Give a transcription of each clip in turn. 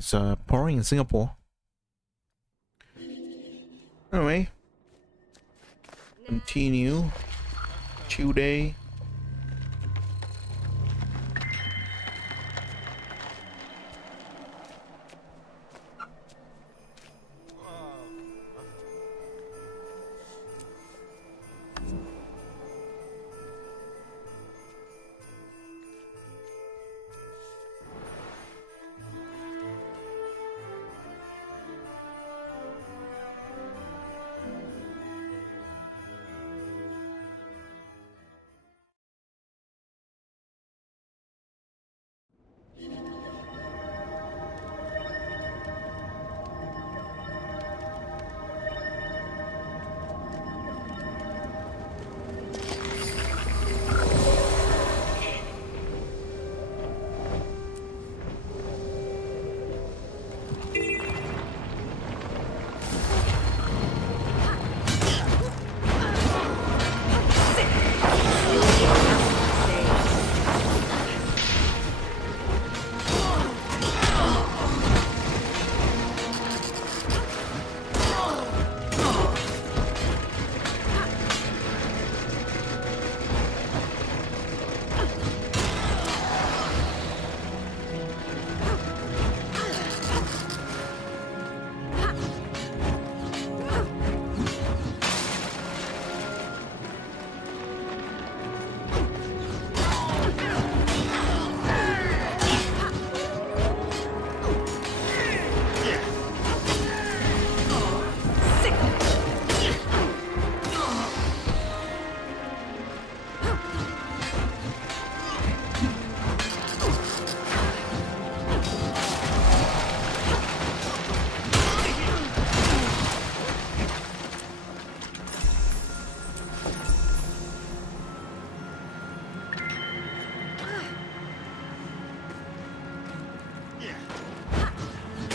time it's pouring in Singapore. Anyway, continue. Chill day.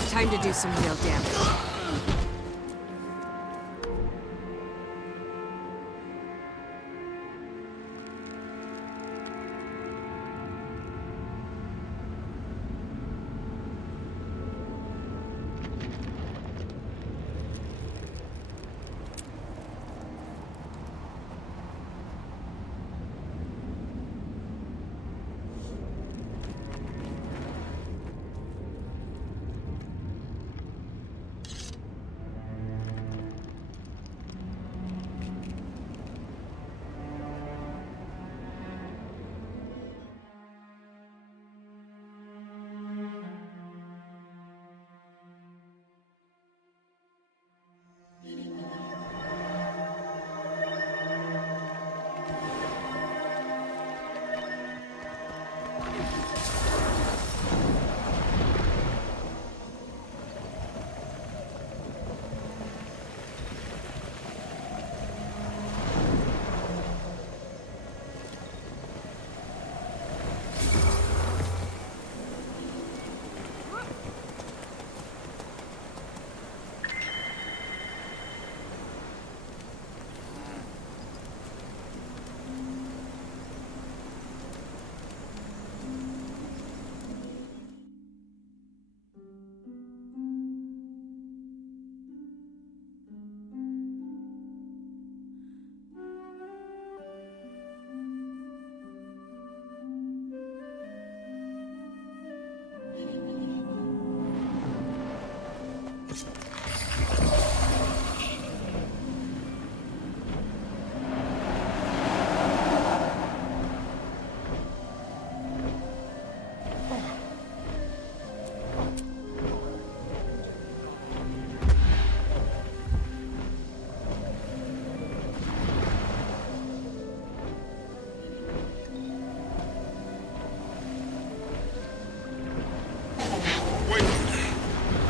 Time to do some real damage.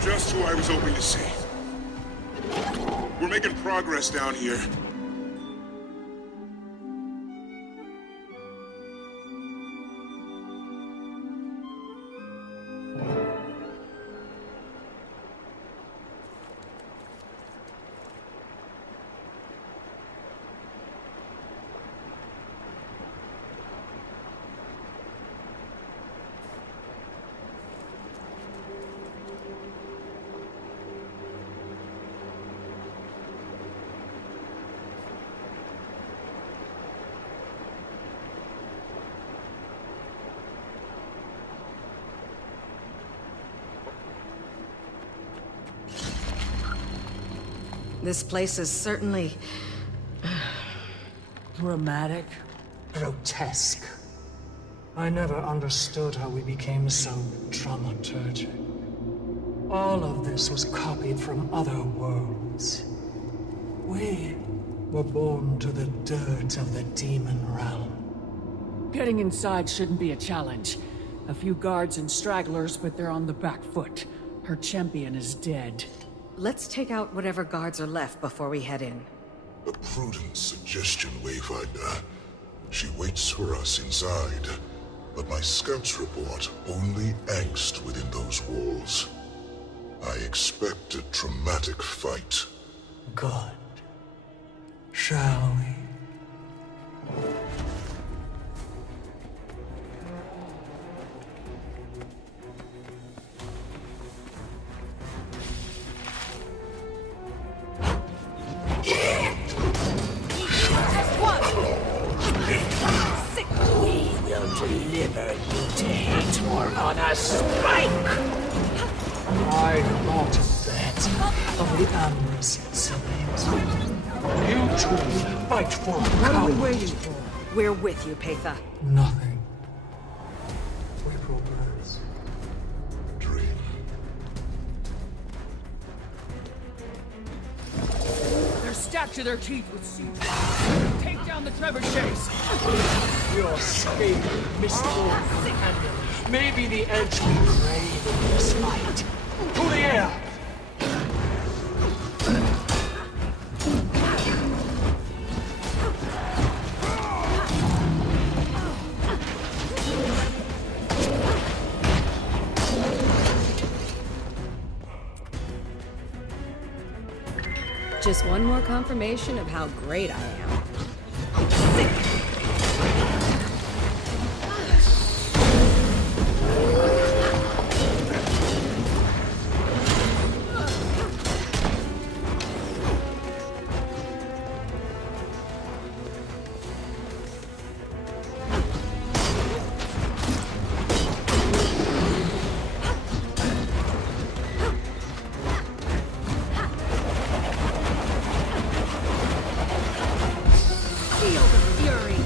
Just who I was hoping to see. We're making progress down here. This place is certainly... dramatic, grotesque. I never understood how we became so dramaturgic. All of this was copied from other worlds. We were born to the dirt of the demon realm. Getting inside shouldn't be a challenge. A few guards and stragglers, but they're on the back foot. Her champion is dead. Let's take out whatever guards are left before we head in. A prudent suggestion, Wayfinder. She waits for us inside. But my scouts report only angst within those walls. I expect a traumatic fight. Good. Shall we? Deliver you to hate more on a spike! I thought that of the amorous siblings. You two fight for What are we power. waiting for? We're with you, Patha. Nothing. We progress. Dream. They're stacked to their teeth with siege. Take down the trebuchets! Your scaly, mistborn companion may be the edge we crave in this fight. To the air! Just one more confirmation of how great I am. Feel the fury!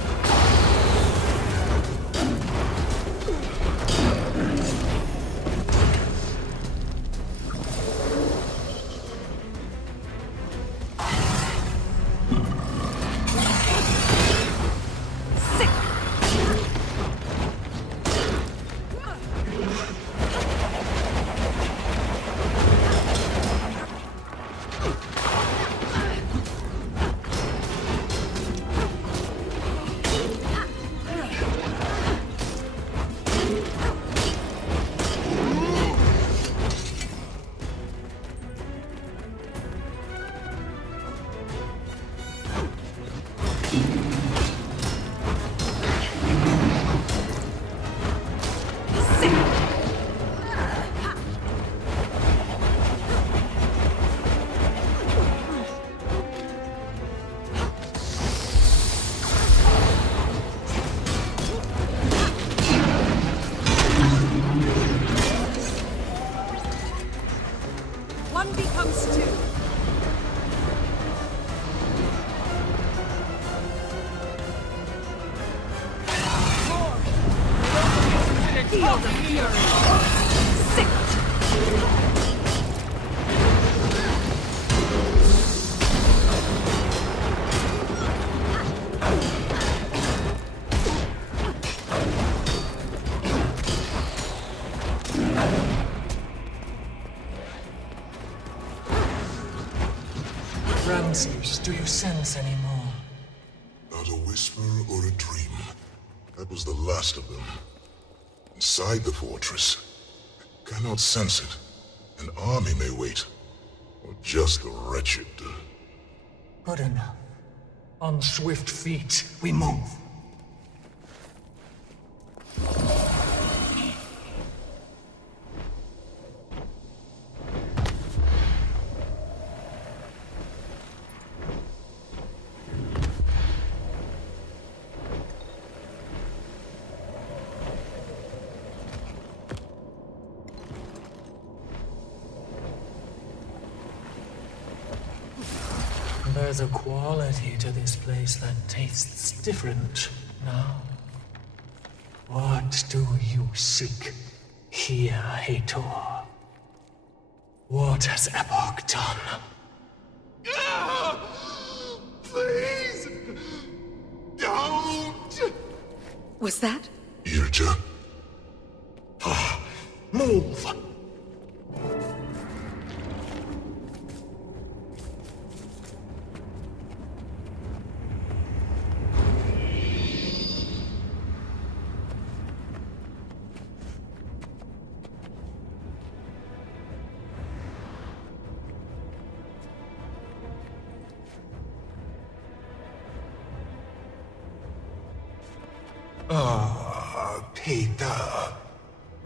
One becomes two. Feel the fury! Ramses, do you sense any more? Not a whisper or a dream. That was the last of them. Inside the fortress. I cannot sense it. An army may wait. Or just the wretched. Good enough. On swift feet, we move. There's a quality to this place that tastes different now. What do you seek here, Hator? What has Epoch done? Please! Don't! Was that? Irja? Move! Peter.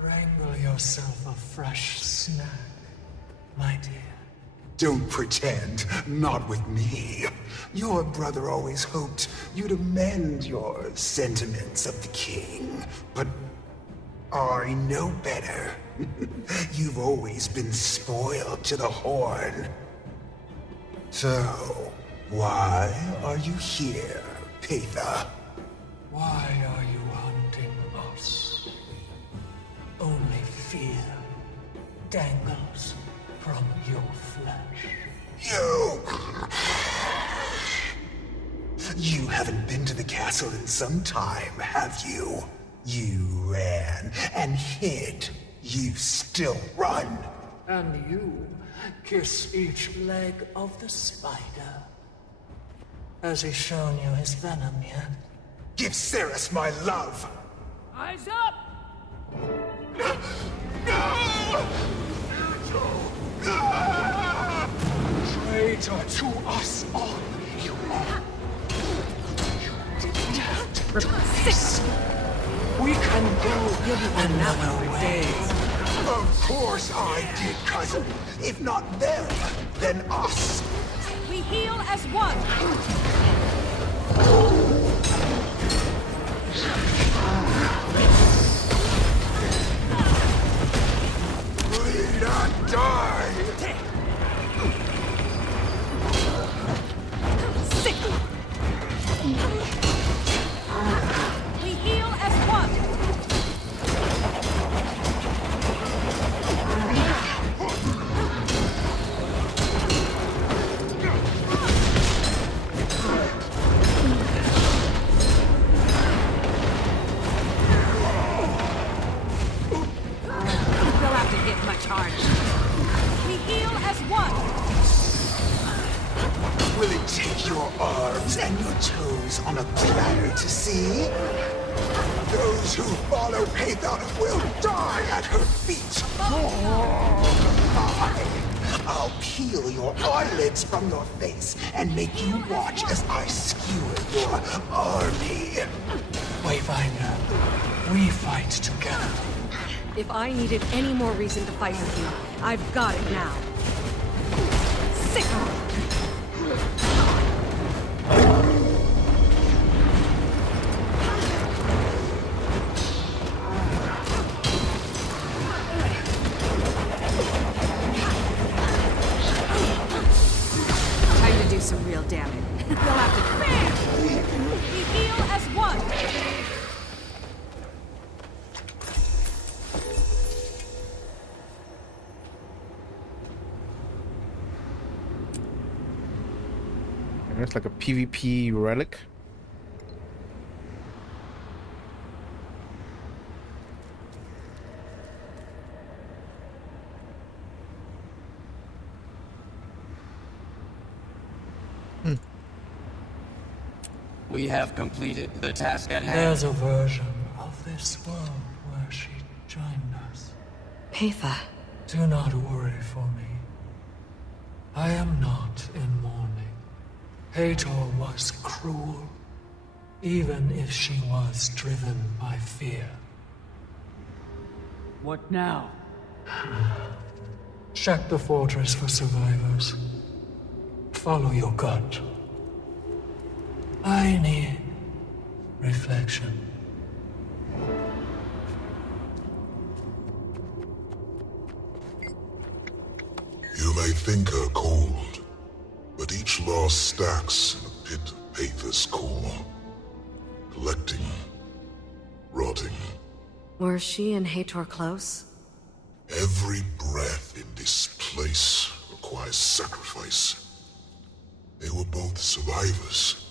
Wrangle yourself a fresh snack, my dear. Don't pretend, not with me. Your brother always hoped you'd amend your sentiments of the king, but I know better. You've always been spoiled to the horn. So, why are you here, Peter? Why are you hunting us? Only fear dangles from your flesh. You haven't been to the castle in some time, have you? You ran and hid. You still run. And you kiss each leg of the spider. Has he shown you his venom yet? Give Ceres my love. Eyes up! Traitor to us all, you are. You didn't have to do this. We can go another way. Of course I did, cousin. If not them, then us. We heal as one! Bleed and die. Sick! We heal as one! You'll have to hit much harder. We heal as one! Will it take your arms and your toes on a platter to see? Those who follow Peter will die at her feet. I'll peel your eyelids from your face and make you watch as I skewer your army. Wayfinder, we fight together. If I needed any more reason to fight with you, I've got it now. Sick! Time to do some real damage. You'll have to... Bam! We heal as one! It's like a PvP relic. We have completed the task at hand. There's a version of this world where she joined us. Patha. Do not worry for me. I am not in mourning. Hator was cruel, even if she was driven by fear. What now? Check the fortress for survivors. Follow your gut. I need reflection. You may think her cold, But each loss stacks in a pit of Pathos core. Collecting, rotting. Were she and Hator close? Every breath in this place requires sacrifice. They were both survivors.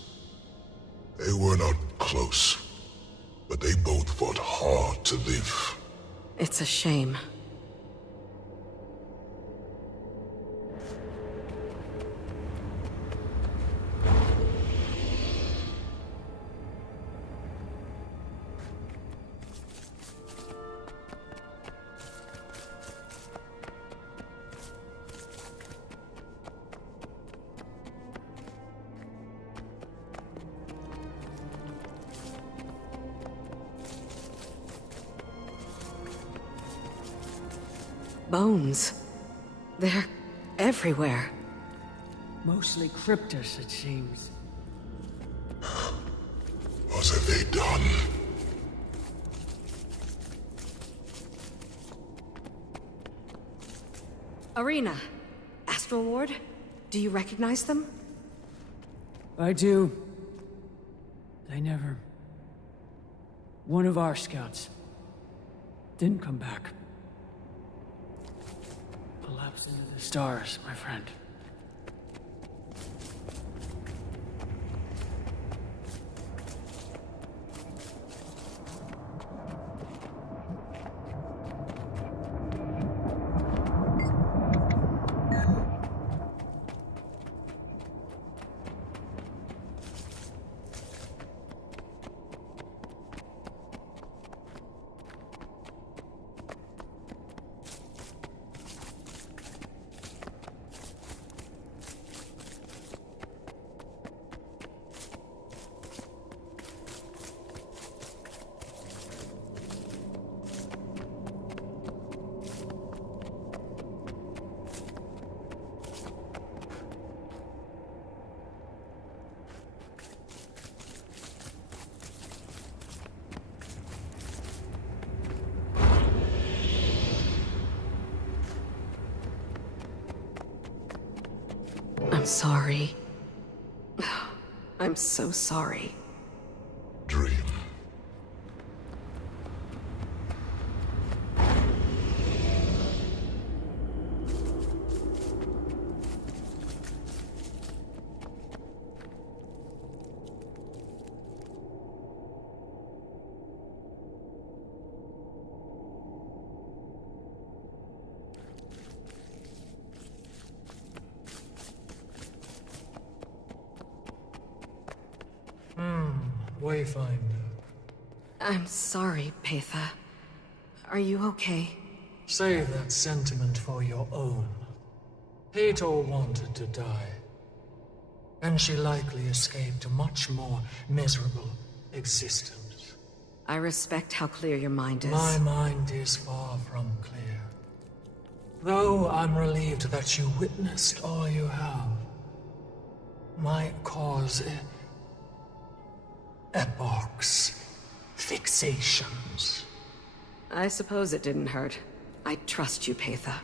They were not close, but they both fought hard to live. It's a shame. Bones. They're everywhere. Mostly cryptus, it seems. What have they done? Arena. Astral Ward? Do you recognize them? I do. They never... One of our scouts didn't come back. Collapsed into the stars, my friend. I'm sorry. I'm so sorry. Dream. Wayfinder. I'm sorry, Patha. Are you okay? Save that sentiment for your own. Hator wanted to die, and she likely escaped a much more miserable existence. I respect how clear your mind is. My mind is far from clear. Though I'm relieved that you witnessed all you have. Might cause epochs, fixations. I suppose it didn't hurt. I trust you, Patha.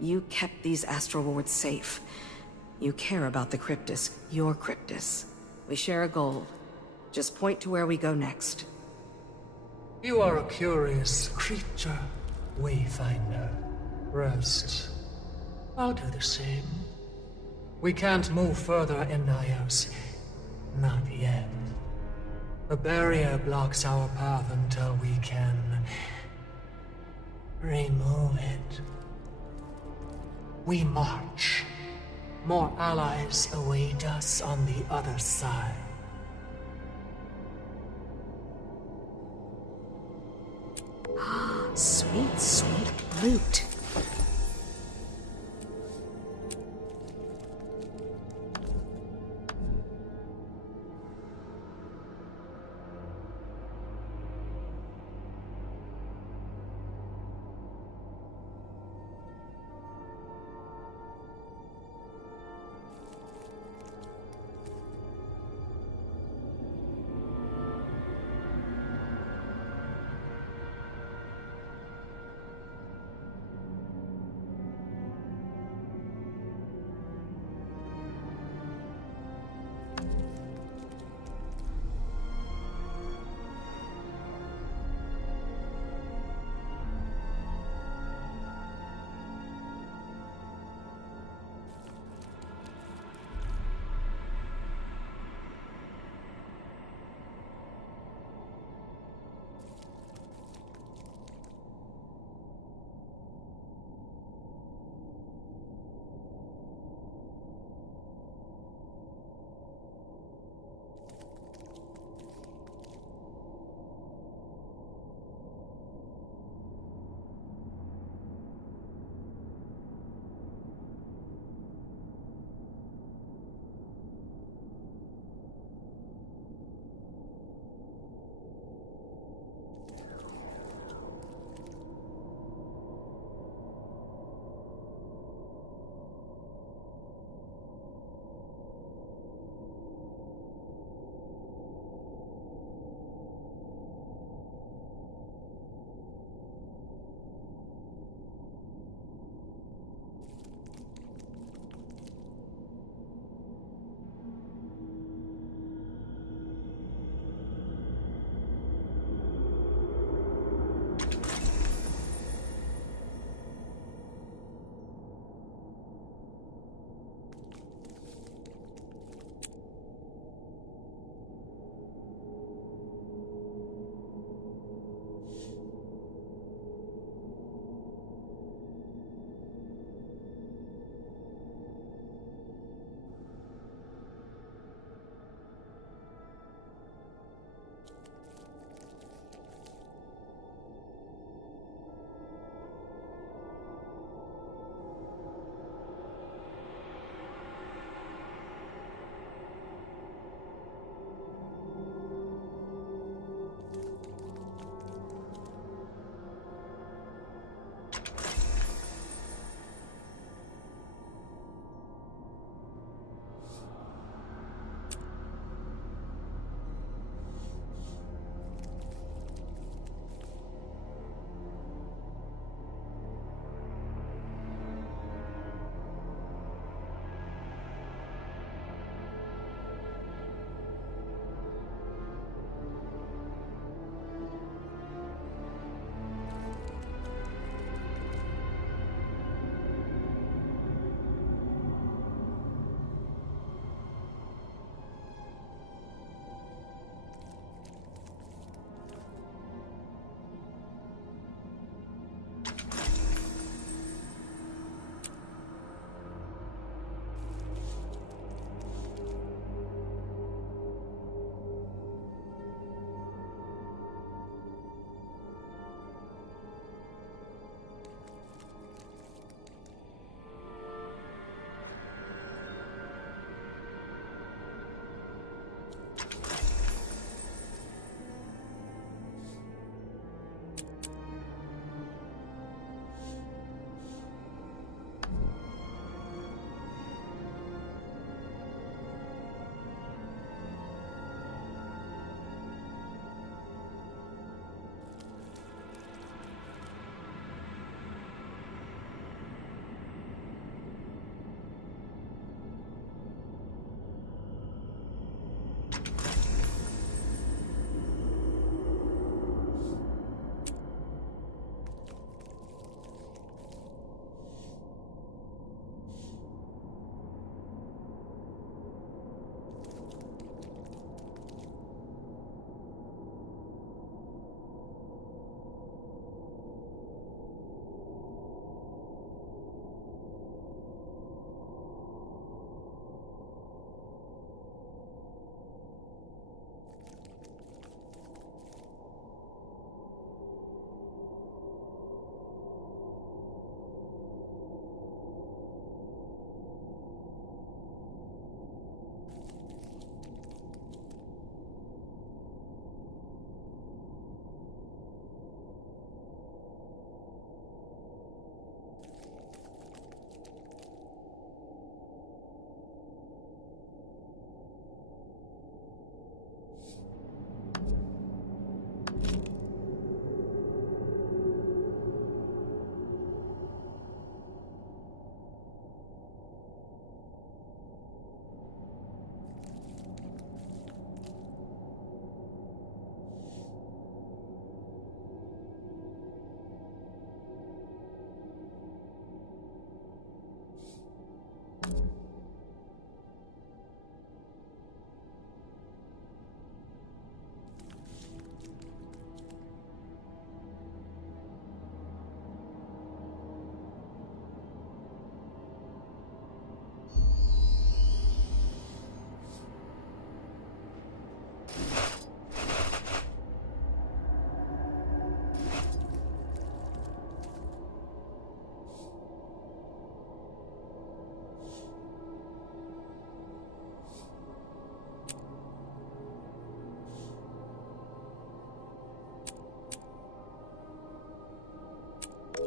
You kept these astral wards safe. You care about the Cryptus, your Cryptus. We share a goal. Just point to where we go next. You are a curious creature, Wayfinder. Rest. I'll do the same. We can't move further in Nios. Not yet. The barrier blocks our path until we can remove it. We march. More allies await us on the other side. Sweet, sweet loot.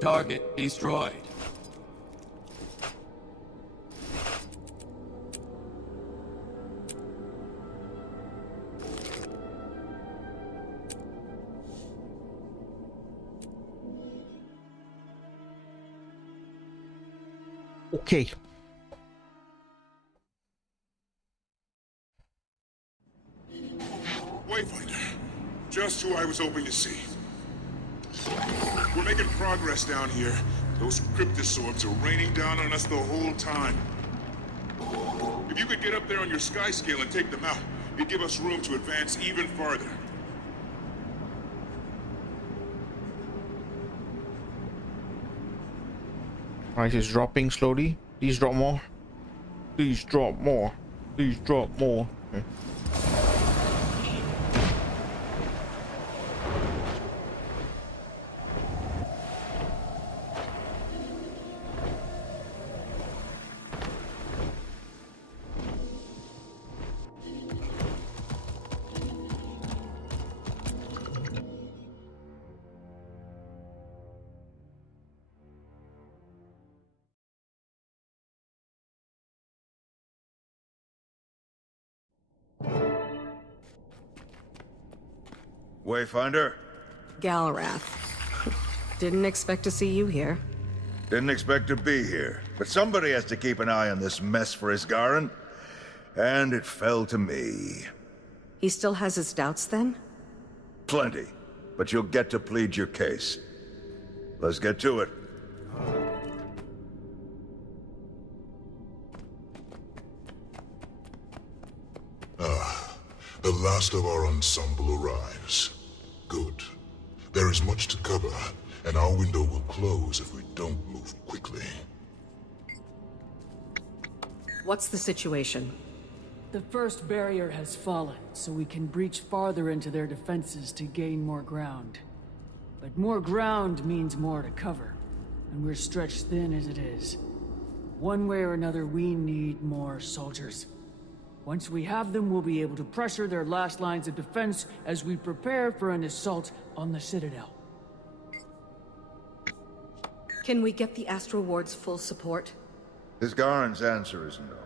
Target destroyed. Okay. Wayfinder. Just who I was hoping to see. We're making progress down here. Those cryptosaurs are raining down on us the whole time. If you could get up there on your sky scale and take them out, it'd give us room to advance even farther. Price is dropping slowly. Please drop more. Please drop more. Please drop more. Okay. Wayfinder? Galrath. Didn't expect to see you here. Didn't expect to be here, but somebody has to keep an eye on this mess for Isgarin, and it fell to me. He still has his doubts then? Plenty, but you'll get to plead your case. Let's get to it. The last of our ensemble arrives. Good. There is much to cover, and our window will close if we don't move quickly. What's the situation? The first barrier has fallen, so we can breach farther into their defenses to gain more ground. But more ground means more to cover, and we're stretched thin as it is. One way or another, we need more soldiers. Once we have them, we'll be able to pressure their last lines of defense as we prepare for an assault on the Citadel. Can we get the Astral Ward's full support? Isgarin's answer is no.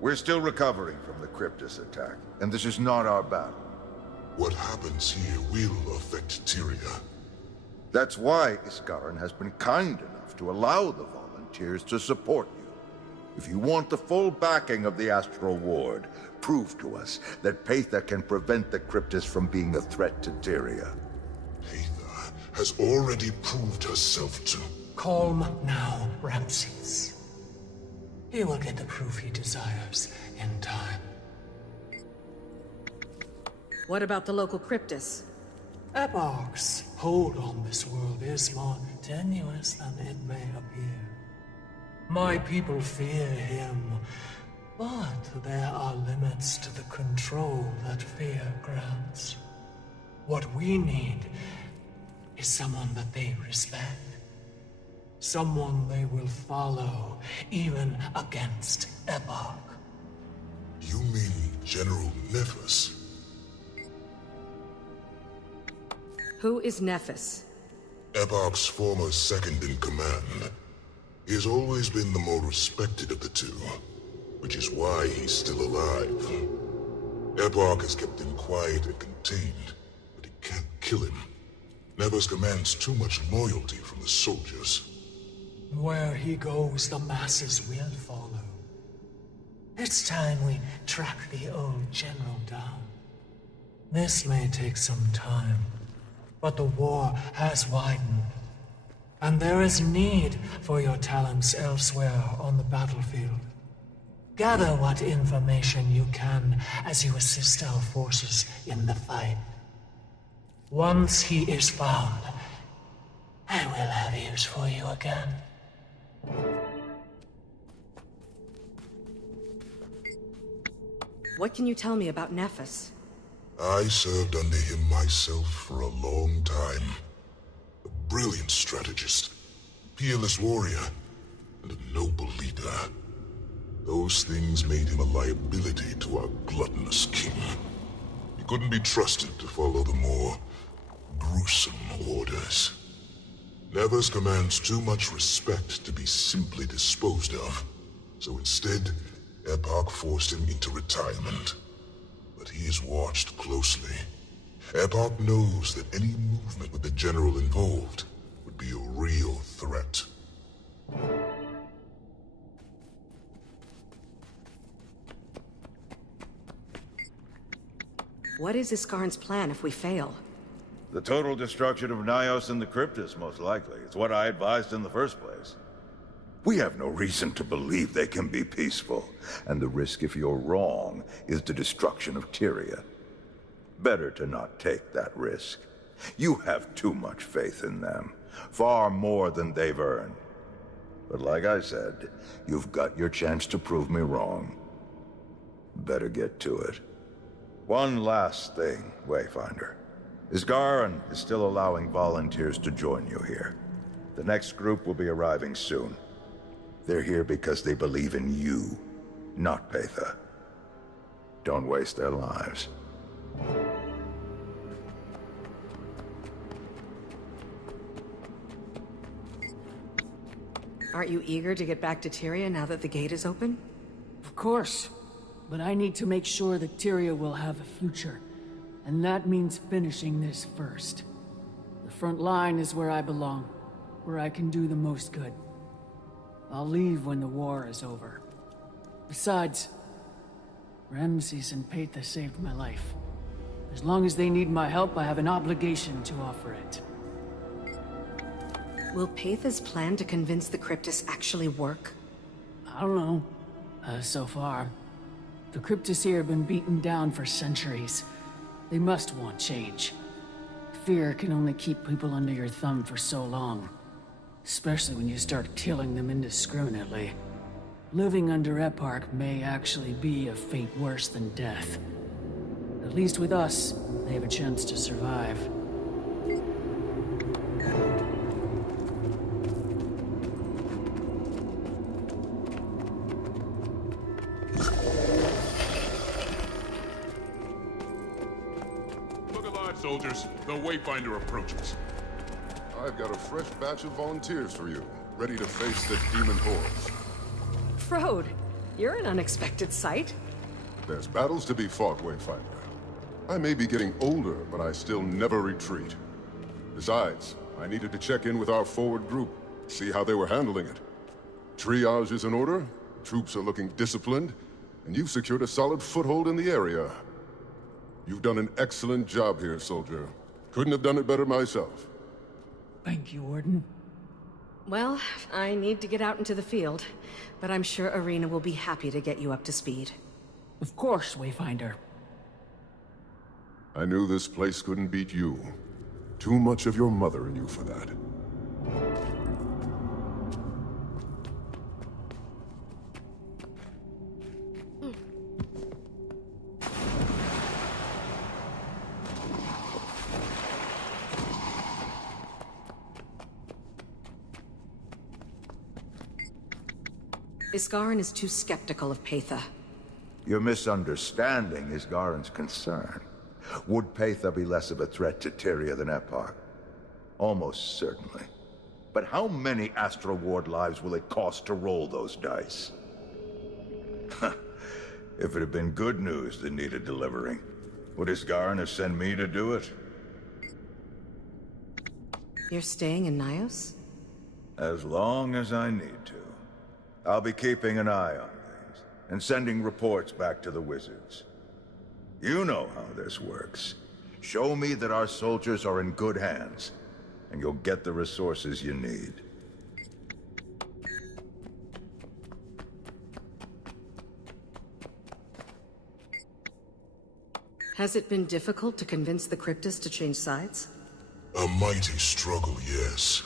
We're still recovering from the Cryptus attack, and this is not our battle. What happens here will affect Tyria. That's why Isgarin has been kind enough to allow the volunteers to support you. If you want the full backing of the Astral Ward, prove to us that Paitha can prevent the Cryptus from being a threat to Tyria. Paitha has already proved herself to... Calm now, Ramses. He will get the proof he desires in time. What about the local Cryptus? Epoch's hold on this world is more tenuous than it may appear. My people fear him, but there are limits to the control that fear grants. What we need is someone that they respect. Someone they will follow, even against Epoch. You mean General Nephis? Who is Nephis? Epoch's former second-in-command. He has always been the more respected of the two, which is why he's still alive. Epoch has kept him quiet and contained, but he can't kill him. Nephis commands too much loyalty from the soldiers. Where he goes, the masses will follow. It's time we track the old general down. This may take some time, but the war has widened. And there is need for your talents elsewhere on the battlefield. Gather what information you can as you assist our forces in the fight. Once he is found, I will have use for you again. What can you tell me about Nephis? I served under him myself for a long time. A brilliant strategist, peerless warrior, and a noble leader. Those things made him a liability to our gluttonous king. He couldn't be trusted to follow the more gruesome orders. Nevers commands too much respect to be simply disposed of. So instead, Epoch forced him into retirement. But he is watched closely. Epoch knows that any movement with the General involved would be a real threat. What is Iskaran's plan if we fail? The total destruction of Nyos and the Cryptus, most likely. It's what I advised in the first place. We have no reason to believe they can be peaceful, and the risk, if you're wrong, is the destruction of Tyria. Better to not take that risk. You have too much faith in them, far more than they've earned. But like I said, you've got your chance to prove me wrong. Better get to it. One last thing, Wayfinder. Isgaran is still allowing volunteers to join you here. The next group will be arriving soon. They're here because they believe in you, not Patha. Don't waste their lives. Aren't you eager to get back to Tyria now that the gate is open? Of course. But I need to make sure that Tyria will have a future. And that means finishing this first. The front line is where I belong, where I can do the most good. I'll leave when the war is over. Besides, Ramses and Patha saved my life. As long as they need my help, I have an obligation to offer it. Will Patha's plan to convince the Cryptus actually work? I don't know. So far. The Cryptus here have been beaten down for centuries. They must want change. Fear can only keep people under your thumb for so long. Especially when you start killing them indiscriminately. Living under Epoch may actually be a fate worse than death. At least with us, they have a chance to survive. Soldiers, the Wayfinder approaches. I've got a fresh batch of volunteers for you, ready to face the demon hordes. Frode, you're an unexpected sight. There's battles to be fought, Wayfinder. I may be getting older, but I still never retreat. Besides, I needed to check in with our forward group, see how they were handling it. Triage is in order, troops are looking disciplined, and you've secured a solid foothold in the area. You've done an excellent job here, soldier. Couldn't have done it better myself. Thank you, Warden. Well, I need to get out into the field, but I'm sure Arena will be happy to get you up to speed. Of course, Wayfinder. I knew this place couldn't beat you. Too much of your mother in you for that. Iskaran is too skeptical of Patha. Your misunderstanding is Garen's concern. Would Patha be less of a threat to Tyria than Epoch? Almost certainly. But how many Astral Ward lives will it cost to roll those dice? If it had been good news that needed delivering, would Isgaran have sent me to do it? You're staying in Nyos? As long as I need to. I'll be keeping an eye on things, and sending reports back to the Wizards. You know how this works. Show me that our soldiers are in good hands, and you'll get the resources you need. Has it been difficult to convince the Cryptus to change sides? A mighty struggle, yes.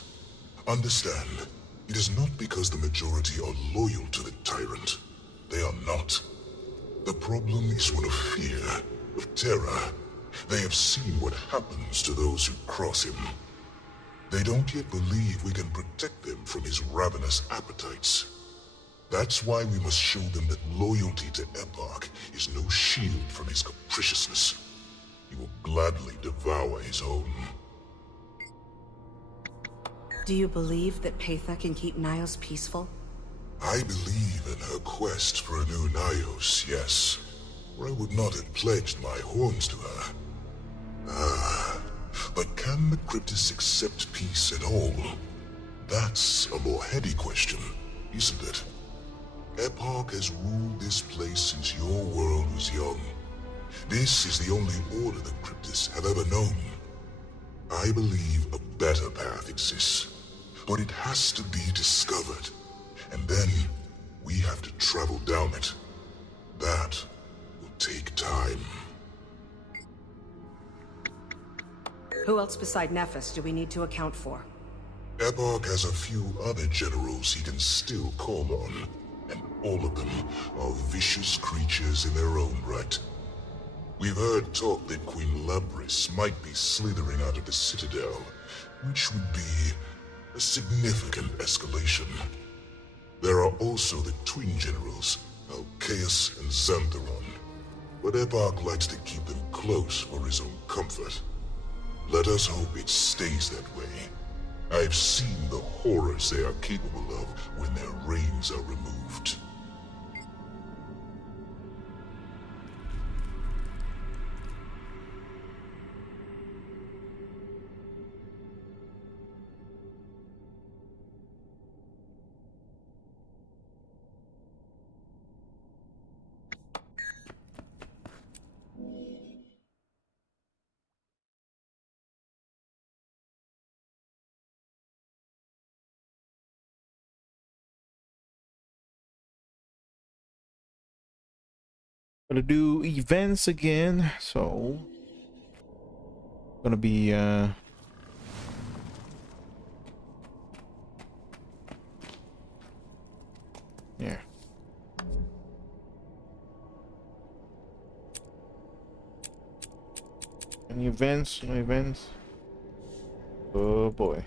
Understand, it is not because the majority are loyal to the tyrant. They are not. The problem is one of fear, of terror. They have seen what happens to those who cross him. They don't yet believe we can protect them from his ravenous appetites. That's why we must show them that loyalty to Epoch is no shield from his capriciousness. He will gladly devour his own. Do you believe that Paitha can keep Nyos peaceful? I believe in her quest for a new Nyos, yes. Or I would not have pledged my horns to her. But can the Cryptus accept peace at all? That's a more heady question, isn't it? Epoch has ruled this place since your world was young. This is the only order the Cryptus have ever known. I believe a better path exists, but it has to be discovered. And then, we have to travel down it. That will take time. Who else beside Nephis do we need to account for? Epoch has a few other generals he can still call on, and all of them are vicious creatures in their own right. We've heard talk that Queen Labris might be slithering out of the Citadel, which would be a significant escalation. There are also the twin generals, Alcaeus and Xantheron, but Epoch likes to keep them close for his own comfort. Let us hope it stays that way. I've seen the horrors they are capable of when their reins are removed. Gonna do events again, so gonna be yeah. Any events? No events? Oh boy.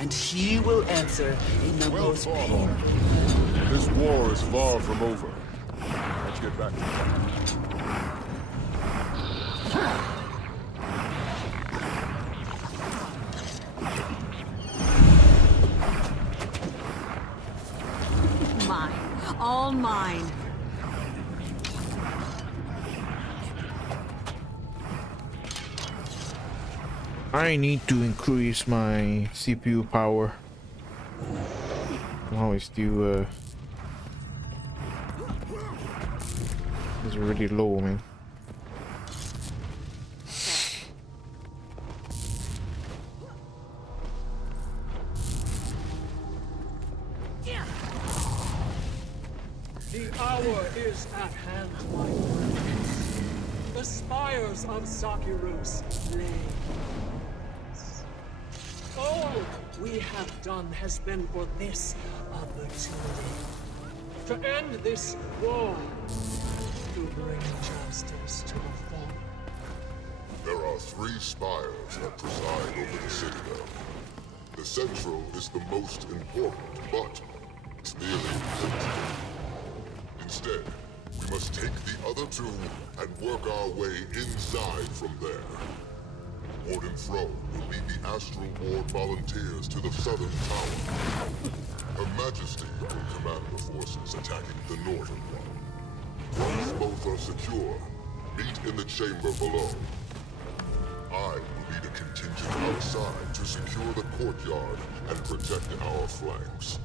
and he will answer in the Well most thought painful. of. This war is far from over. Let's get back to it. Mine. All mine. I need to increase my CPU power. Now it's still it's really low, man. The hour is at hand, my friends. The spires of Sakiru's flames. All we have done has been for this opportunity. To end this war. To bring justice to the fallen. There are 3 spires that preside over the Citadel. The central is the most important, but it's nearly empty. Instead, we must take the other 2 and work our way inside from there. Warden Fro will lead the Astral Ward volunteers to the southern tower. Her Majesty will command the forces attacking the northern one. Once both are secure, meet in the chamber below. I will lead a contingent outside to secure the courtyard and protect our flanks.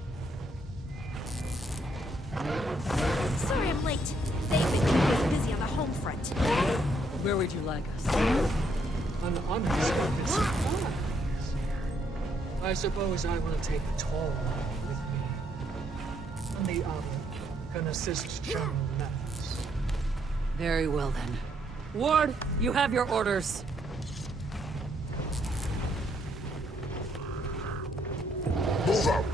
Sorry I'm late. David was busy on the home front. Where would you like us? An unexpected surprise. I suppose I will take Tall with me. And the other can assist General Max. Very well then. Ward, you have your orders. Move out!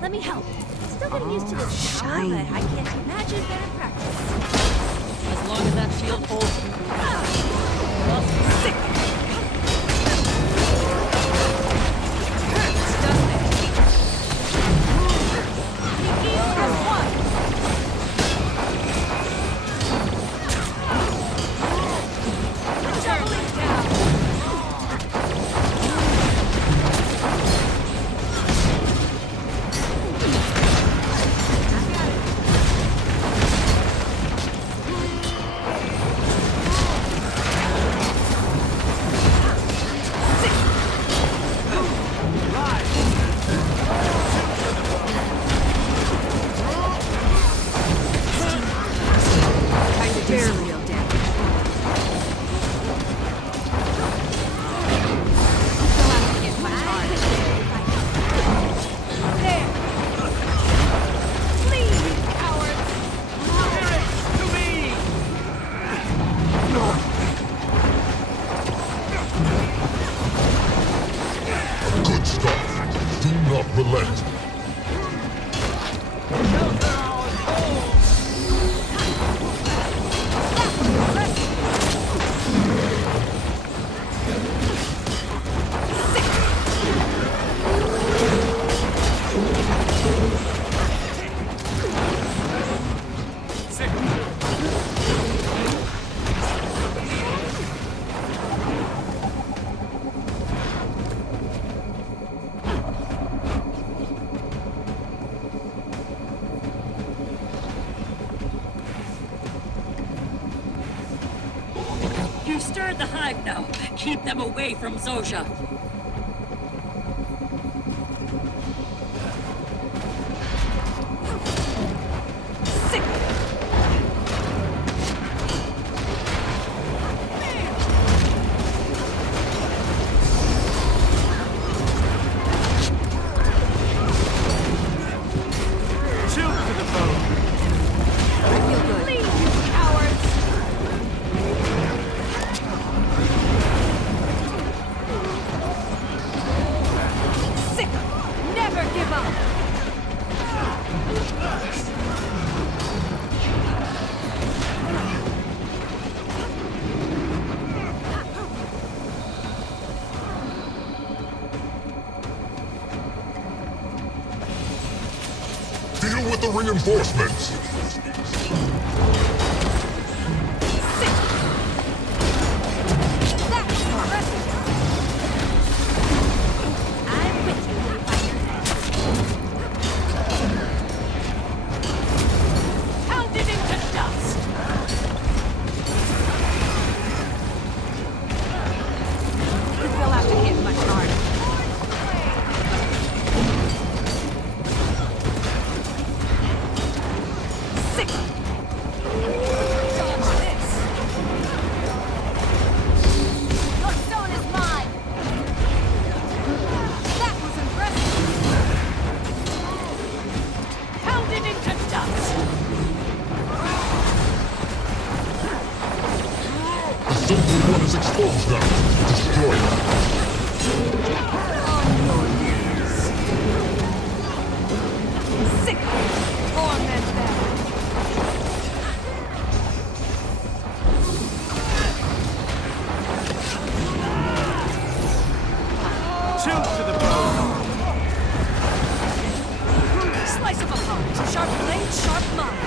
Let me help. Still getting used to this power, but I can't imagine better practice. As long as that shield holds. Good stuff. Do not relent. You stirred the hive now. Keep them away from Zosha. the reinforcements! I'm with you, Wayfinder. Pounded into dust! We'll have to hit much harder. Your stone is mine. That was impressive. Pounded into dust! The SoTo one is exposed now! Destroy it! On your knees. Sick. Torment them. Slice of a heart, sharp blade, sharp mind.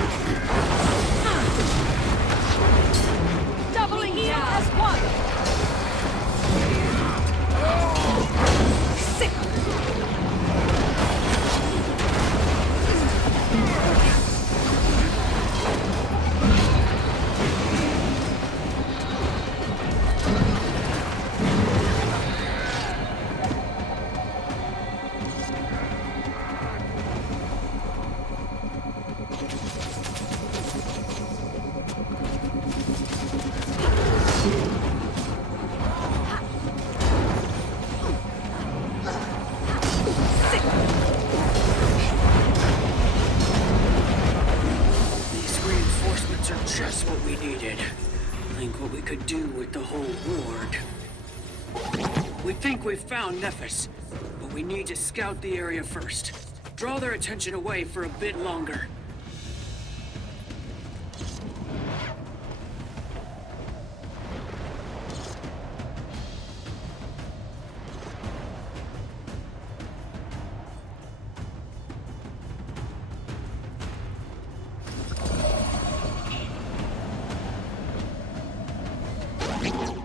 Doubling heal as one. Sick. These reinforcements are just what we needed. Think what we could do with the whole ward. We think we've found Nephis, but we need to scout the area first. Draw their attention away for a bit longer.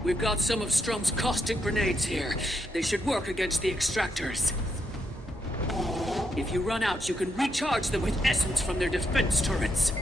We've got some of Strum's caustic grenades here. They should work against the extractors. If you run out, you can recharge them with essence from their defense turrets.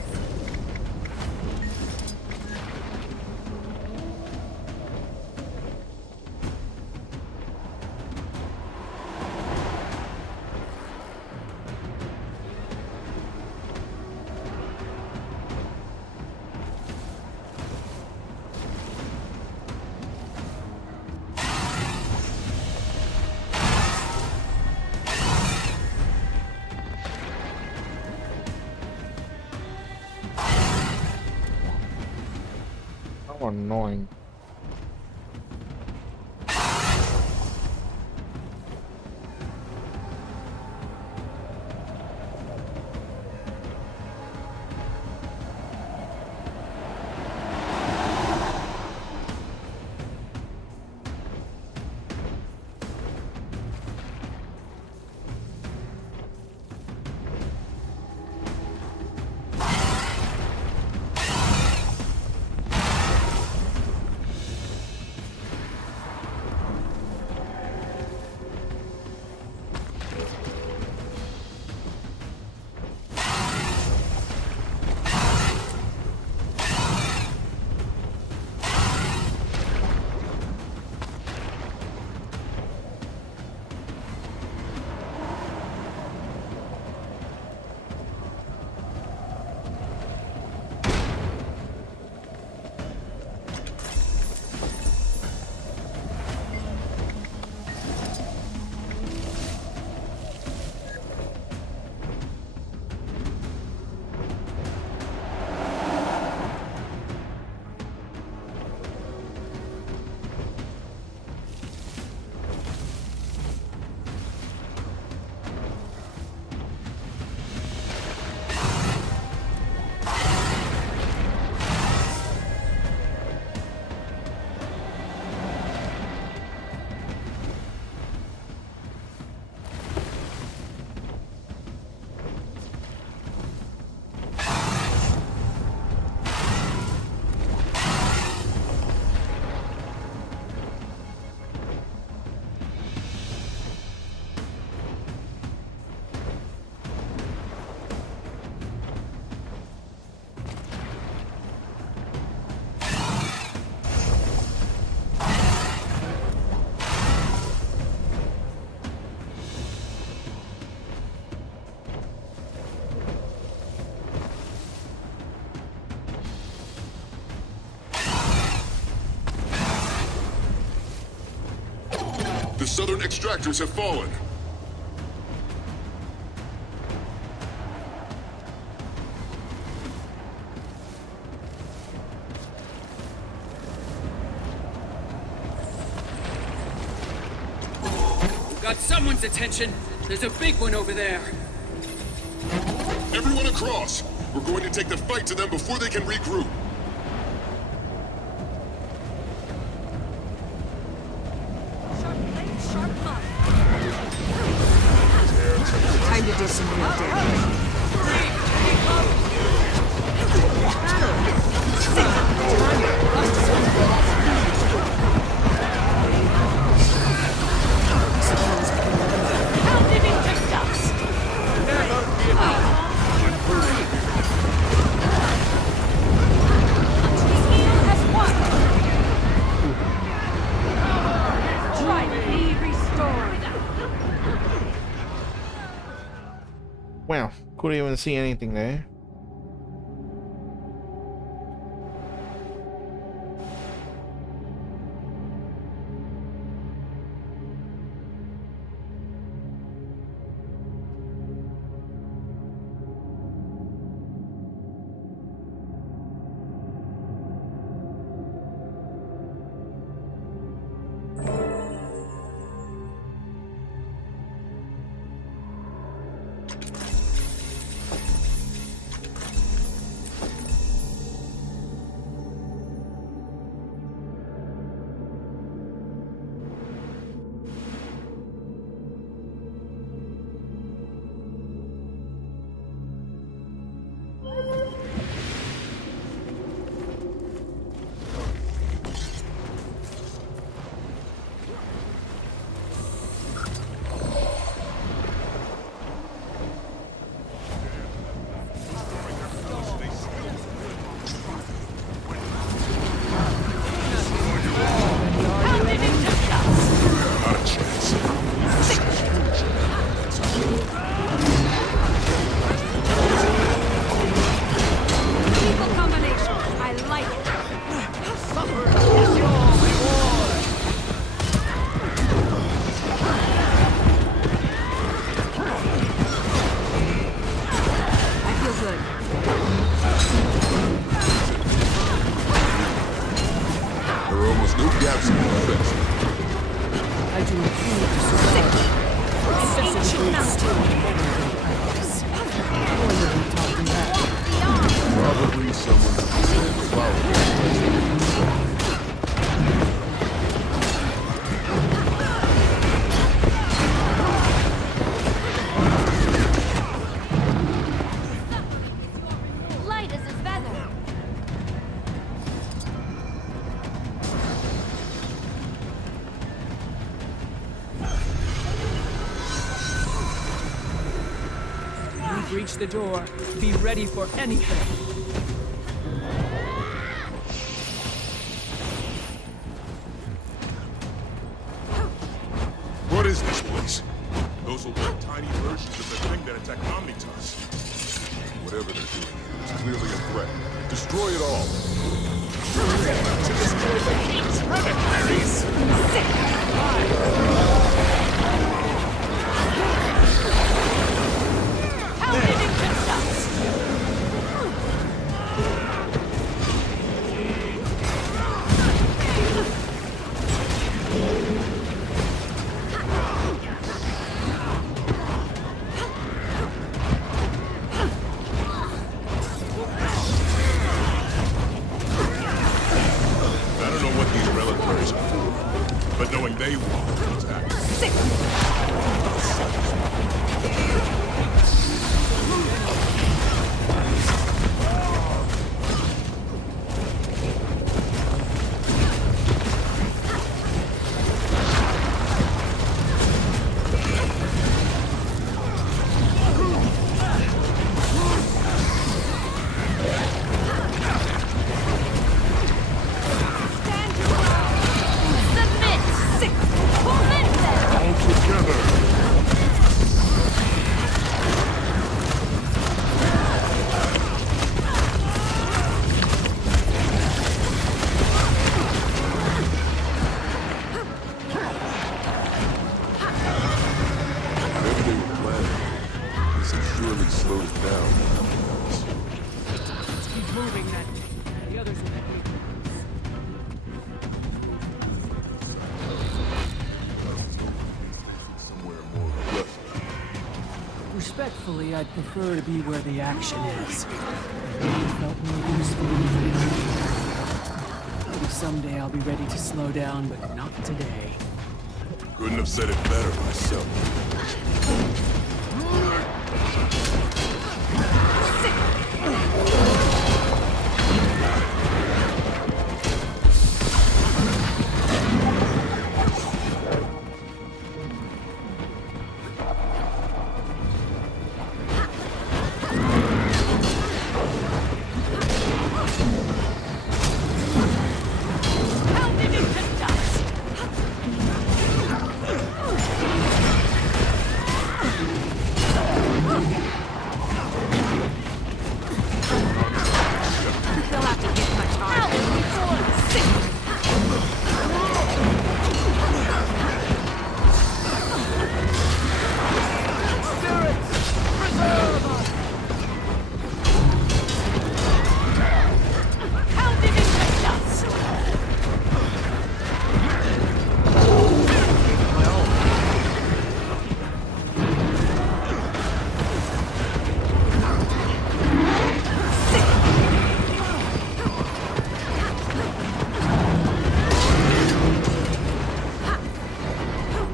How annoying. southern extractors have fallen. Got someone's attention. There's a big one over there. Everyone across! We're going to take the fight to them before they can regroup. Time to do some real damage. Wow, couldn't even see anything there. Reach the door. Be ready for anything. What is this place? Those will be tiny versions of the thing that attacked Omnitas. Whatever they're doing here is clearly a threat. Destroy it all. To destroy the king's reliquaries. How did it get us? I don't know what these reliquaries are for, but knowing they want really slowed it down. Let's keep moving then. The others will help me. Somewhere more aggressive. Respectfully, I'd prefer to be where the action is. It felt more useful than maybe someday I'll be ready to slow down, but not today. Couldn't have said it better myself.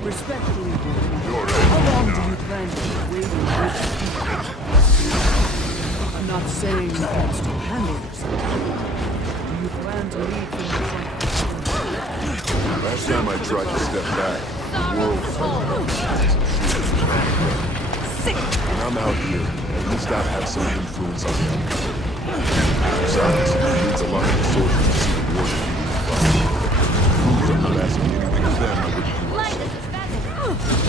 Respectfully, how long do you plan to keep waiting with I'm not saying you can still handle yourself. Do you plan to leave from Last time I tried to step back, the world when I'm out here, at least I have some influence on the outcome. Besides, it needs a lot of the soldiers to see the war defeated. I'm not asking anything of them I wouldn't do myself.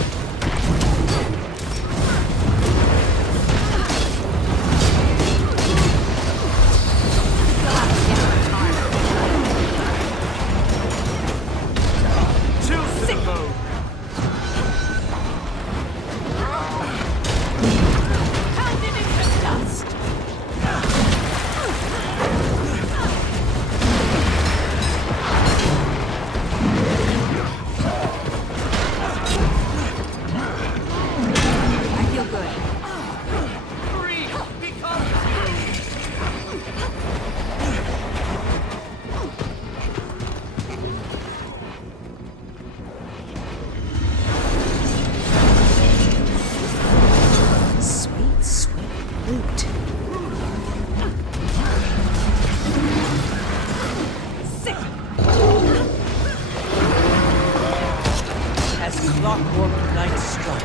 clockwork night struck.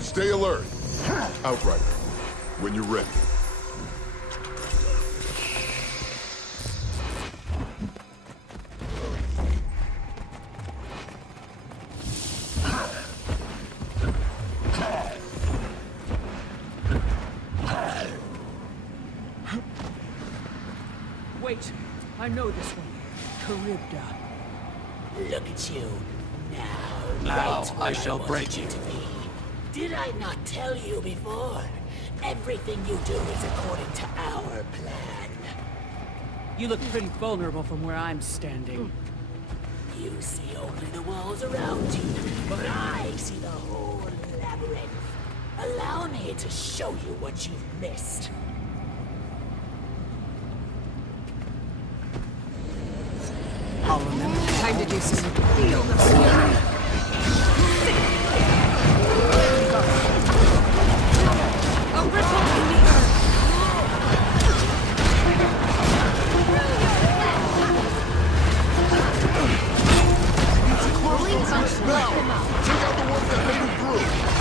Stay alert. Outrider, when you're ready. Wait, I know this one. Charybda. Look at you. Now, Now right I where shall wanted break you. to be. Did I not tell you before? Everything you do is according to our plan. You look pretty vulnerable from where I'm standing. You see only the walls around you, but I see the whole labyrinth. Allow me to show you what you've missed. I'll remember. Time to do some feel the fury. A ripple in the earth. Take out the ones that made it through.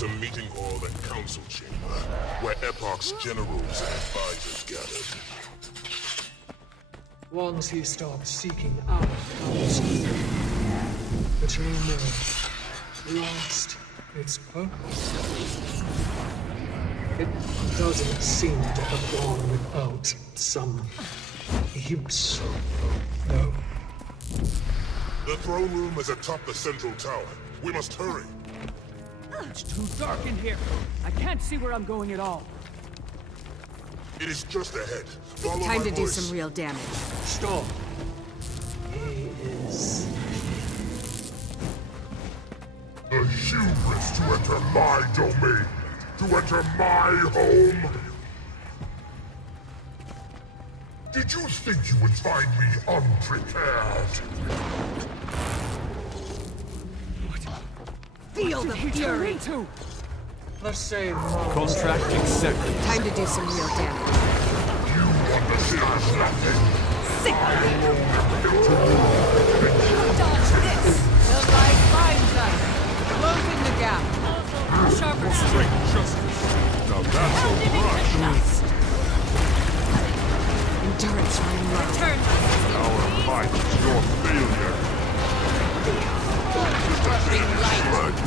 was a meeting hall and council chamber, where Epoch's generals and advisors gathered. Once he stopped seeking our counsel, the chamber lost its purpose. It doesn't seem to have gone without some use. No. The throne room is atop the central tower. We must hurry. It's too dark in here. I can't see where I'm going at all. It is just ahead. Follow Time my to do voice. some real damage. Stop. He is... The hubris to enter my domain, to enter my home. Did you think you would find me unprepared? Feel the fury. Let's say... Contract accepted. Time to do some real damage. You understand nothing. Sick of it. Dodge this! The light finds us! Closing the gap. Sharper Straight justice. Now that's a rush. Endurance running low. Return. Our fight is your failure. Rushing light.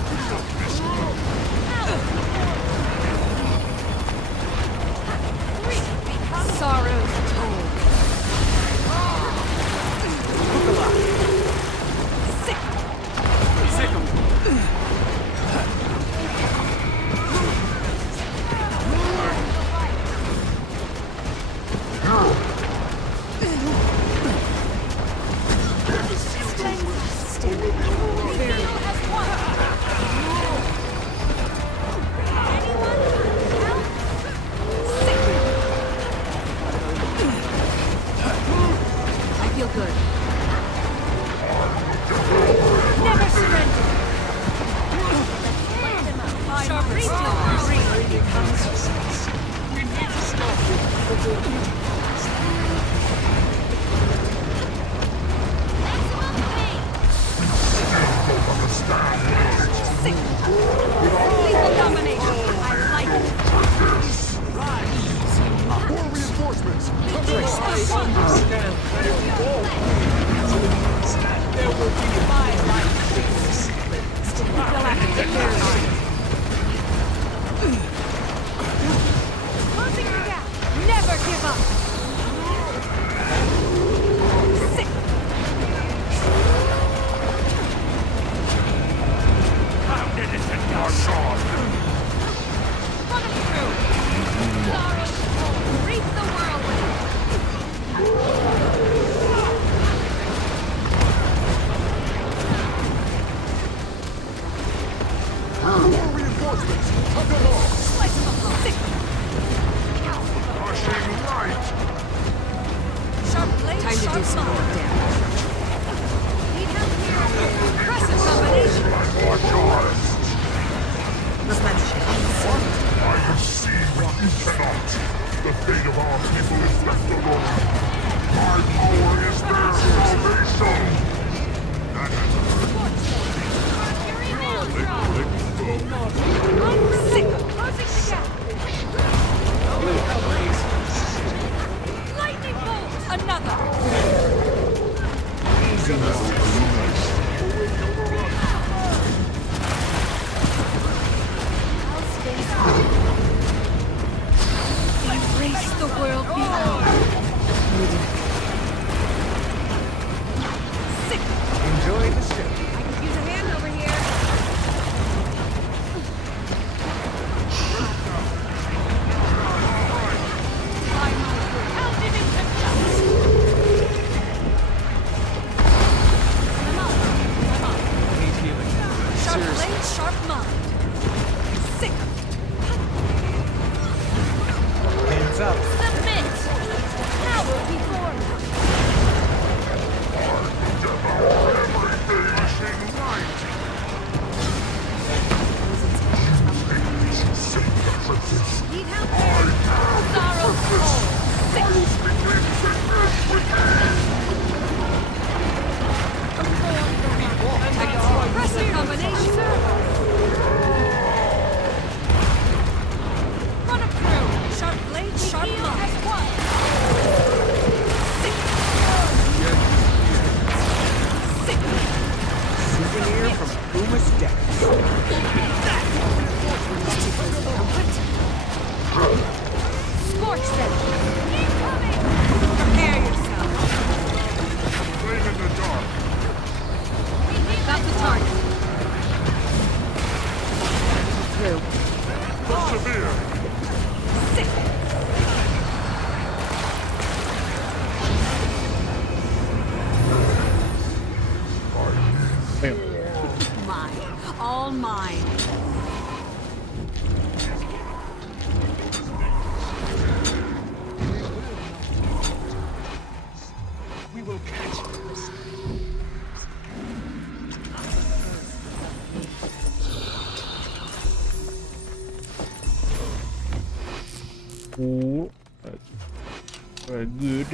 Sorrow's toll. Sick. Sick 'em. I feel good. Never surrender! Sharper Sick. Lethal domination. I like it. More reinforcements! I understand their war. There will be my life. They'll have to take care of it. Closing the gap! Never give up! Sick. Running through! Sorrow's toll! Reap the whirlwind! More reinforcements! Cut them off! Slice them up. Sick. Rushing light. Sharp blade, Time to sharp do some maul. more damage. Need help here! Impressive combination! Watch yours. Replenish it. I have seen what you cannot. The fate of our people is left alone. My power is their salvation. That has Sick. Closing the gap! Lightning bolt! Another! Embrace the world beyond. Sick. Enjoy the stay. I could use a hand over here. Pounded into dust! I'm up. Need healing. Sharp Seriously. blade, sharp mind. Sick. Hands up. Submit! Power before me! rushing light. Save the princess. Need help here! Sorrow's toll! Impressive combination. Prepare yourself. Flame in the dark. Got the target. Through. Persevere. Sick. Mine. All mine. We will catch this. Oh, very good.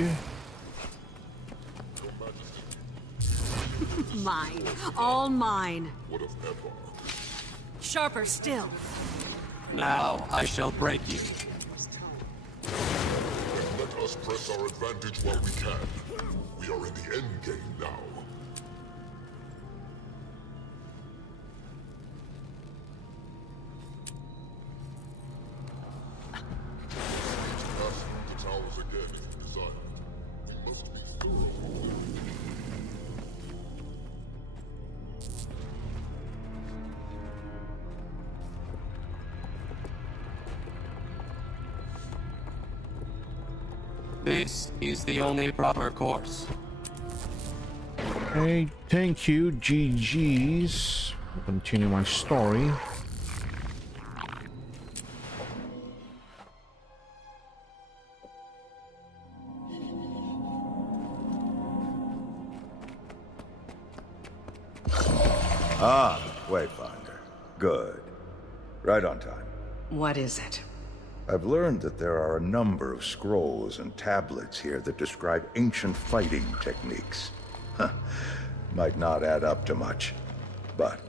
Mine. All mine. What of ever? Sharper still. Now I shall break you. Then let us press our advantage while we can. We are in the end game now. Pass through the towers again if you desire. We must be thorough. This is the only proper course. Hey, thank you, GG's. Continue my story. Ah, Wayfinder. Good. Right on time. What is it? I've learned that there are a number of scrolls and tablets here that describe ancient fighting techniques. Huh. Might not add up to much, but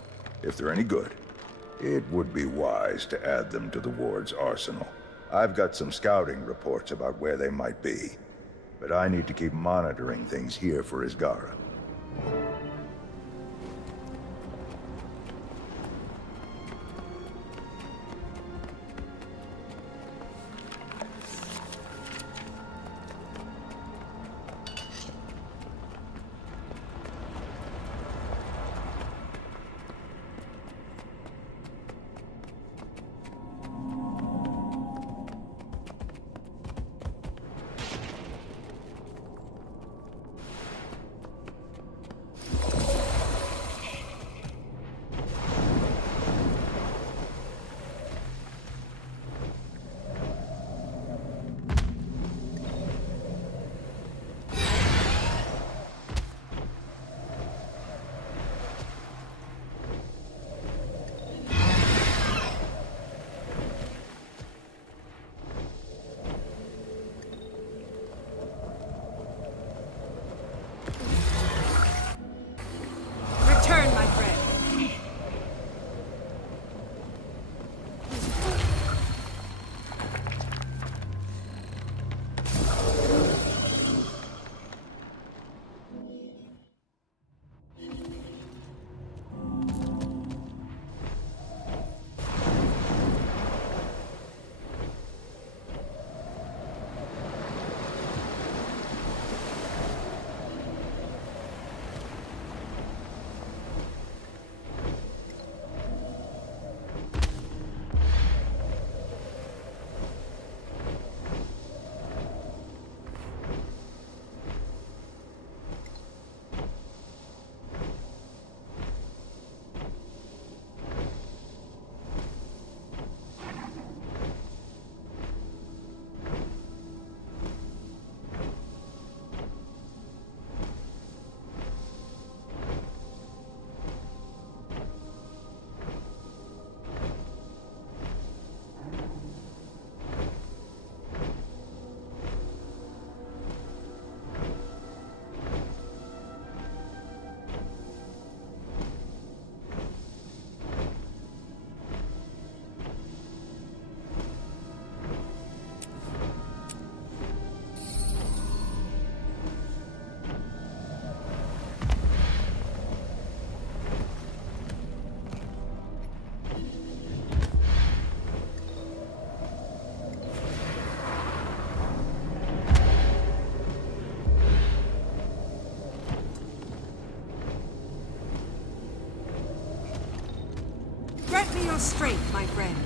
if they're any good, it would be wise to add them to the ward's arsenal. I've got some scouting reports about where they might be, but I need to keep monitoring things here for Isgara. your strength, my friend.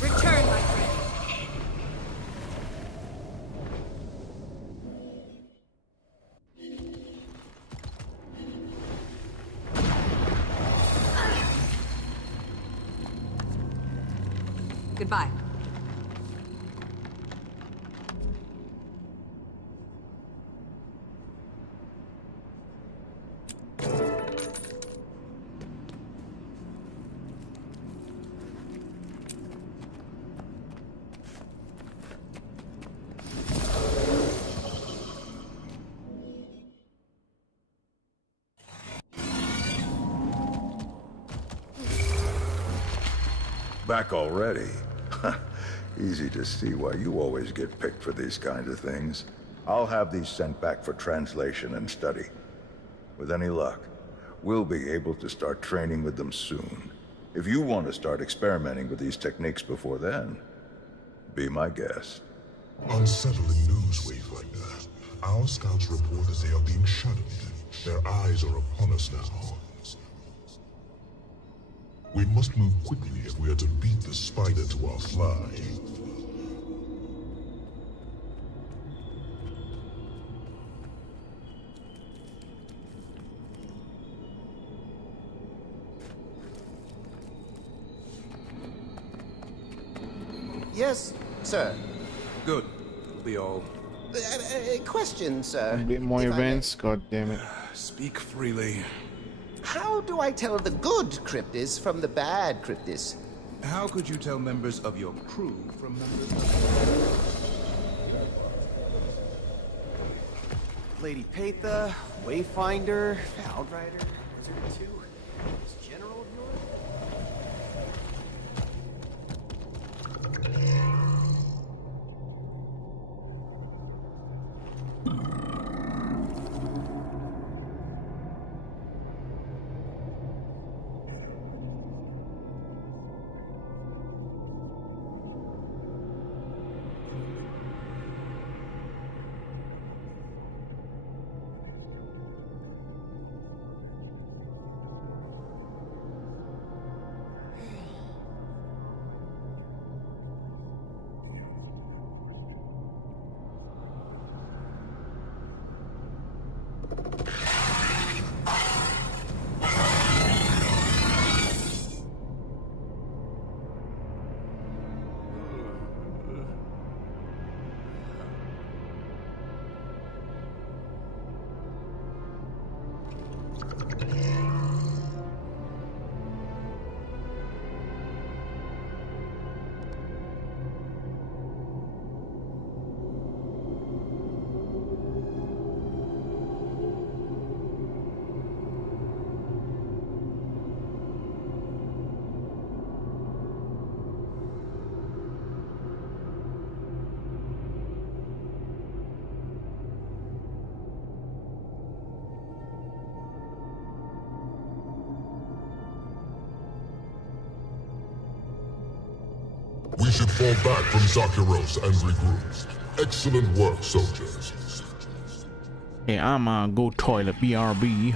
Return, my friend. Goodbye. Back already? Easy to see why you always get picked for these kinds of things. I'll have these sent back for translation and study. With any luck, we'll be able to start training with them soon. If you want to start experimenting with these techniques before then, be my guest. Unsettling news, Wayfinder. Our scouts report that they are being shadowed. Their eyes are upon us now. We must move quickly if we are to beat the spider to our fly. Yes, sir. Good. We all... Question, sir. A bit more events, god damn it. Speak freely. How do I tell the good Cryptis from the bad Cryptis? How could you tell members of your crew from members of... Lady Paitha, Wayfinder, Outrider, Wizard 2. This general of yours? should fall back from Zakiros and regroup. Excellent work, soldiers. Hey, I'm go toilet, BRB.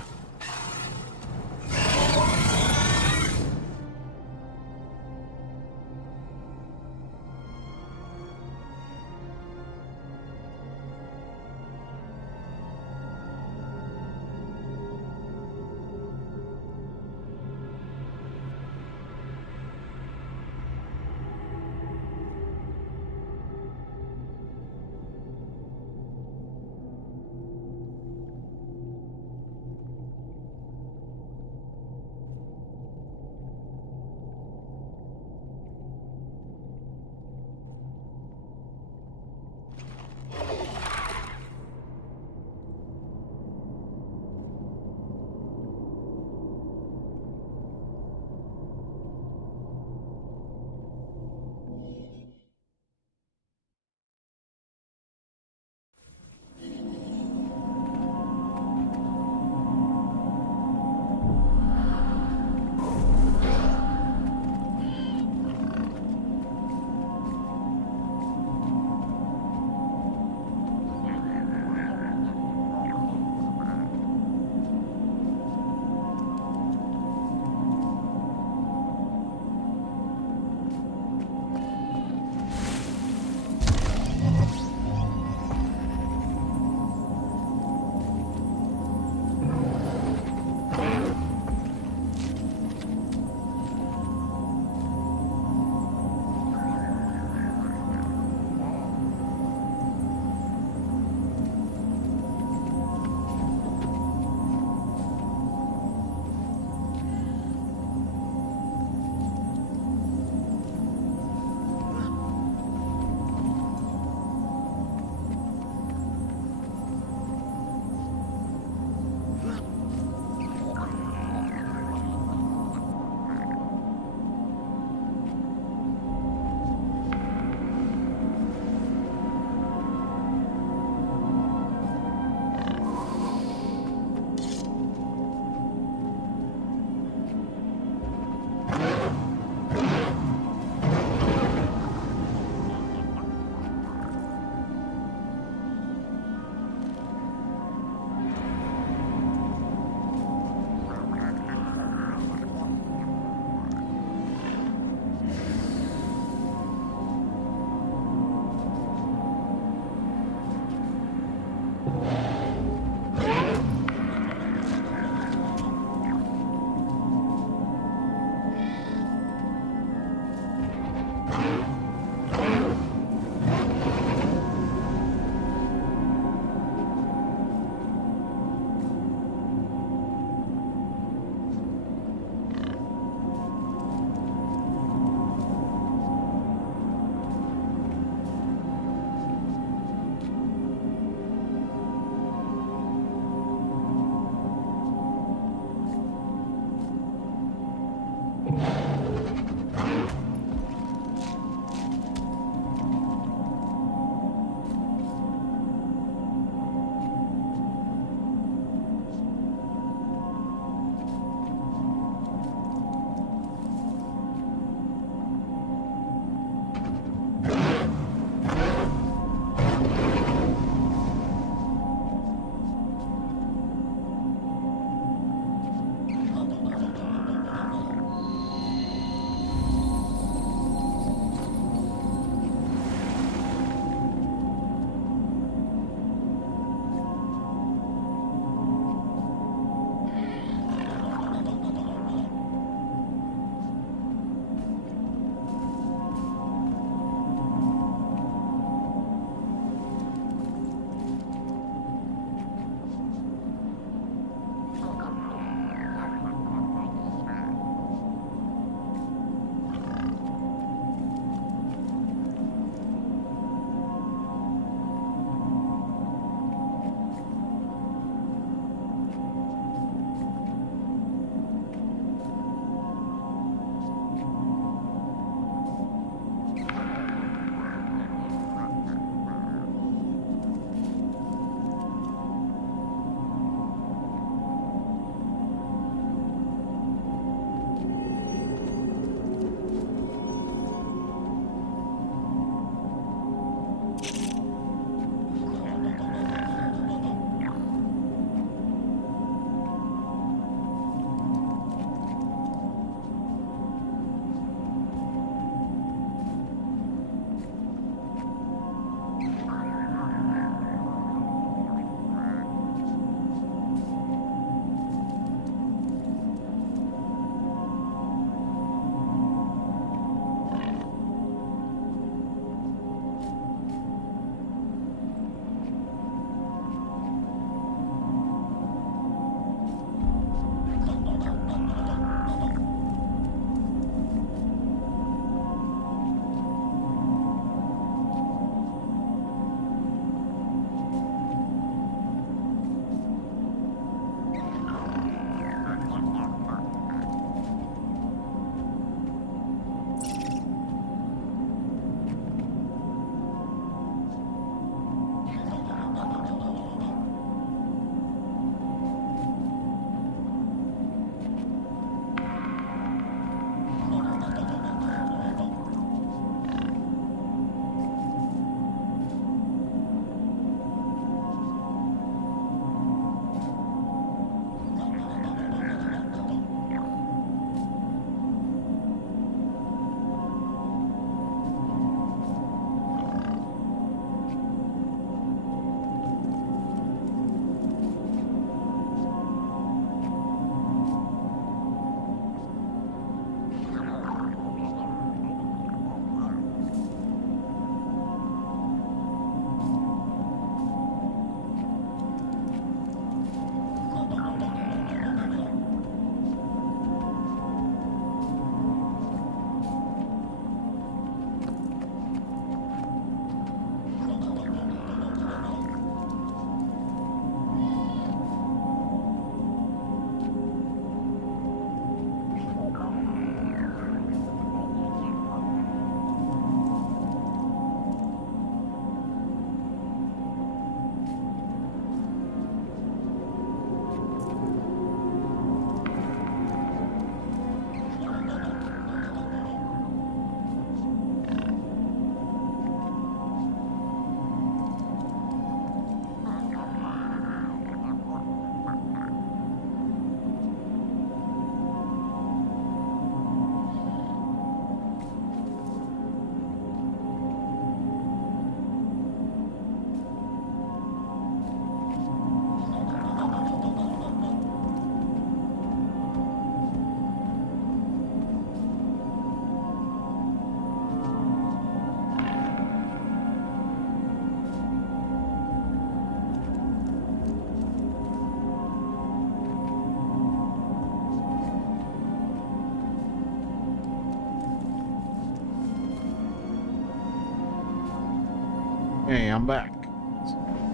Hey, I'm back. Let's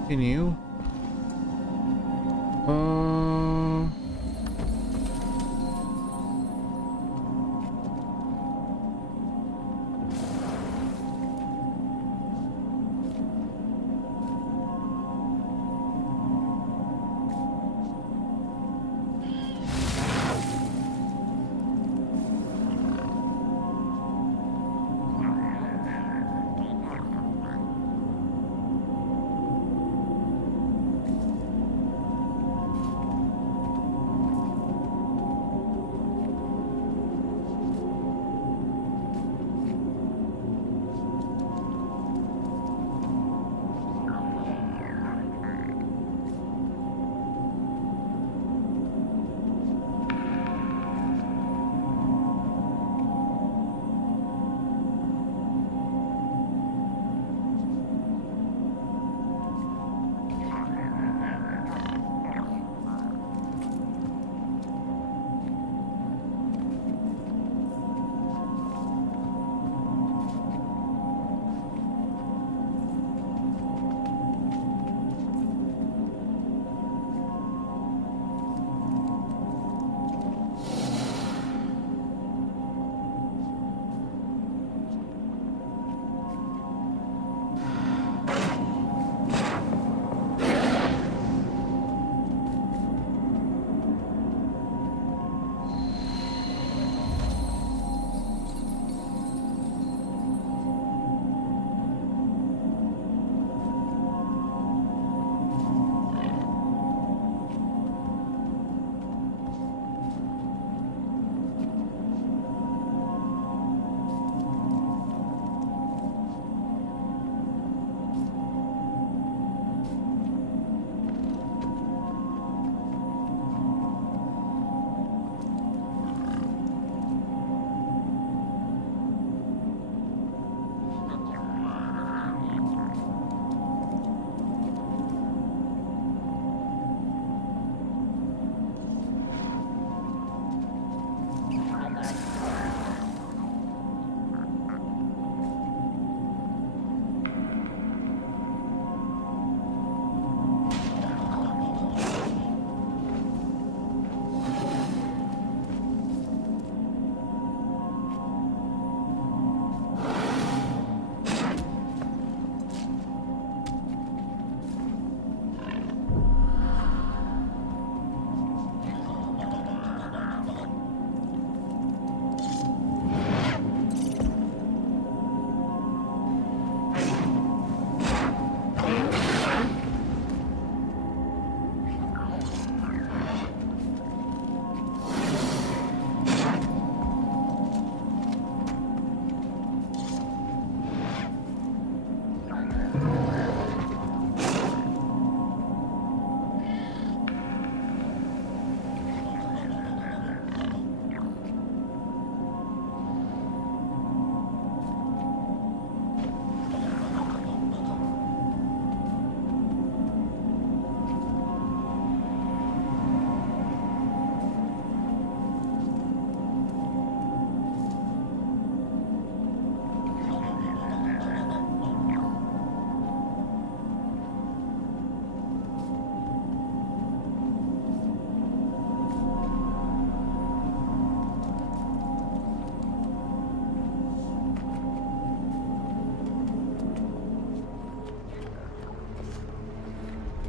continue.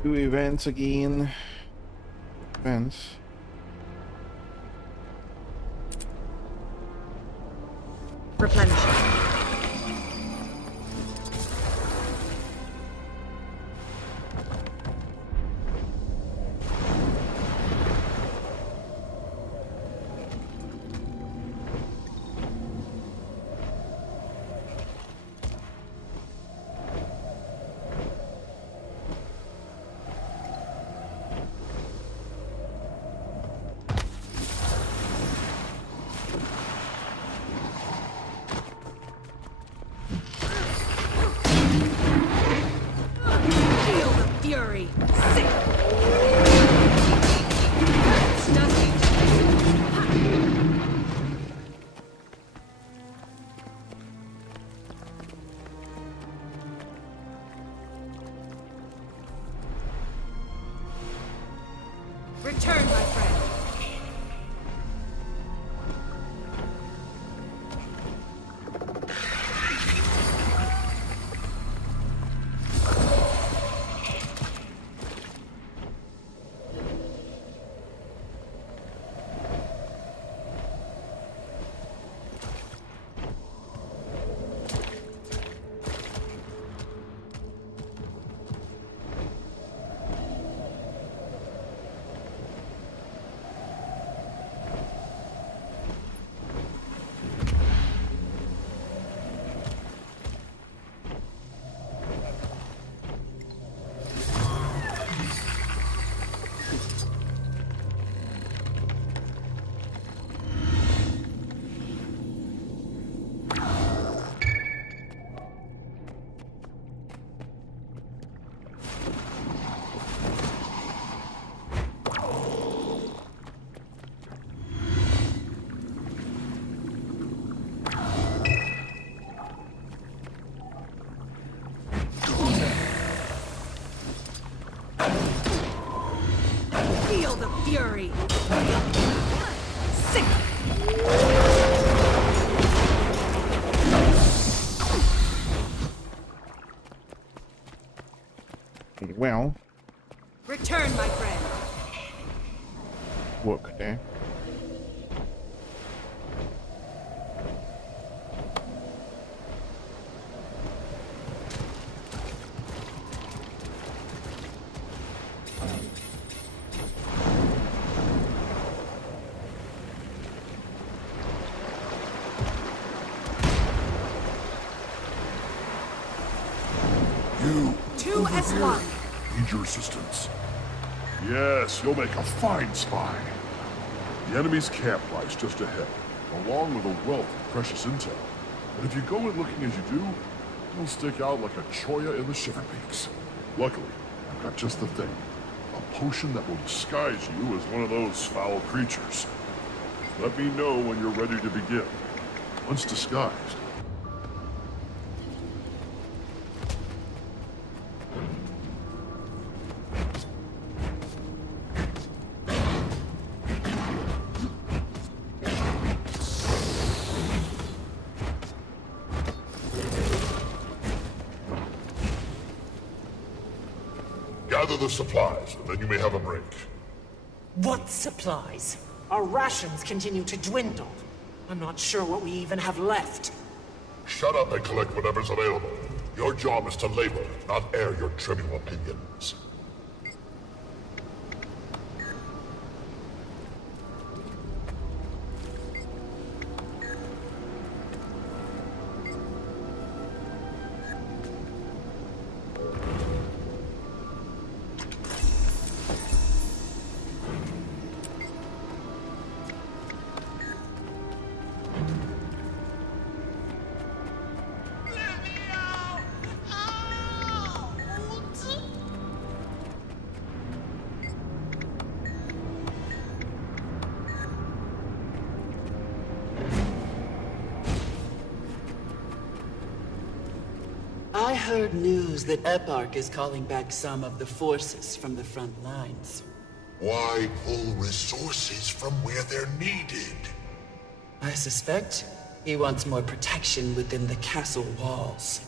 Do events again. Events. Replenishing. Fury! Sick! the fury. Sick. Well, return, my friend. Work there. You. 2S1. Need your assistance. Yes, you'll make a fine spy. The enemy's camp lies just ahead, along with a wealth of precious intel. But if you go in looking as you do, you'll stick out like a choya in the Shiver Peaks. Luckily, I've got just the thing. A potion that will disguise you as one of those foul creatures. Let me know when you're ready to begin. Once disguised, gather the supplies, and then you may have a break. What supplies? Our rations continue to dwindle. I'm not sure what we even have left. Shut up and collect whatever's available. Your job is to labor, not air your trivial opinions. I heard news that Eparch is calling back some of the forces from the front lines. Why pull resources from where they're needed? I suspect he wants more protection within the castle walls.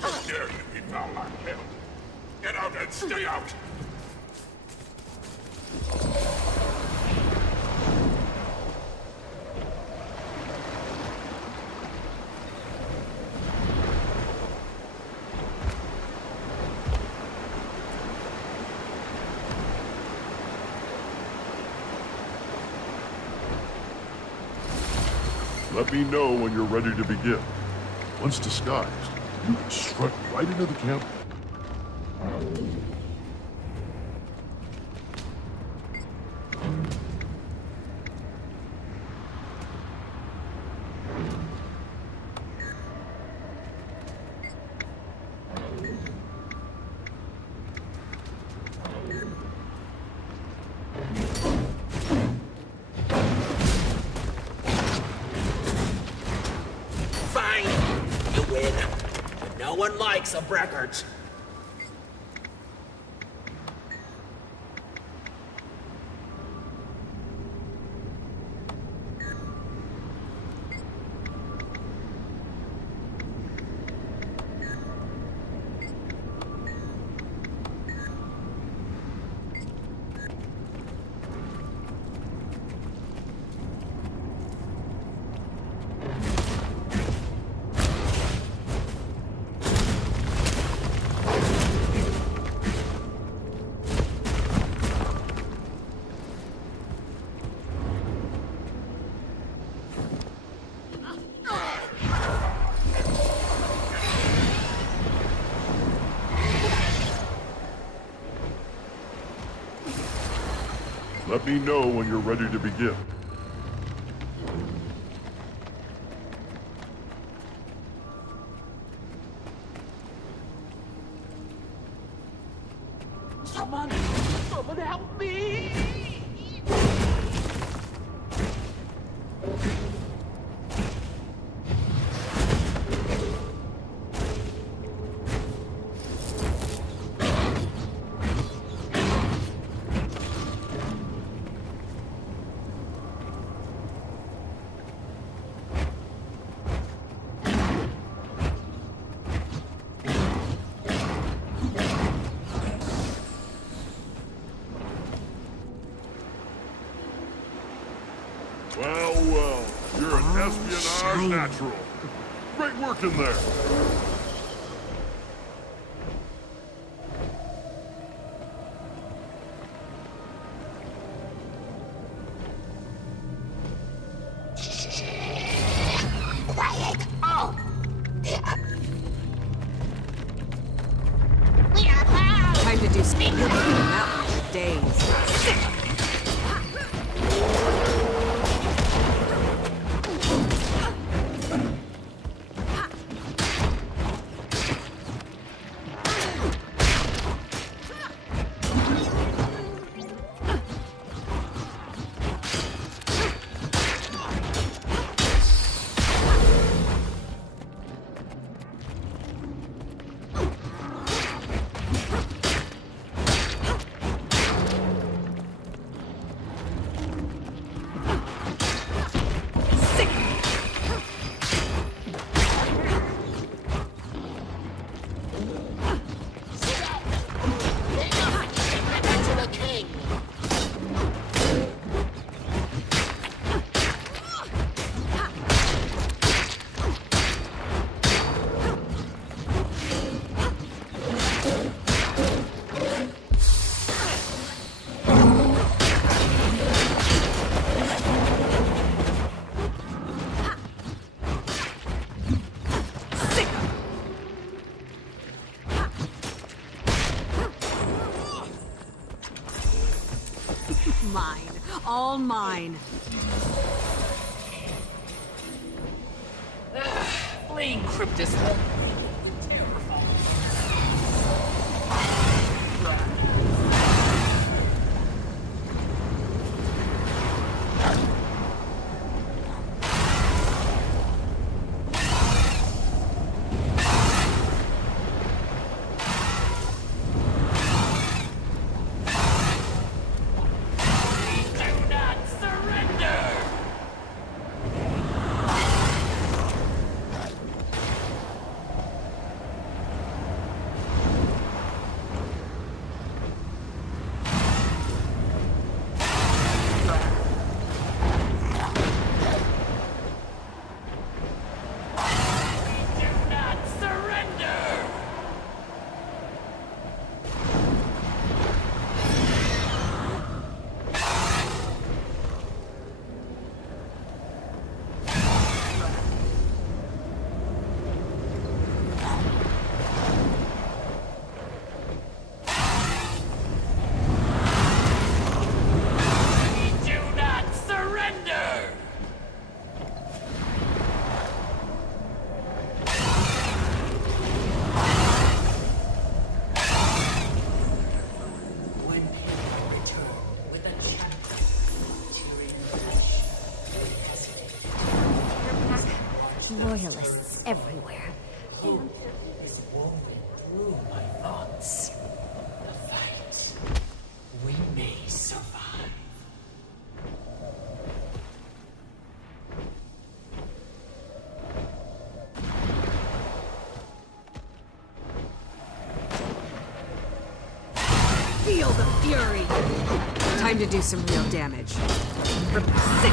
How dare you be foul like hell? Get out and stay out! Let me know when you're ready to begin. Once disguised, you can strut right into the camp. one likes a braggart. Let me know when you're ready to begin. Someone help me! Well, you're an espionage natural. Great work in there. Quiet! Oh! Time to do speed. That was days. Mine. All mine. Fleeing Cryptus won't be terrifying. Loyalists everywhere. Feel the fury! Time to do some real damage. Sick!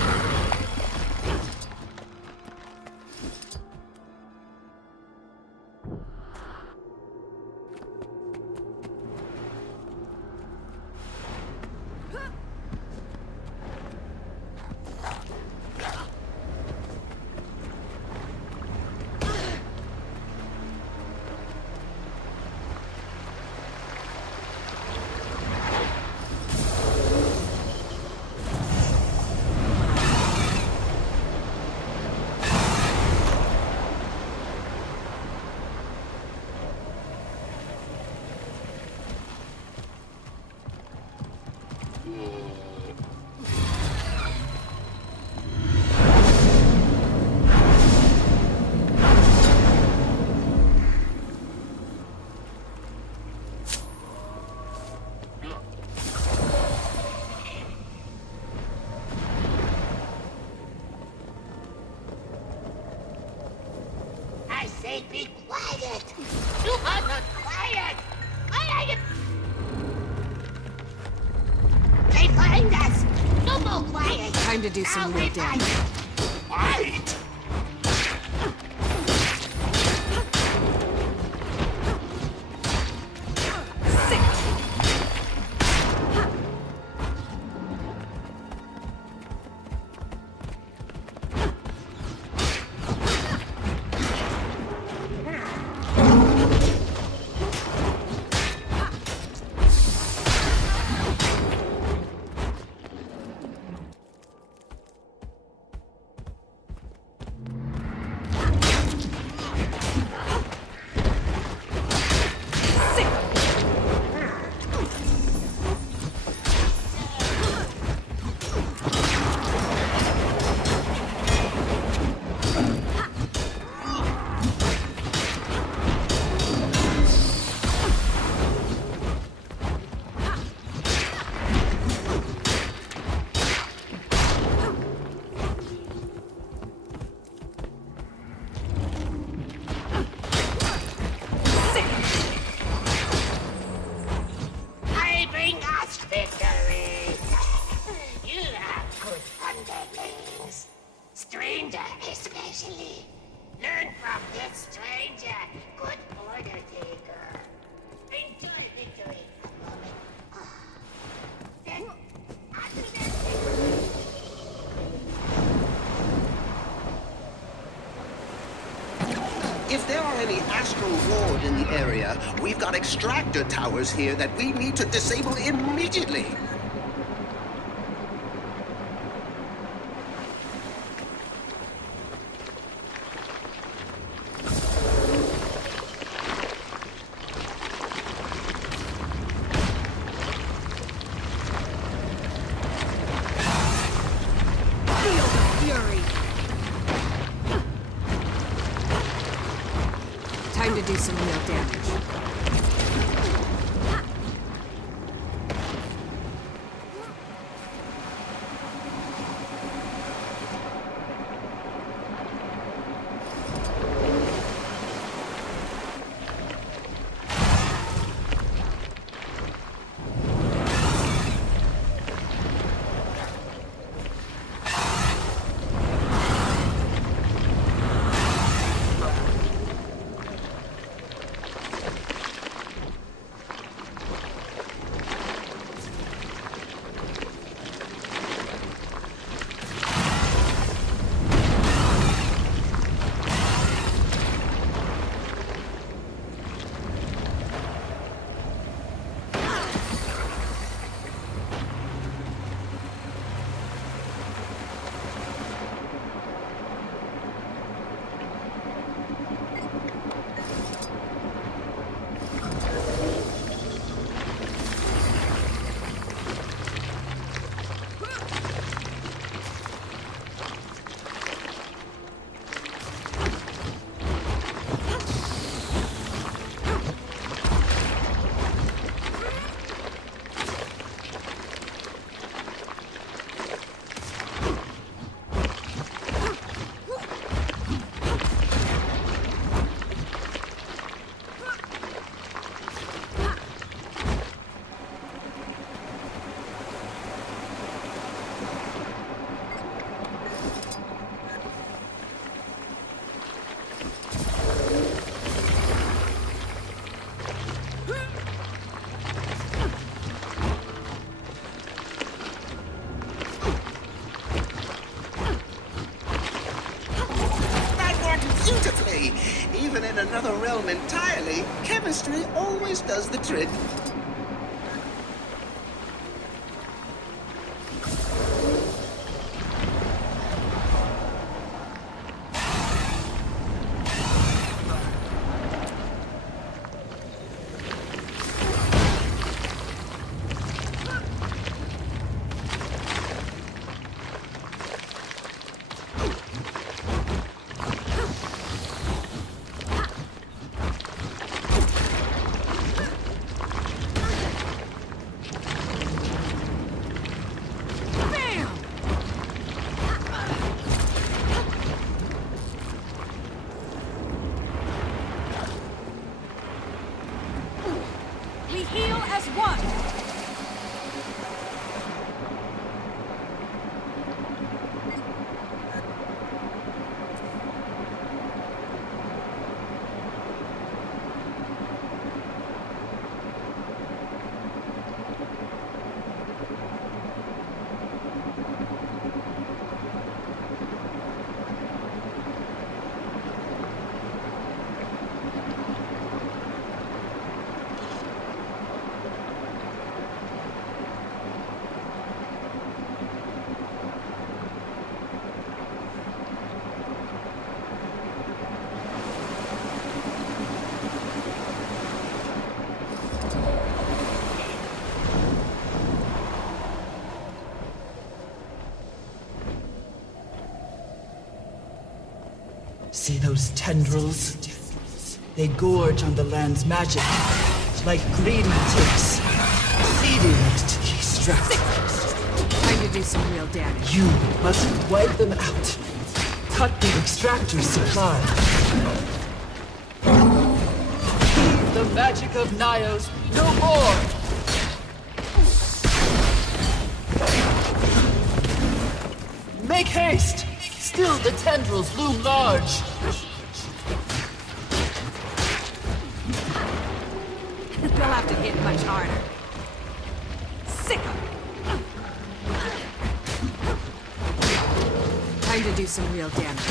I say be quiet! You are not quiet! Why are you... They find us! No more quiet! Time to do some real damage. Quiet! Stranger, especially. Learn from this stranger. Good order taker. Enjoy victory. A moment. Then, after that... If there are any astral ward in the area, we've got extractor towers here that we need to disable immediately. Time to do some real damage. chemistry always does the trick. See those tendrils? They gorge on the land's magic, like greedy ticks, feeding it to the extractor. Trying to do some real damage. You must wipe them out. Cut the extractor's supply. The magic of Nios no more! Make haste! Still the tendrils loom large. They'll have to hit much harder. Sick 'em. Time to do some real damage.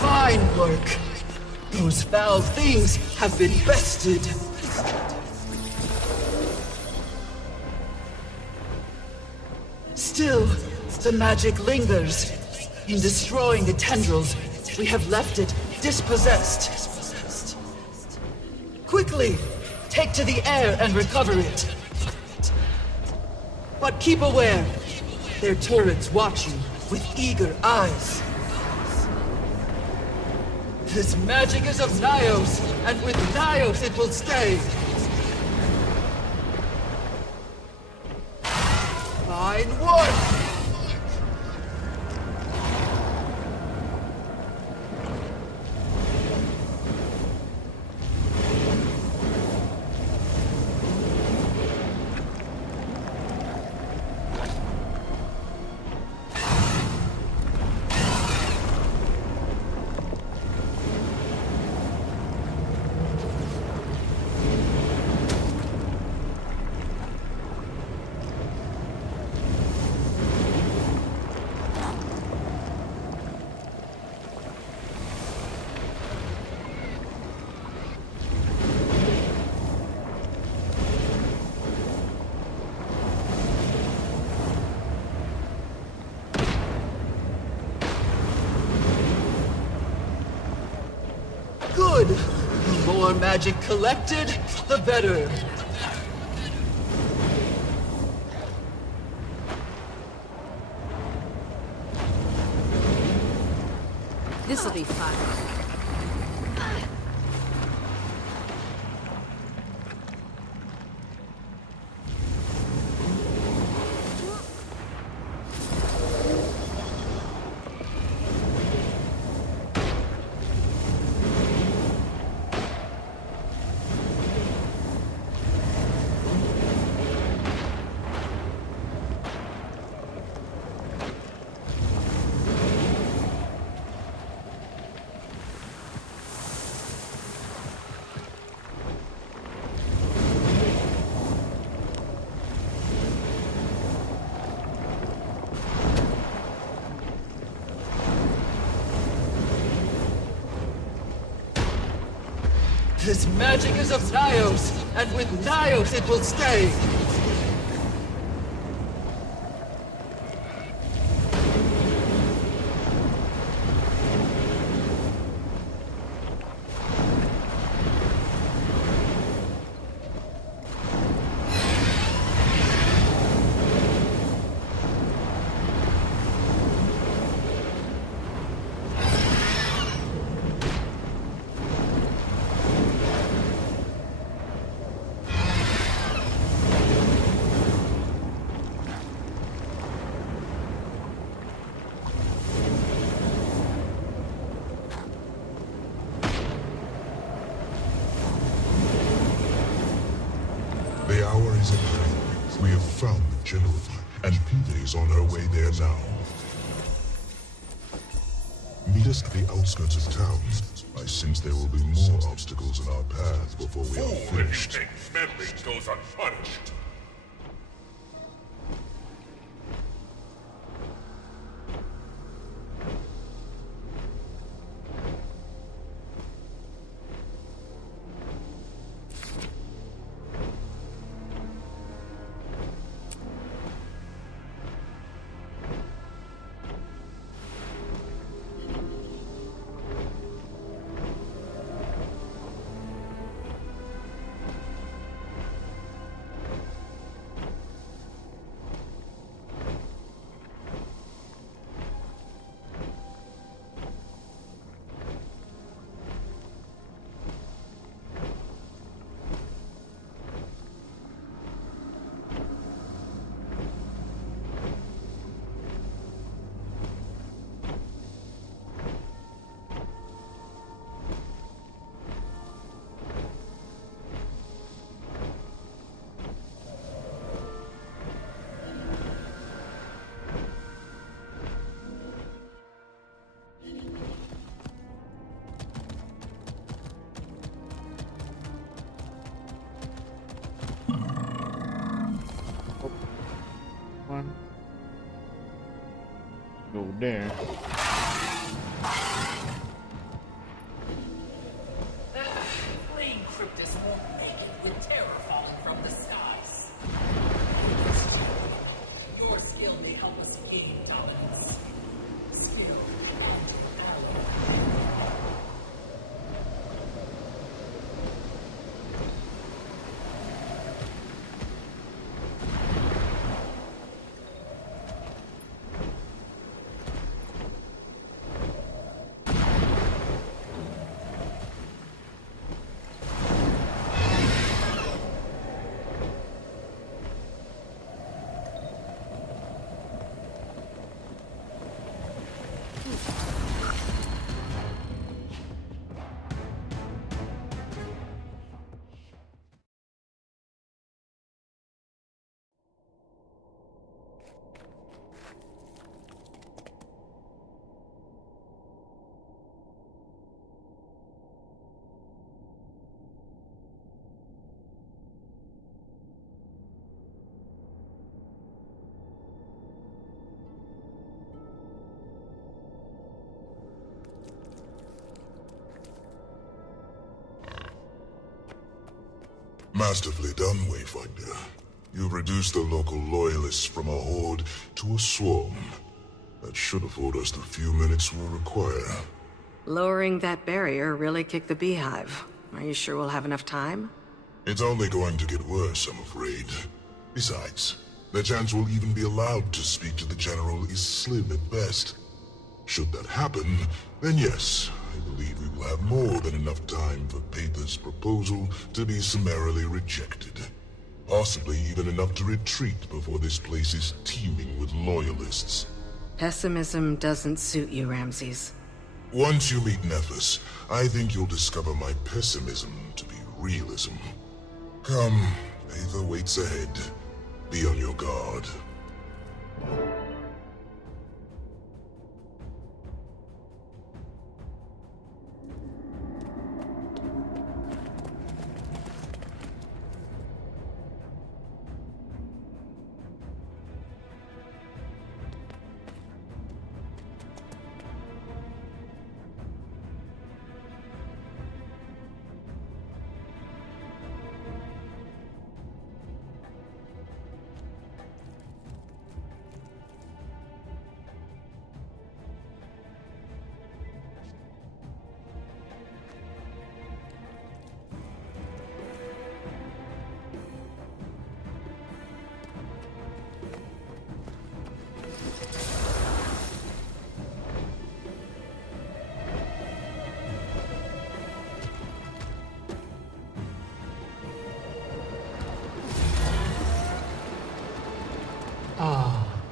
Fine work. Those foul things have been bested. Still, the magic lingers. In destroying the tendrils, we have left it dispossessed. Quickly, take to the air and recover it. But keep aware. Their turrets watch you with eager eyes. This magic is of Nios, and with Nios it will stay. Fine work! Good. The more magic collected, the better. This'll be fun. This magic is of Nyos, and with Nyos it will stay. The hour is at hand. We have found the general, and Peeta is on her way there now. Meet us at the outskirts of town. I sense there will be more obstacles in our path before we are finished. Meddling goes unpunished. Go there. Fleeing Cryptus won't make it with terror falling from the skies. Your skill may help us gain dominance. Skill and ally. Masterfully done, Wayfinder. You've reduced the local loyalists from a horde to a swarm. That should afford us the few minutes we'll require. Lowering that barrier really kicked the beehive. Are you sure we'll have enough time? It's only going to get worse, I'm afraid. Besides, the chance we'll even be allowed to speak to the General is slim at best. Should that happen, then yes, I believe we will have more than enough time for Peeta's proposal to be summarily rejected. Possibly even enough to retreat before this place is teeming with loyalists. Pessimism doesn't suit you, Ramses. Once you meet Nephis, I think you'll discover my pessimism to be realism. Come, Peeta waits ahead. Be on your guard.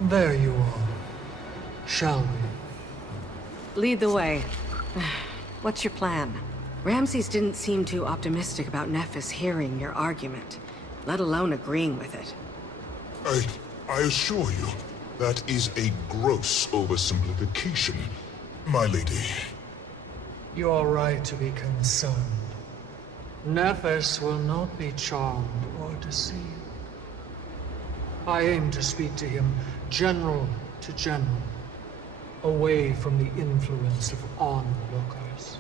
There you are. Shall we? Lead the way. What's your plan? Ramses didn't seem too optimistic about Nephis hearing your argument, let alone agreeing with it. I assure you, that is a gross oversimplification, my lady. You are right to be concerned. Nephis will not be charmed or deceived. I aim to speak to him general to general, away from the influence of onlookers.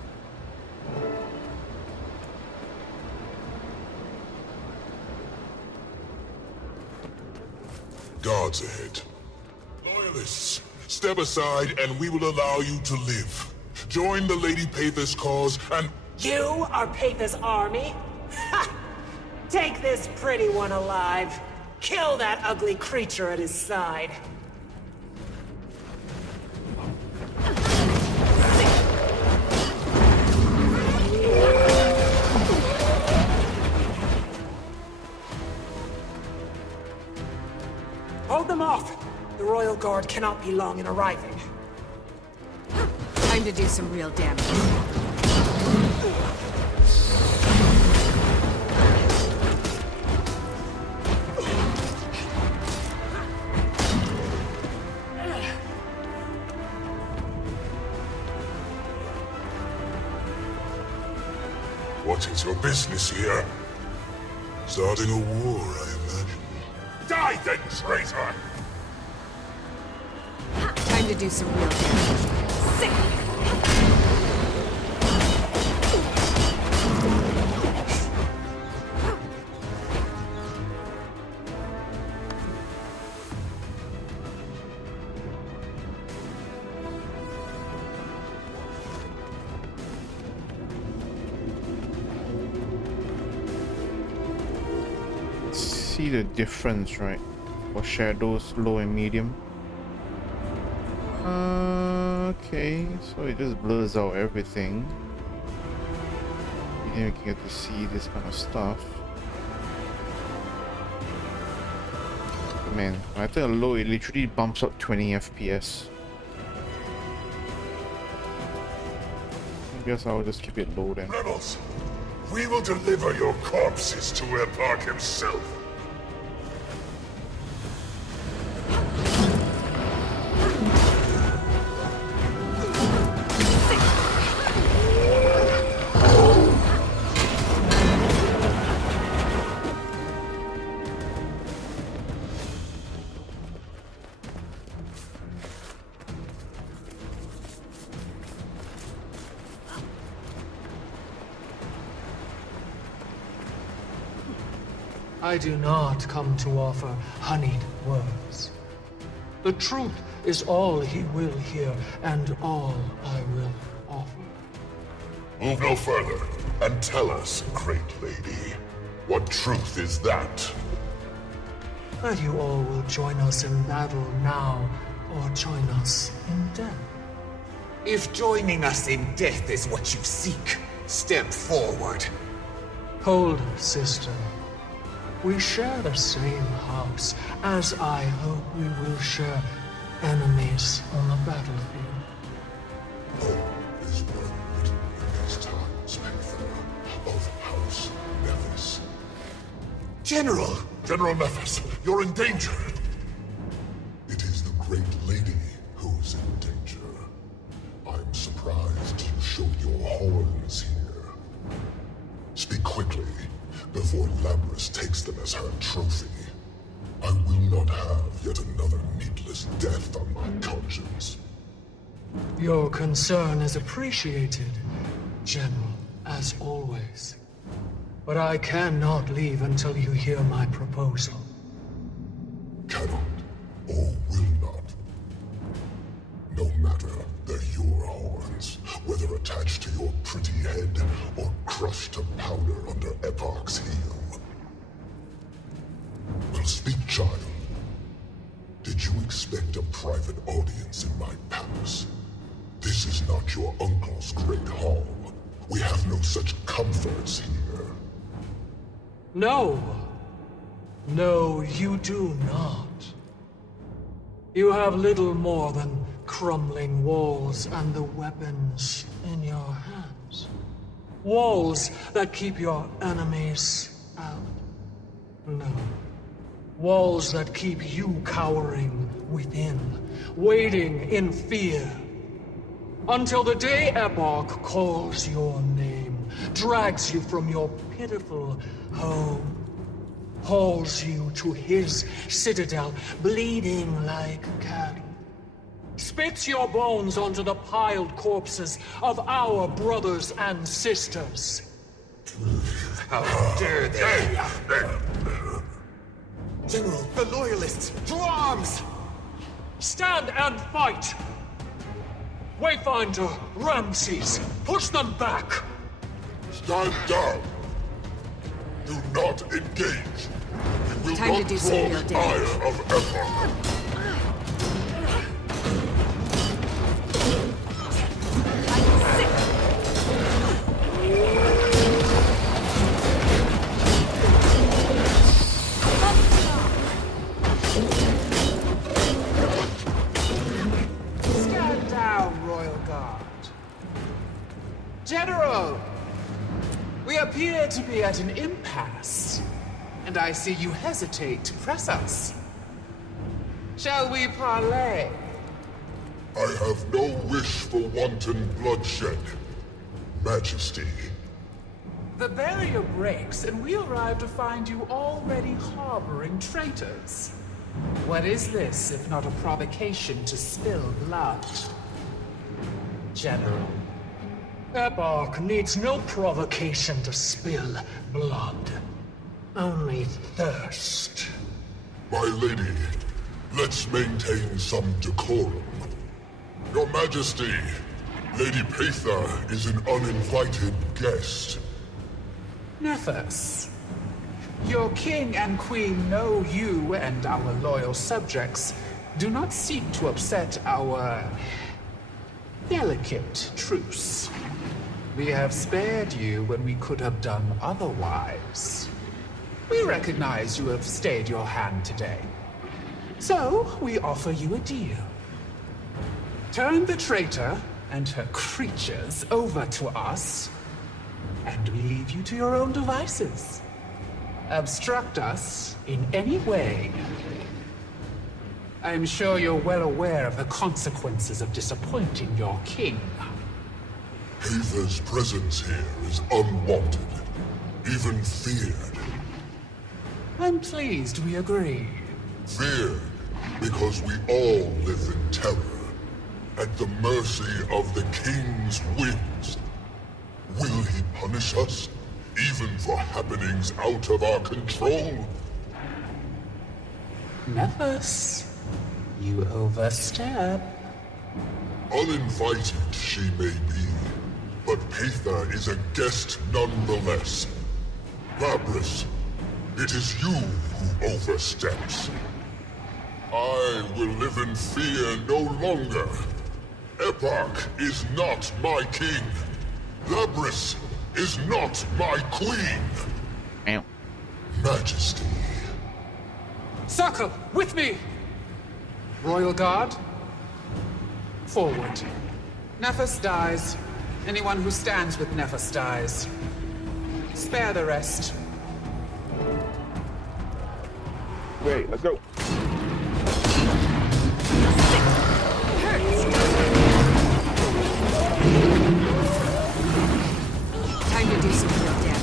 Guards ahead. Loyalists, step aside and we will allow you to live. Join the Lady Paitha's cause and... You are Paitha's army? Ha! Take this pretty one alive. Kill that ugly creature at his side. Hold them off! The Royal Guard cannot be long in arriving. Time to do some real damage. What is your business here? Starting a war, I imagine. Die then, traitor! Time to do some real damage. Sick! See the difference, right? For shadows, low and medium. Okay, so it just blurs out everything. You didn't get to see this kind of stuff. Man, when I turn low, it literally bumps up 20 FPS. I guess I'll just keep it low then. Rebels, we will deliver your corpses to Eparch himself. I do not come to offer honeyed words. The truth is all he will hear, and all I will offer. Move no further, and tell us, great lady, what truth is that? That you all will join us in battle now, or join us in death. If joining us in death is what you seek, step forward. Hold, sister. We share the same house, as I hope we will share enemies on the battlefield. Hope is word written in these times, Paitha, of House Nephis. General! General Nephis, you're in danger! It is the great lady who's in danger. I'm surprised you showed your horns here. Speak quickly, before Labrys takes them as her trophy. I will not have yet another needless death on my conscience. Your concern is appreciated, General, as always. But I cannot leave until you hear my proposal. Cannot, or will not. No matter, they're your horns, whether attached to your pretty head or crushed to powder under Eparch's heel. Well, speak, child. Did you expect a private audience in my palace? This is not your uncle's great hall. We have no such comforts here. No. No, you do not. You have little more than crumbling walls and the weapons in your hands. Walls that keep your enemies out. No. Walls that keep you cowering within, waiting in fear. Until the day Epoch calls your name, drags you from your pitiful home, hauls you to his citadel, bleeding like cattle. Spits your bones onto the piled corpses of our brothers and sisters. How dare they? General, the Loyalists! To arms! Stand and fight! Wayfinder, Ramses, push them back! Stand down! Do not engage! We will Time to not do draw some real the damage. ire of Epoch! Stand down, Royal Guard. General! We appear to be at an impasse, and I see you hesitate to press us. Shall we parley? I have no wish for wanton bloodshed, Majesty. The barrier breaks, and we arrive to find you already harboring traitors. What is this, if not a provocation to spill blood? General. Epoch needs no provocation to spill blood. Only thirst. My lady, let's maintain some decorum. Your Majesty, Lady Patha is an uninvited guest. Nefas. Your king and queen know you and our loyal subjects do not seek to upset our delicate truce. We have spared you when we could have done otherwise. We recognize you have stayed your hand today. So, we offer you a deal. Turn the traitor and her creatures over to us, and we leave you to your own devices. Obstruct us in any way. I'm sure you're well aware of the consequences of disappointing your king. Patha's presence here is unwanted, even feared. I'm pleased we agree. Feared because we all live in terror, at the mercy of the king's whims. Will he punish us, even for happenings out of our control? Nefas, you overstep. Uninvited she may be, but Patha is a guest nonetheless. Labris, it is you who oversteps. I will live in fear no longer. Epoch is not my king. Labris is not my queen. Ow. Majesty. Circle, with me! Royal Guard, forward. Nefas dies. Anyone who stands with Nefas dies. Spare the rest. Wait, let's go. Time to do some real damage.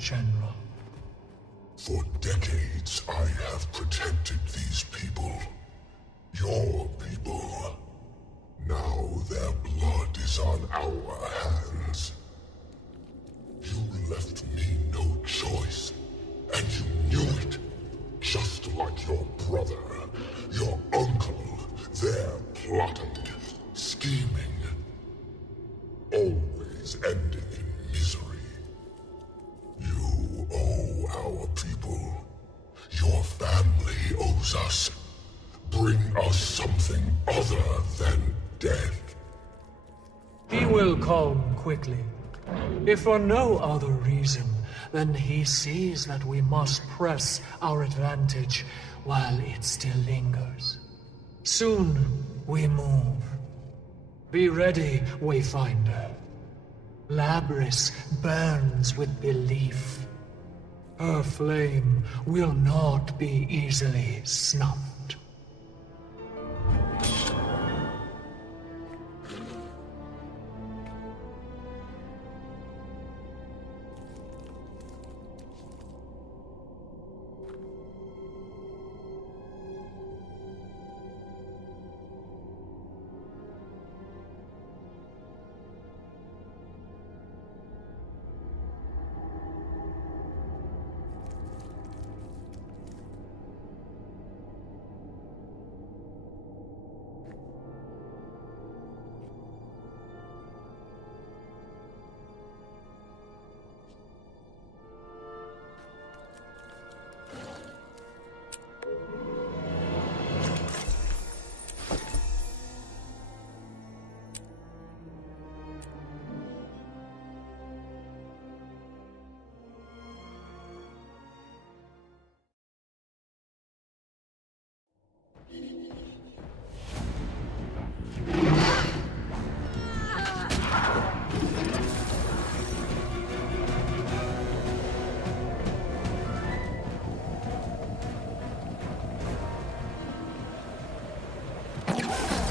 General. For decades, I have protected these people. Your people. Now their blood is on our hands. You left me no choice, and you knew it. Just like your brother, your uncle, they're plotting, scheming, always ending in misery. You owe our people. Your family owes us. Bring us something other than death. He will come quickly. If for no other reason, then he sees that we must press our advantage while it still lingers. Soon we move. Be ready, Wayfinder. Labrys burns with belief. Her flame will not be easily snuffed.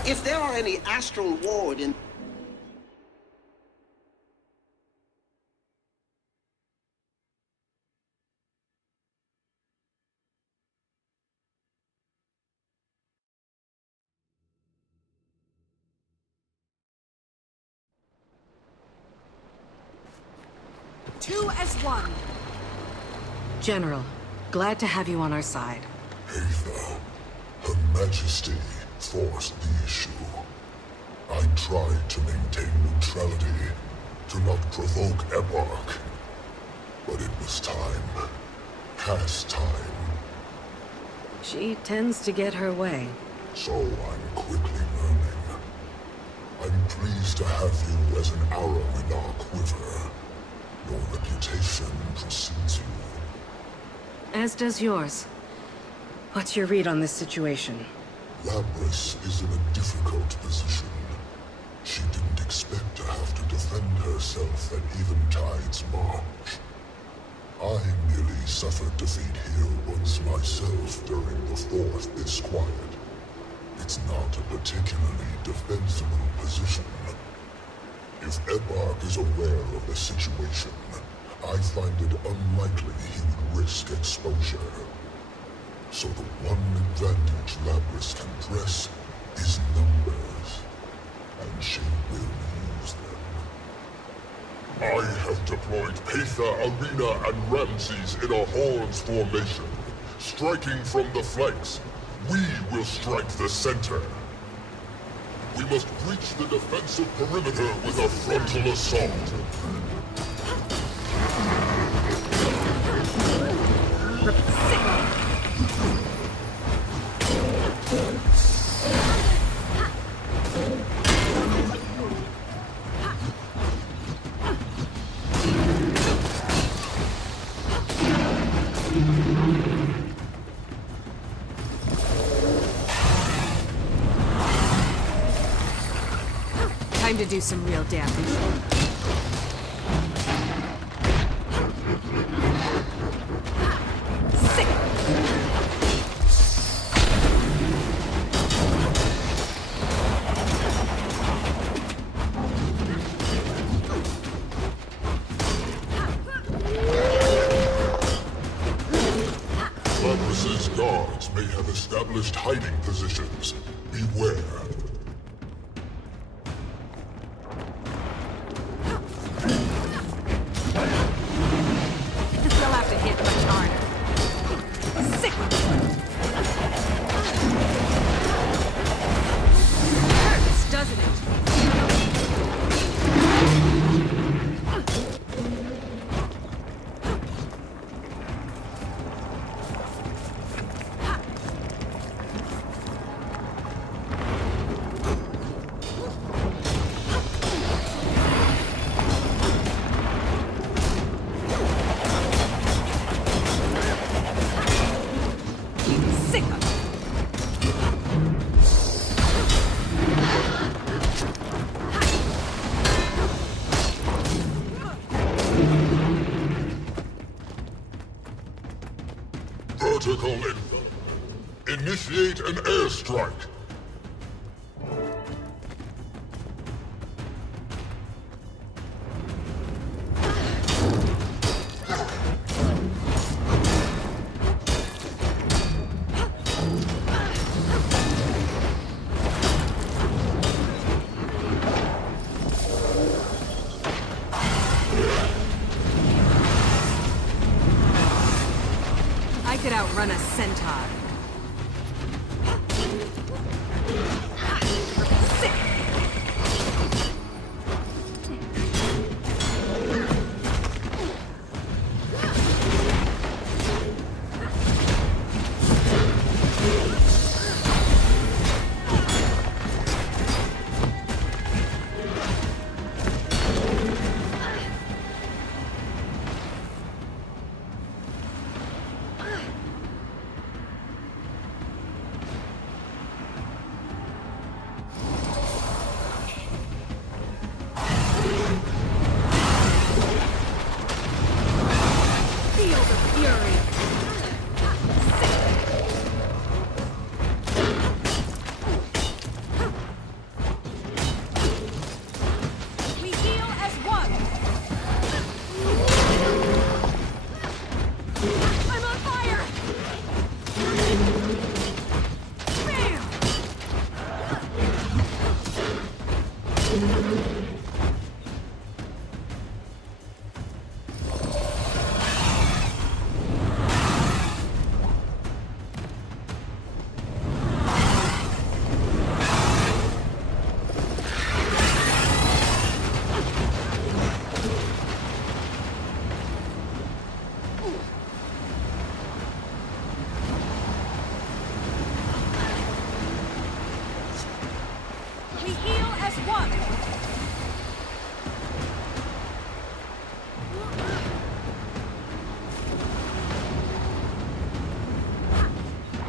If there are any astral ward in... Two as one. General, glad to have you on our side. Aether, Her Majesty forced the issue. I tried to maintain neutrality, to not provoke Ebark. But it was time. Past time. She tends to get her way. So I'm quickly learning. I'm pleased to have you as an arrow in our quiver. Your reputation precedes you. As does yours. What's your read on this situation? Labrys is in a difficult position. She didn't expect to have to defend herself at Eventide's march. I nearly suffered defeat here once myself during the Fourth Disquiet. It's not a particularly defensible position. If Ebark is aware of the situation, I find it unlikely he would risk exposure. So the one advantage Labrys can press is numbers, and she will use them. I have deployed Paetha, Arena, and Ramses in a horns formation. Striking from the flanks, we will strike the center. We must breach the defensive perimeter with a frontal assault. Time to do some real damage. Labras's guards may have established hiding positions. Beware. You'll have to hit much harder. Sick with it. Hurts, doesn't it? Vertical inbound. Initiate an airstrike. I could outrun a centaur.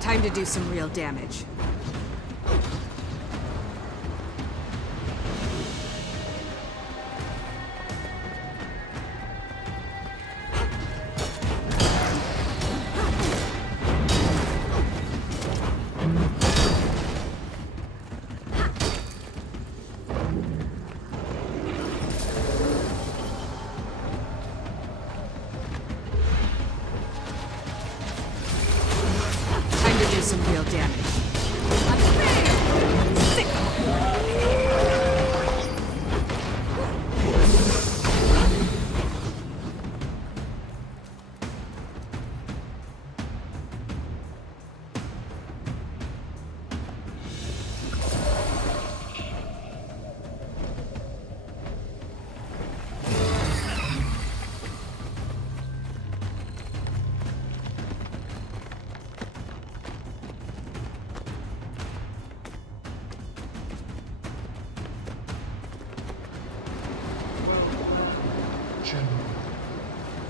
Time to do some real damage. Some real damage. Sick.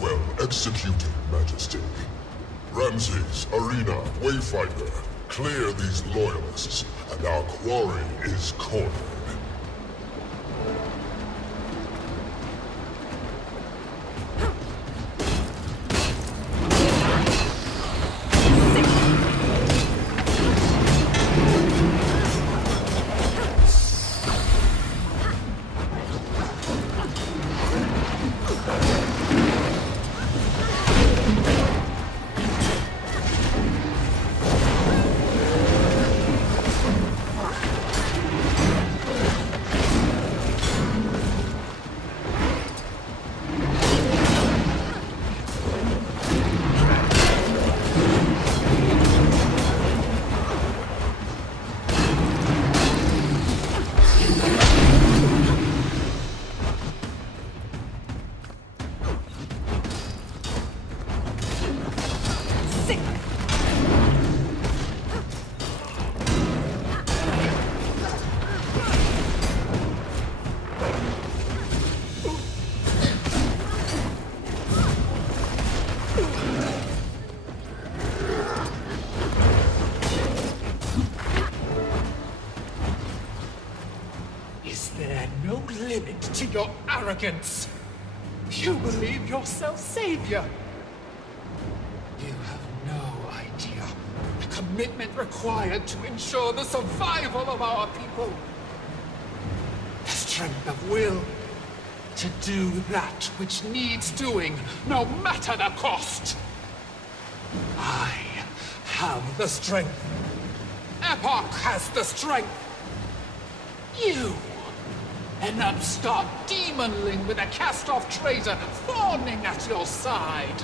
Well executed, Majesty. Ramses, Arena, Wayfinder, clear these loyalists, and our quarry is cornered. to your arrogance. You believe yourself savior. You have no idea the commitment required to ensure the survival of our people. The strength of will to do that which needs doing, no matter the cost. I have the strength. Epoch has the strength. You, an upstart demonling with a cast-off traitor fawning at your side.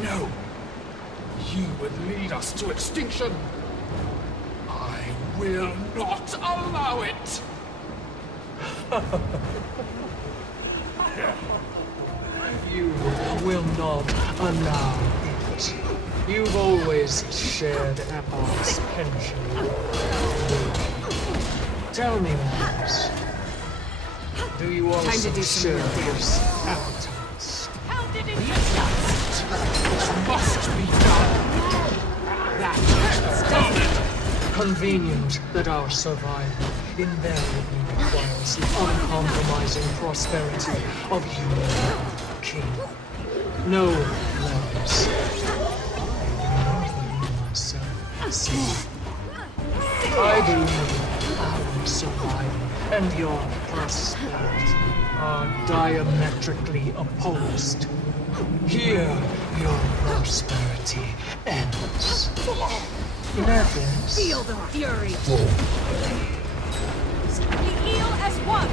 No, you would lead us to extinction. I will not allow it. You will not allow it. You've always shared Epoch's pension. Tell me, Max, do you also share his appetites? How did it It must be done. That is done. Convenient that our survival invariably requires the uncompromising prosperity of human king. No levels. I believe our survival and your prosperity are diametrically opposed. Here, your prosperity ends. Let us feel the fury? We heal as one.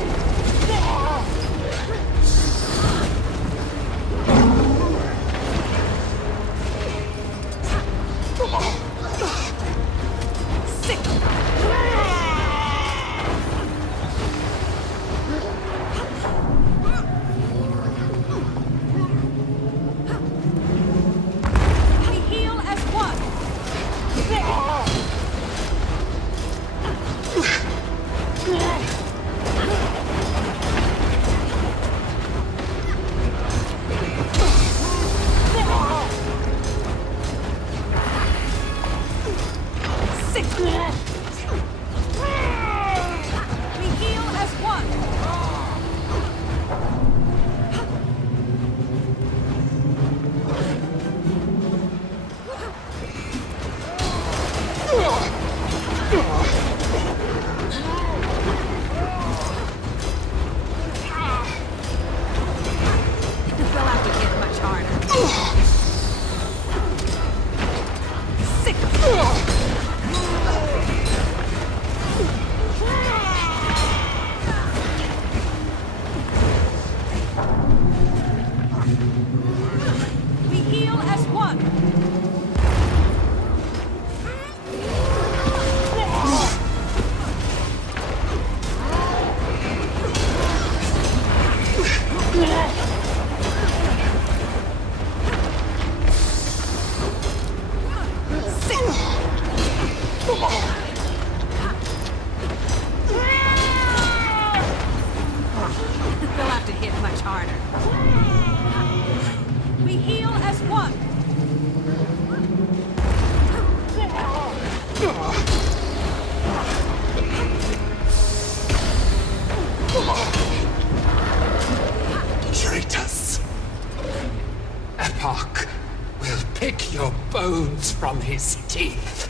From his teeth.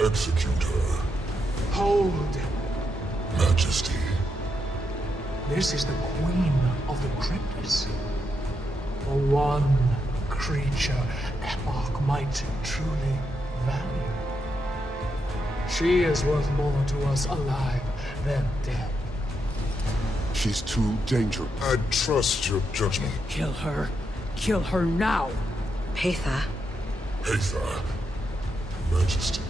Execute her. Hold. Majesty. This is the Queen of the Cryptus. The one creature Epoch might truly value. She is worth more to us alive than dead. She's too dangerous. I trust your judgment. Kill her. Kill her now. Peitha. Peitha, Majesty,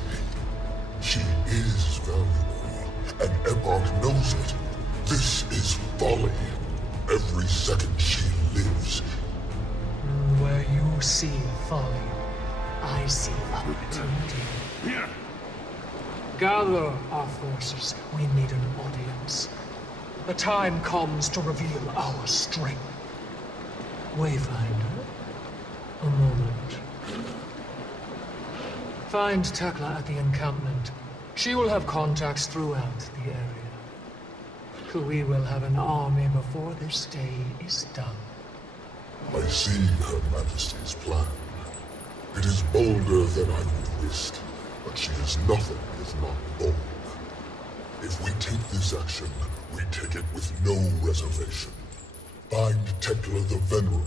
she is valuable, and Epoch knows it. This is folly. Every second she lives. Where you see folly, I see opportunity. Gather our forces. We need an audience. The time comes to reveal our strength. Wayfinder, a moment. Find Tekla at the encampment. She will have contacts throughout the area. We will have an army before this day is done. I see Her Majesty's plan. It is bolder than I would wish, but she is nothing if not bold. If we take this action, we take it with no reservation. Find Tekla the Venerable.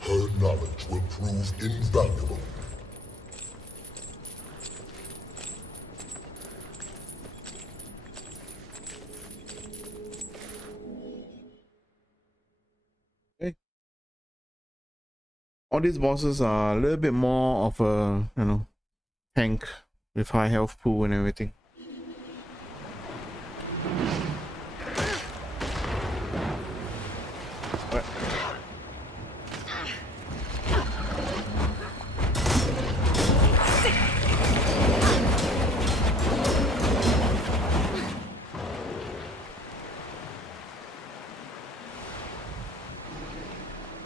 Her knowledge will prove invaluable. Okay. All these bosses are a little bit more of a, tank with high health pool and everything. What?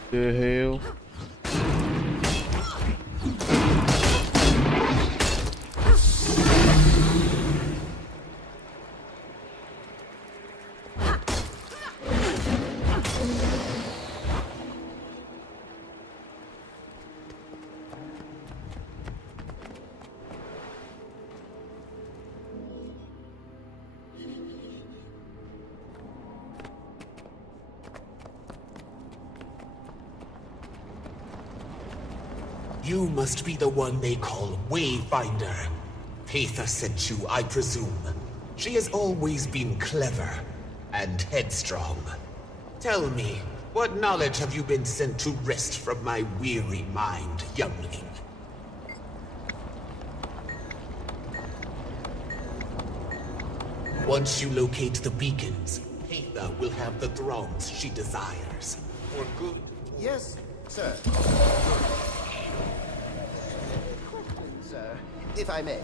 The hell? You must be the one they call Wayfinder. Paitha sent you, I presume. She has always been clever and headstrong. Tell me, what knowledge have you been sent to wrest from my weary mind, youngling? Once you locate the beacons, Paitha will have the thrones she desires. For good. Yes, sir. Sir, if I may.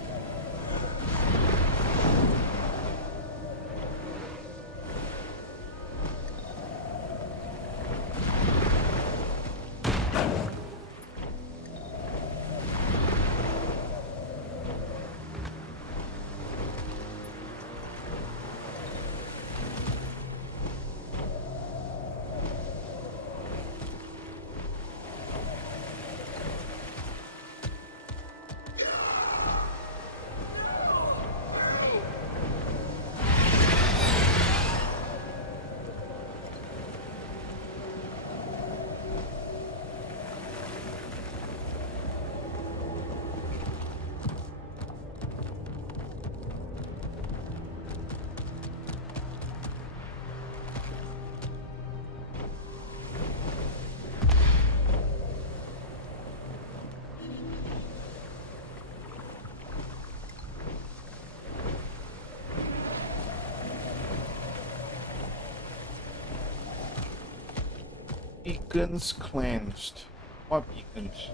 Beacons cleansed. What beacons?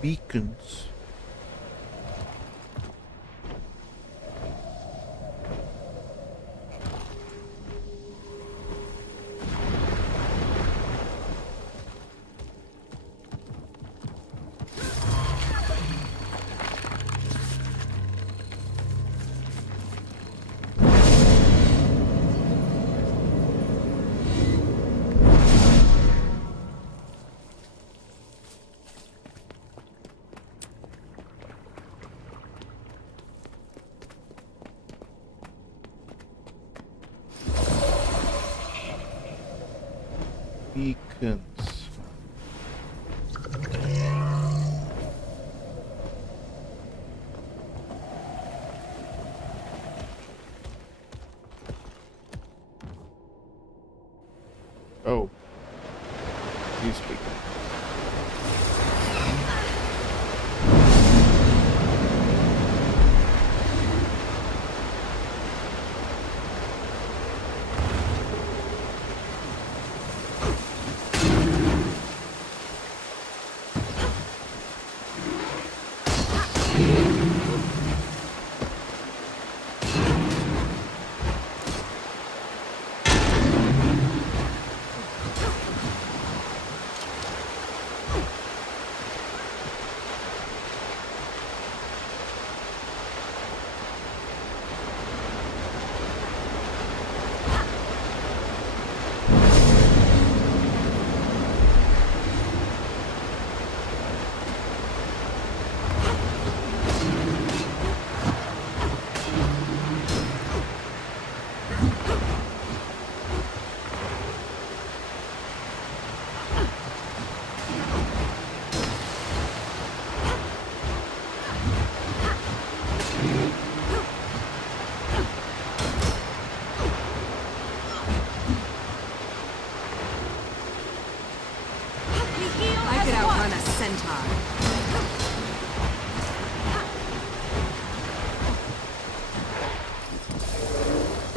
Beacons. Beacons. Oh, these beacons.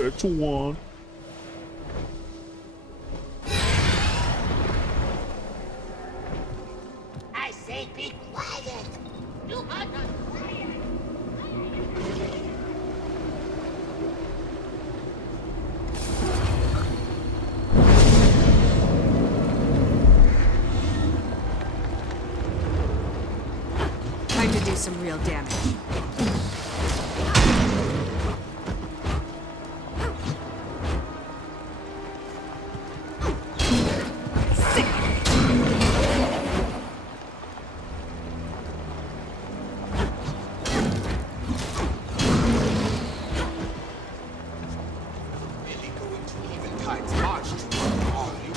X1. I say be quiet. You are not quiet. Time to do some real damage. Really going to Eventide's march tomorrow, are you?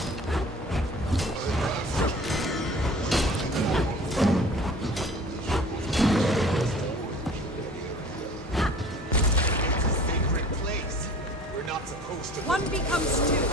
It's a sacred place. We're not supposed to. One becomes two.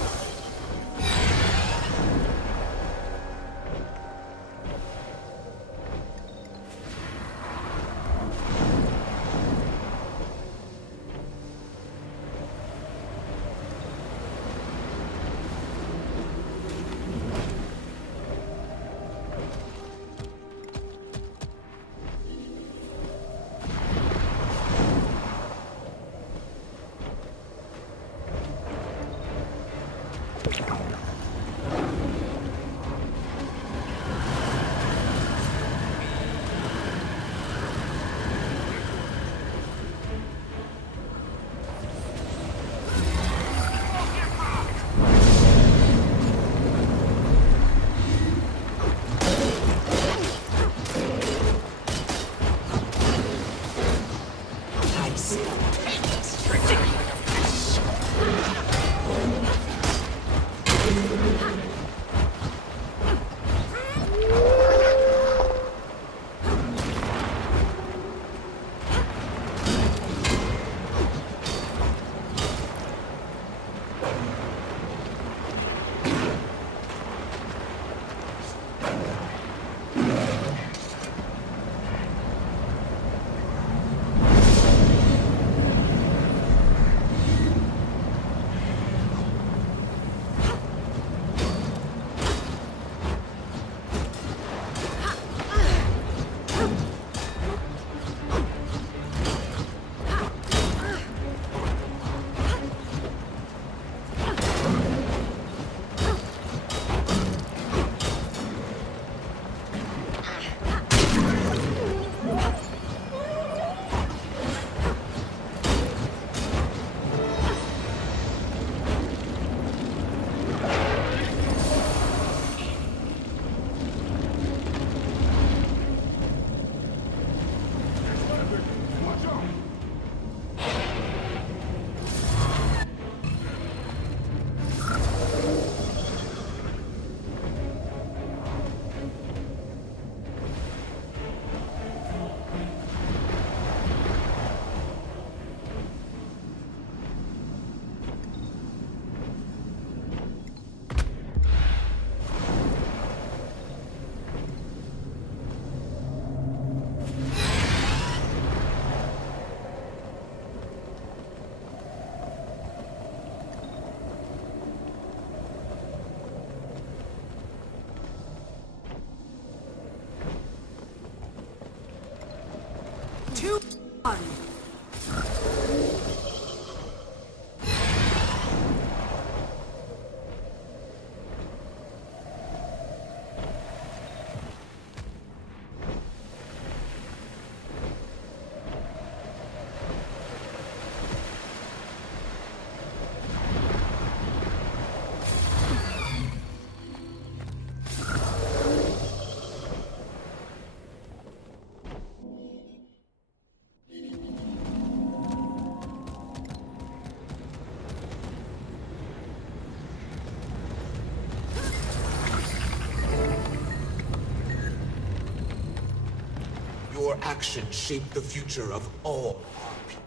Your actions shape the future of all our people.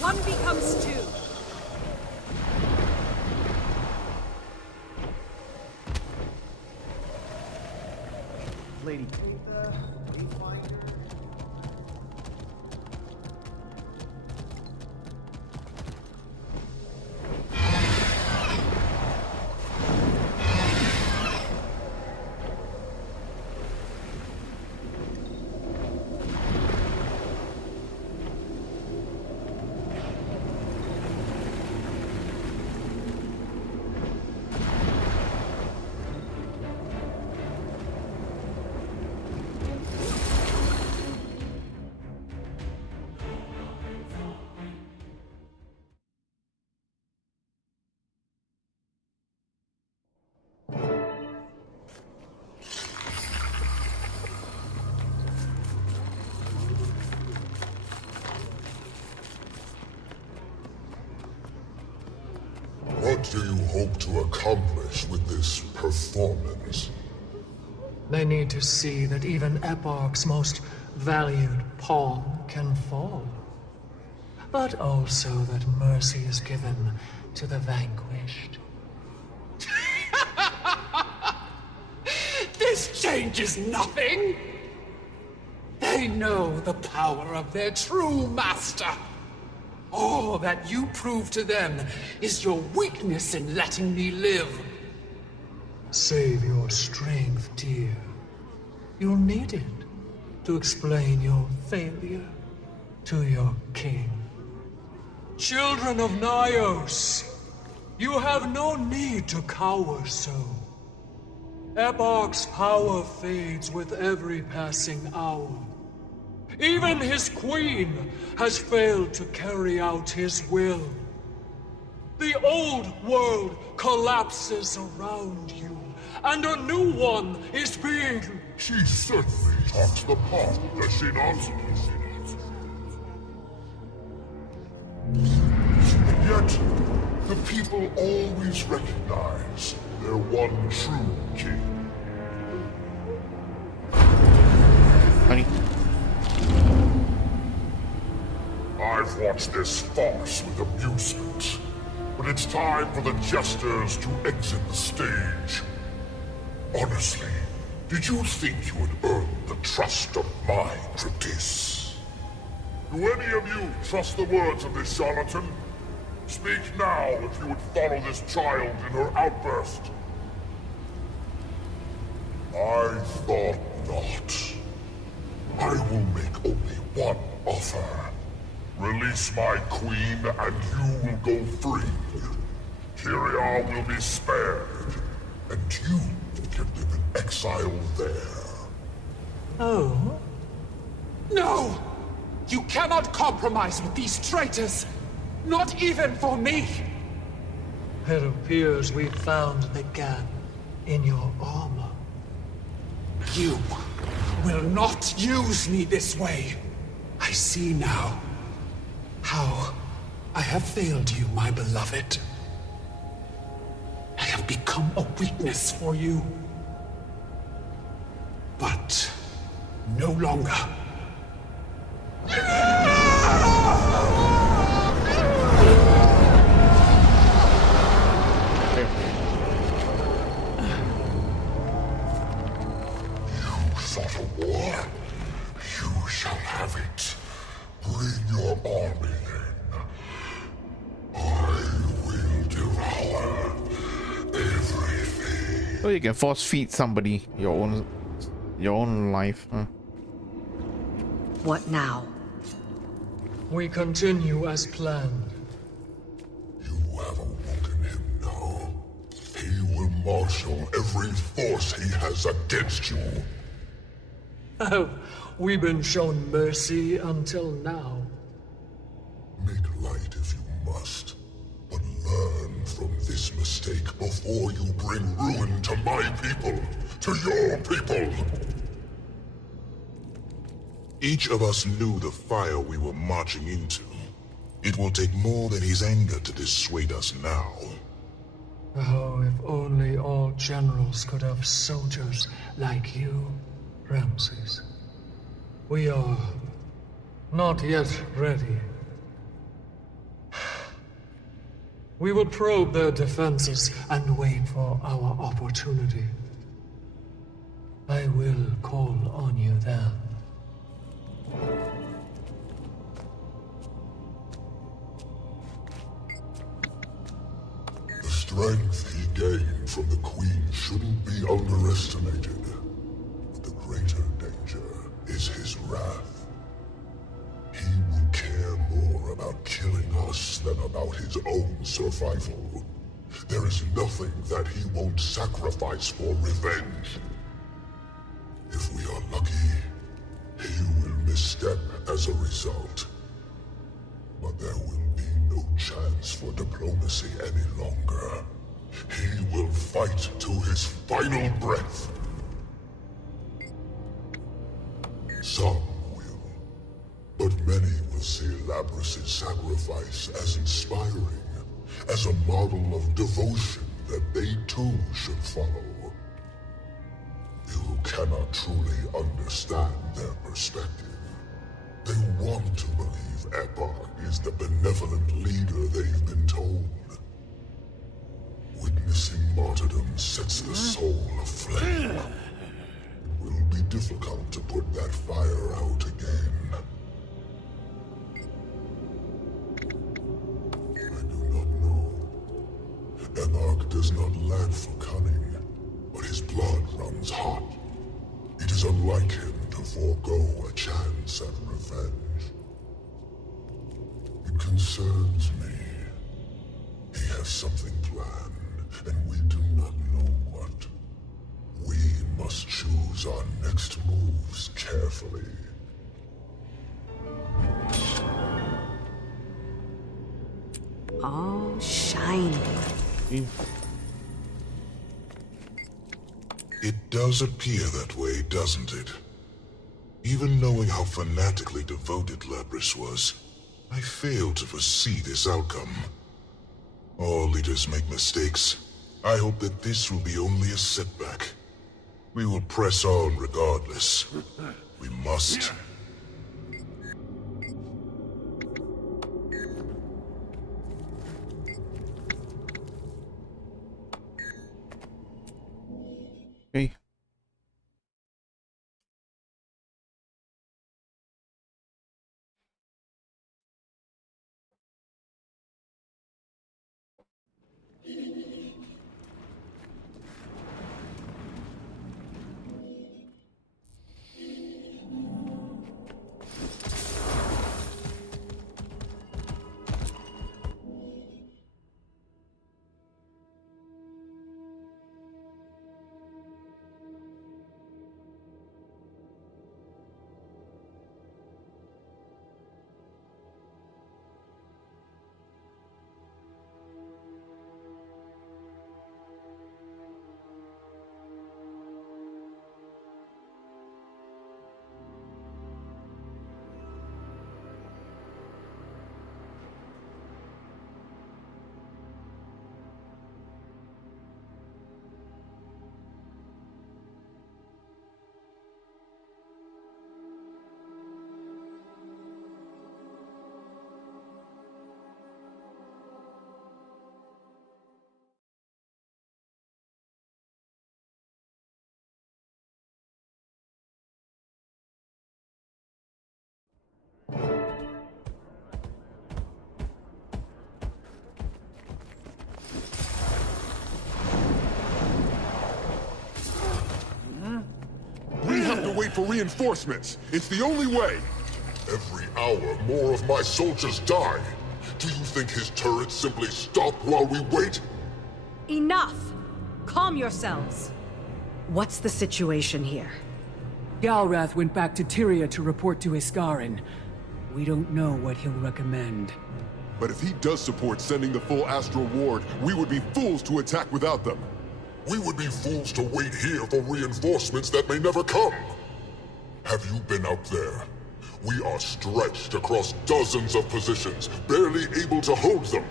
One becomes two. Lady Panther, Wayfinder. What do you hope to accomplish with this performance? They need to see that even Eparch's most valued pawn can fall. But also that mercy is given to the vanquished. This changes nothing! They know the power of their true master. All that you prove to them is your weakness in letting me live. Save your strength, dear. You'll need it to explain your failure to your king. Children of Nyos, you have no need to cower so. Eparch's power fades with every passing hour. Even his queen has failed to carry out his will. The old world collapses around you, and a new one is being... She certainly talks the talk, does she not? And yet, the people always recognize their one true king. Honey. I've watched this farce with amusement, but it's time for the jesters to exit the stage. Honestly, did you think you had earned the trust of my Cryptis? Do any of you trust the words of this charlatan? Speak now if you would follow this child in her outburst. I thought not. I will make only one offer. Release my queen and you will go free. Kyria will be spared, and you can live in exile there. Oh? No! You cannot compromise with these traitors! Not even for me! It appears we found the gap in your armor. You will not use me this way. I see now how I have failed you, my beloved. I have become a weakness for you. But no longer. Sought a war? You shall have it. Bring your army then. I will devour everything. So you can force feed somebody your own life, huh? What now? We continue as planned. You have awoken him now. He will marshal every force he has against you. Have we been shown mercy until now? Make light if you must, but learn from this mistake before you bring ruin to my people, to your people. Each of us knew the fire we were marching into. It will take more than his anger to dissuade us now. Oh, if only all generals could have soldiers like you, Ramses. We are not yet ready. We will probe their defenses and wait for our opportunity. I will call on you then. The strength he gained from the Queen shouldn't be underestimated. But the greater danger is his wrath. He will care more about killing us than about his own survival. There is nothing that he won't sacrifice for revenge. If we are lucky, he will misstep as a result. But there will be no chance for diplomacy any longer. He will fight to his final breath. Some will, but many will see Labrys's sacrifice as inspiring, as a model of devotion that they too should follow. You cannot truly understand their perspective. They want to believe Epoch is the benevolent leader they've been told. Witnessing martyrdom sets the soul aflame. It will be difficult to put that fire out again. I do not know. Epoch does not lack for cunning, but his blood runs hot. It is unlike him to forego a chance at revenge. It concerns me. He has something planned, and we do not know what. We must choose our next moves carefully. Oh, shiny. It does appear that way, doesn't it? Even knowing how fanatically devoted Lapras was, I fail to foresee this outcome. All leaders make mistakes. I hope that this will be only a setback. We will press on regardless. We must. Okay. We have to wait for reinforcements. It's the only way. Every hour, more of my soldiers die. Do you think his turrets simply stop while we wait? Enough! Calm yourselves. What's the situation here? Galrath went back to Tyria to report to Iskarin. We don't know what he'll recommend. But if he does support sending the full Astral Ward, we would be fools to attack without them. We would be fools to wait here for reinforcements that may never come. Have you been out there? We are stretched across dozens of positions, barely able to hold them.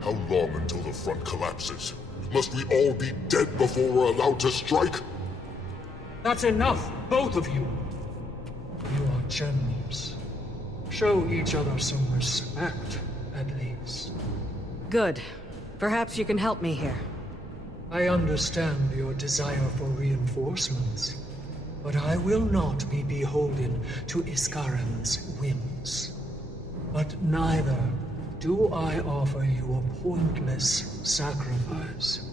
How long until the front collapses? Must we all be dead before we're allowed to strike? That's enough, both of you. You are generals. Show each other some respect, at least. Good. Perhaps you can help me here. I understand your desire for reinforcements, but I will not be beholden to Iskarin's whims. But neither do I offer you a pointless sacrifice.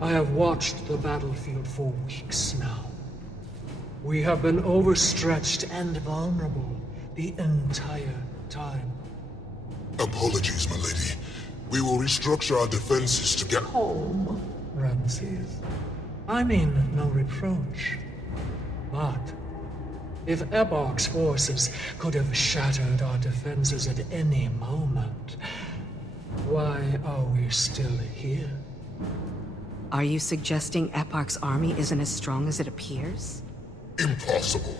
I have watched the battlefield for weeks now. We have been overstretched and vulnerable the entire time. Apologies, my lady. We will restructure our defenses to get home. Ramses. I mean no reproach. But if Epoch's forces could have shattered our defenses at any moment, why are we still here? Are you suggesting Epoch's army isn't as strong as it appears? Impossible.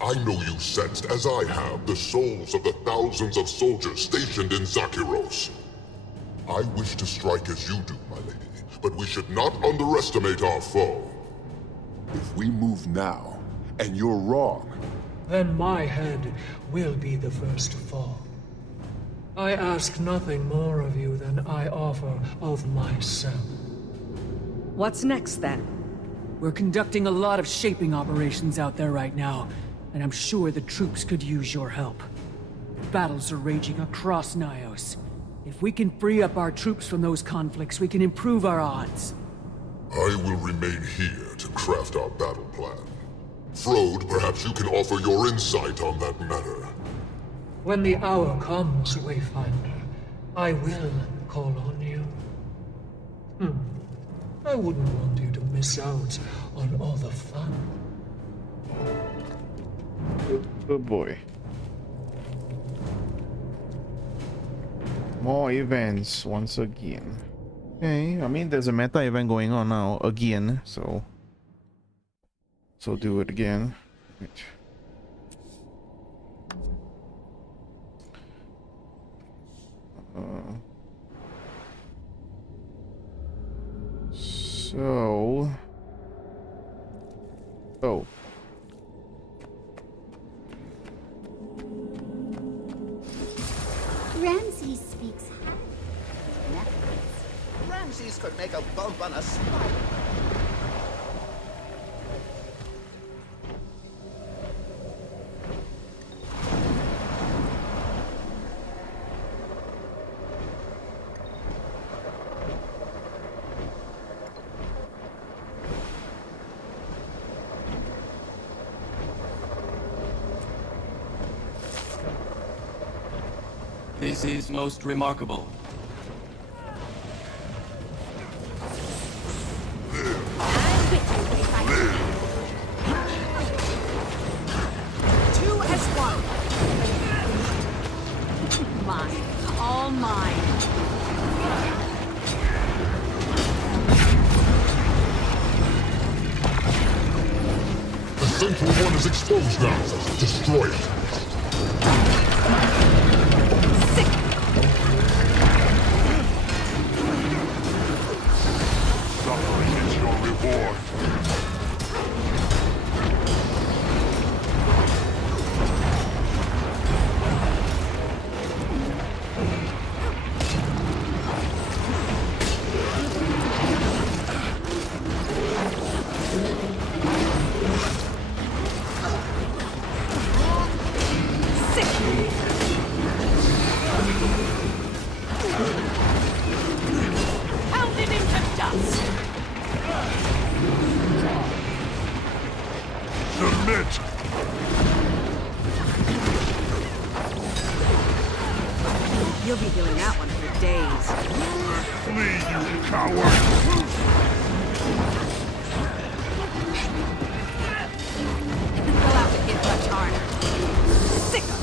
I know you sensed, as I have, the souls of the thousands of soldiers stationed in Zakiros. I wish to strike as you do, my lady, but we should not underestimate our foe. If we move now, and you're wrong, then my head will be the first to fall. I ask nothing more of you than I offer of myself. What's next, then? We're conducting a lot of shaping operations out there right now, and I'm sure the troops could use your help. Battles are raging across Nyos. If we can free up our troops from those conflicts, we can improve our odds. I will remain here to craft our battle plan. Frode, perhaps you can offer your insight on that matter. When the hour comes, Wayfinder, I will call on you. I wouldn't want you to miss out on all the fun. Good boy. More events once again. Okay, I mean there's a meta event going on now again, so do it again. Right. Oh. Ramses speaks. Ramses could make a bump on a spider. This is most remarkable. Two as one. Mine. All mine. The central one is exposed now. Destroy it. Suffering is your reward. Pounded into dust. Submit! You'll be doing that one for days. Flee, you coward! You'll have to hit much harder. Sick of it.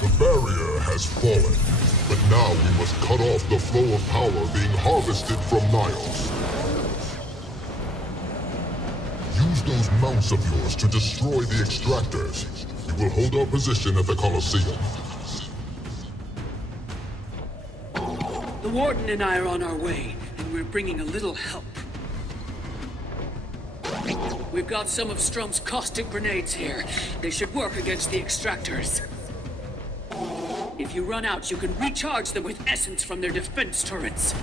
The barrier has fallen, but now we must cut off the flow of power being harvested from Niles. Use those mounts of yours to destroy the extractors. We will hold our position at the Colosseum. The Warden and I are on our way, and we're bringing a little help. We've got some of Strom's caustic grenades here. They should work against the extractors. If you run out, you can recharge them with essence from their defense turrets.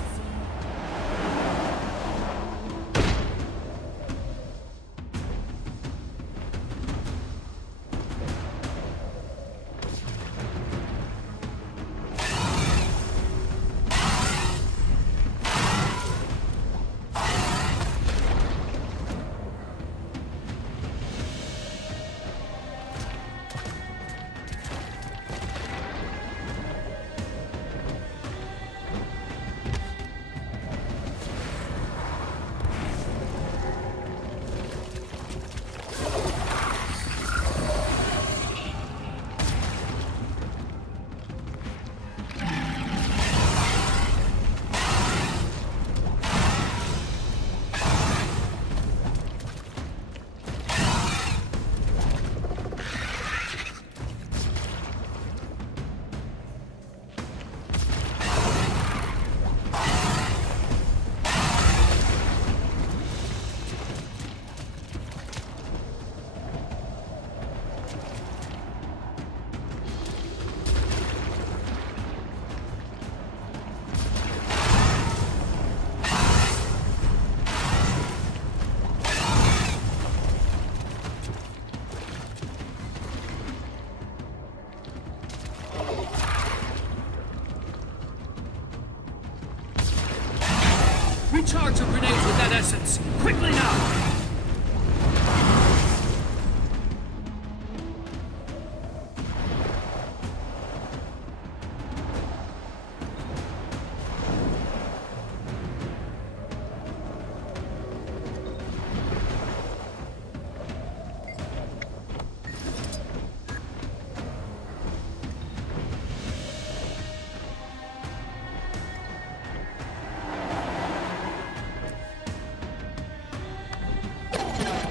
Recharge your grenades with that essence. Quickly now!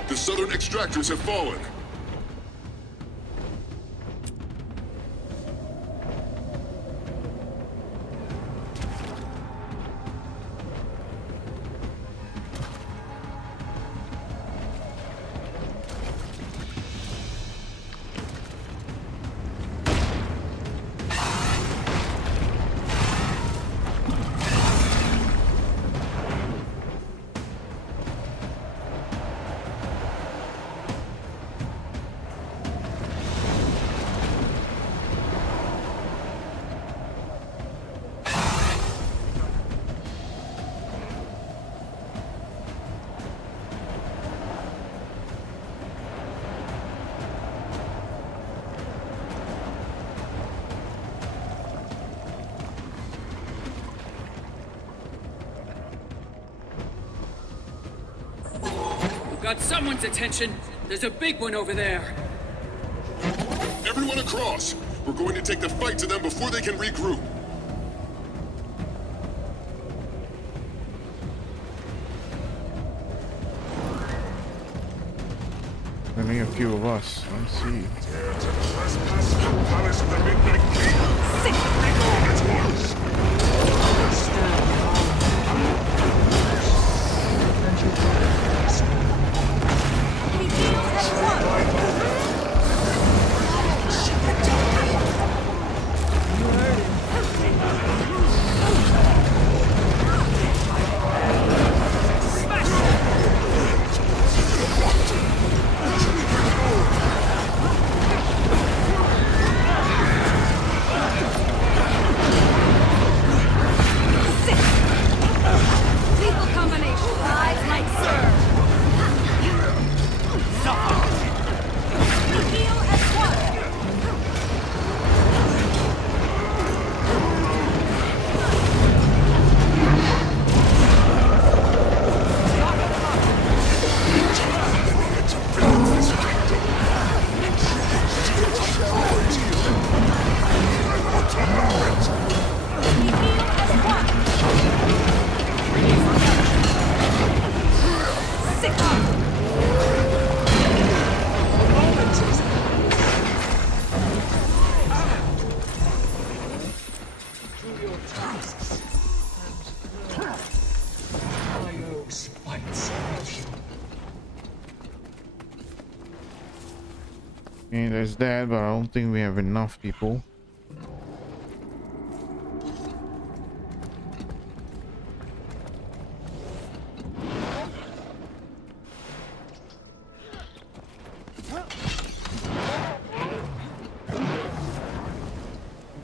The southern extractors have fallen. Got someone's attention. There's a big one over there. Everyone across! We're going to take the fight to them before they can regroup. Only a few of us. Let's see. Palace of the Midnight King. Be gone at once. Okay, there's that, but I don't think we have enough people.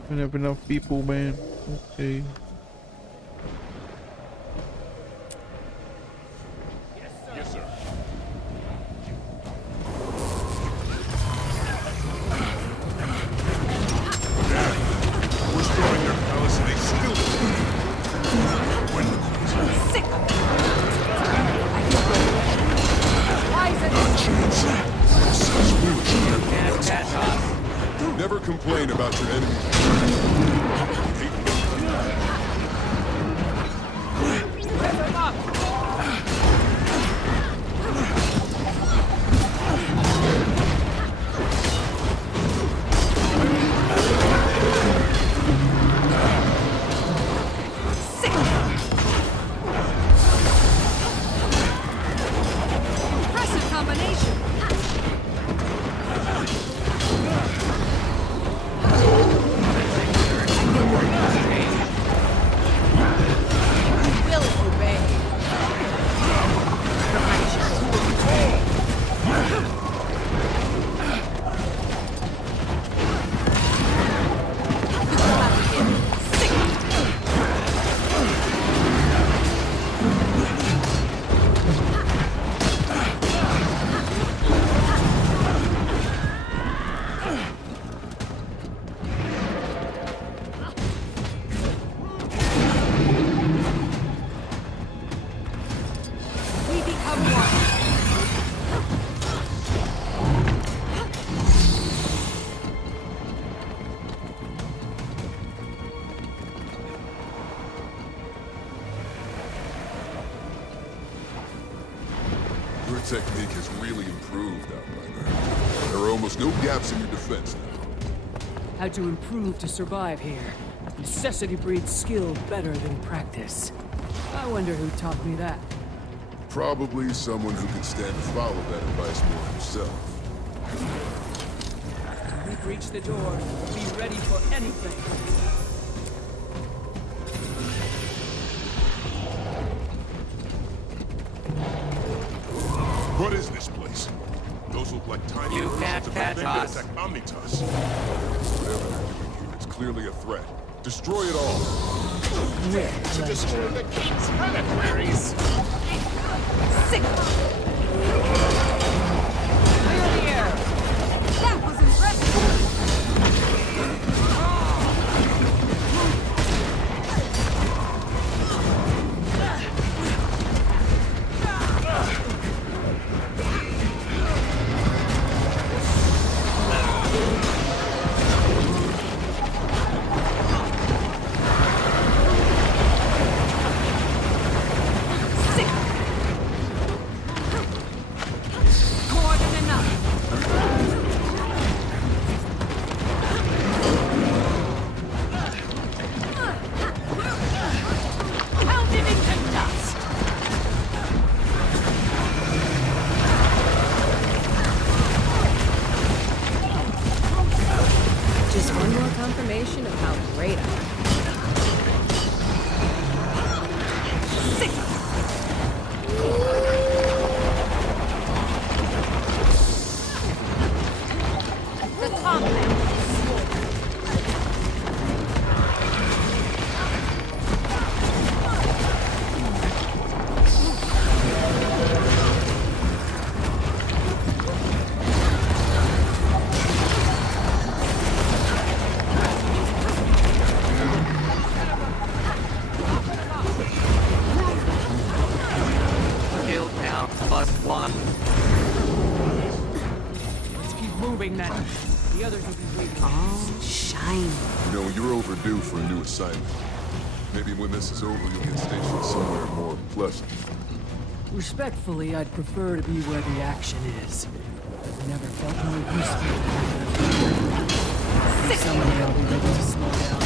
We don't have enough people, man. Okay. Yes, sir. We're storming their palace and they still Sick of it. I feel good. Why is it? Never complain about your enemies. Your technique has really improved, Outrider. There are almost no gaps in your defense now. Had to improve to survive here. Necessity breeds skill better than practice. I wonder who taught me that. Probably someone who can stand to follow that advice more himself. When we breach the door, be ready for anything. What is this place? Those look like tiny You versions can't of the catch thing that us. attacked Omnitas. Whatever they're doing here, it's clearly a threat. Destroy it all. To destroy the king's reliquaries! Sick! Clear the air! That was impressive! Just one more confirmation of how great I am. The top man. Kill count +1. Let's keep moving then. The others will be waiting. Oh, shiny. You know, you're overdue for a new assignment. Maybe when this is over, you'll get stationed somewhere more pleasant. Respectfully, I'd prefer to be where the action is. I've never felt more useful. Someday I'll be ready to slow down.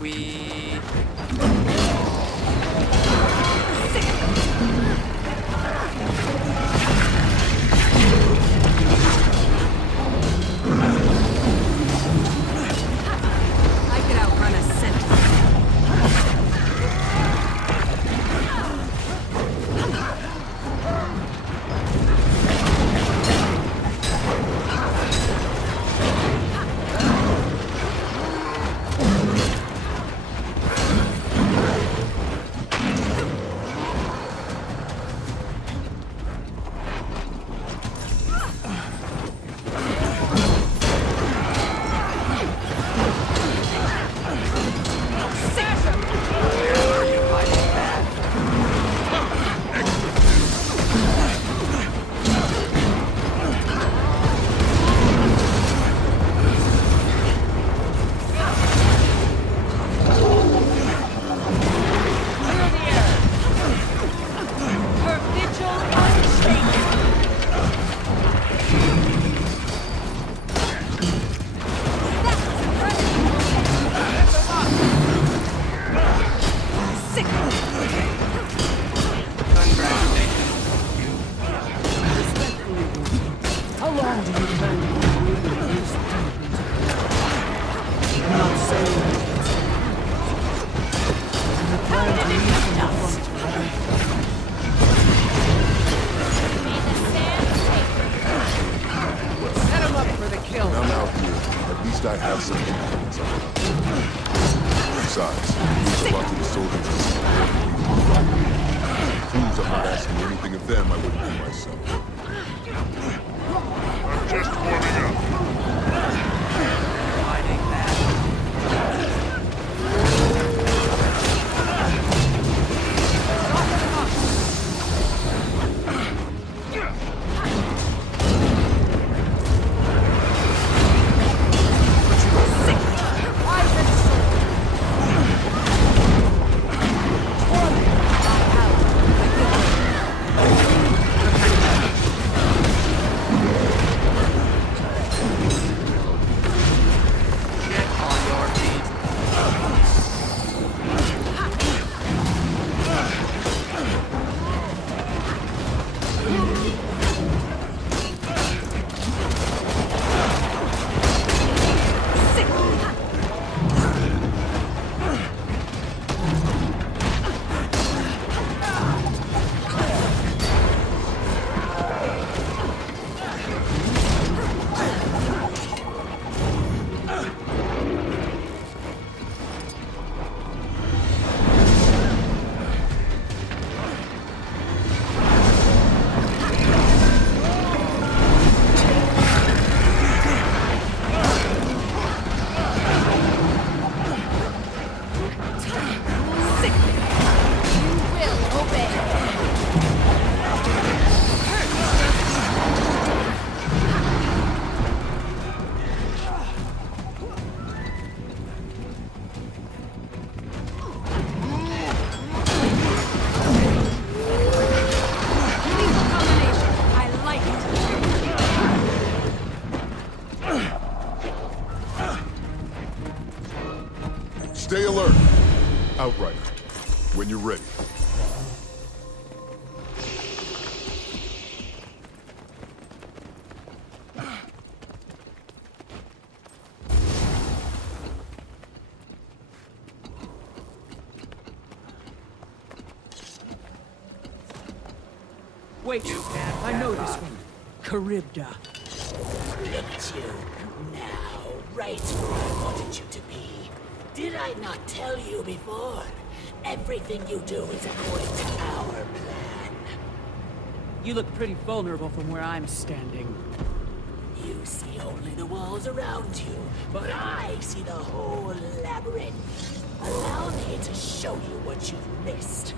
We... I could outrun a centaur. I have some influence on them. Besides, there's a lot to the soldiers. Proves I'm not asking anything of them I wouldn't do myself. I'm just warming up. Finding that. Stay alert. Outrider, when you're ready. Wait, I know this one. Charybda. Look at you. Now, right where I wanted you to be. Did I not tell you before? Everything you do is according to our plan. You look pretty vulnerable from where I'm standing. You see only the walls around you, but I see the whole labyrinth. Allow me to show you what you've missed.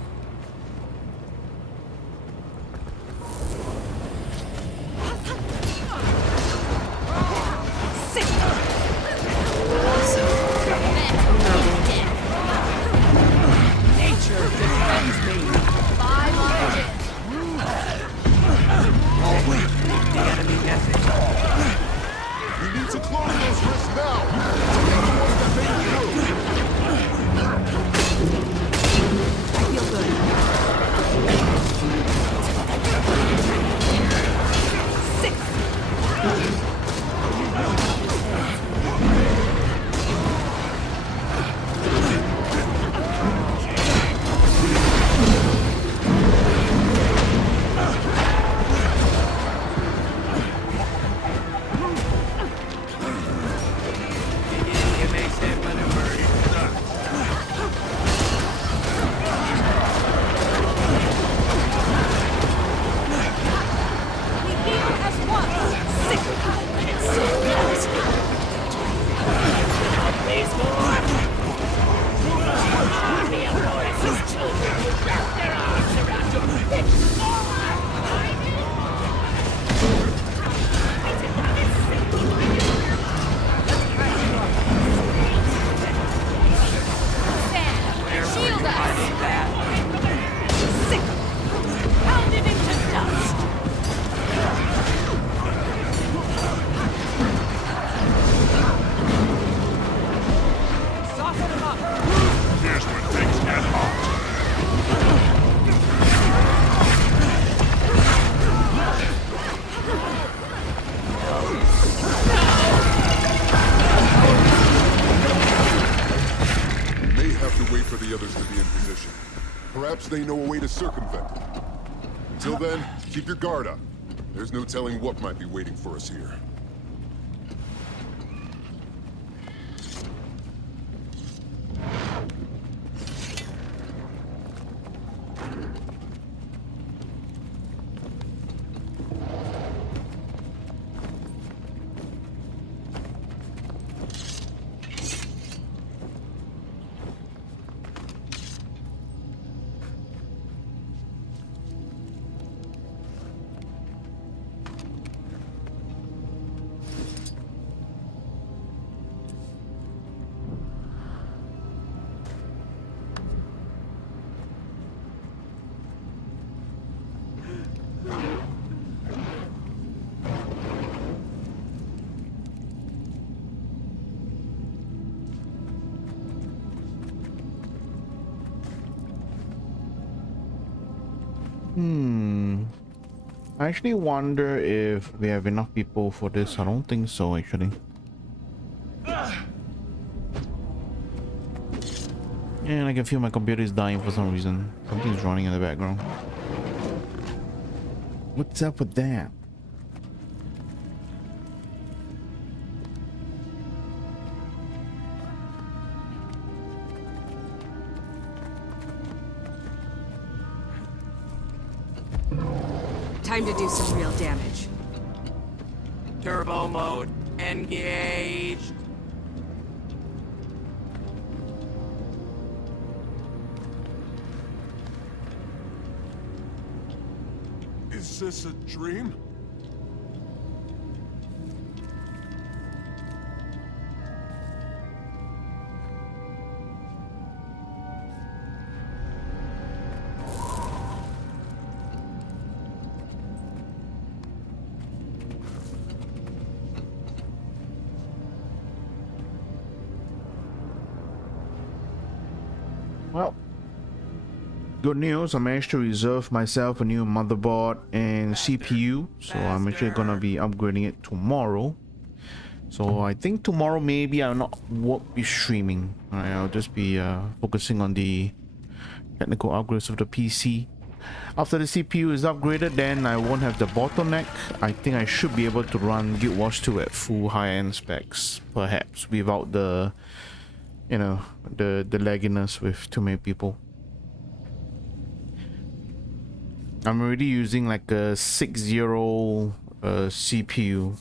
Perhaps they know a way to circumvent it. Until then, keep your guard up. There's no telling what might be waiting for us here. I actually wonder if we have enough people for this. I don't think so, actually. And I can feel my computer is dying for some reason. Something's running in the background. What's up with that? Time to do some real damage. Turbo mode engaged. Is this a dream? Well, good news, I managed to reserve myself a new motherboard and CPU, so I'm actually gonna be upgrading it tomorrow. So I think tomorrow maybe won't be streaming. I'll just be focusing on the technical upgrades of the PC. After the CPU is upgraded, then I won't have the bottleneck. I think I should be able to run Guild Wars 2 at full high-end specs, perhaps without the, you know, the lagginess with too many people. I'm already using like a 6.0 CPU,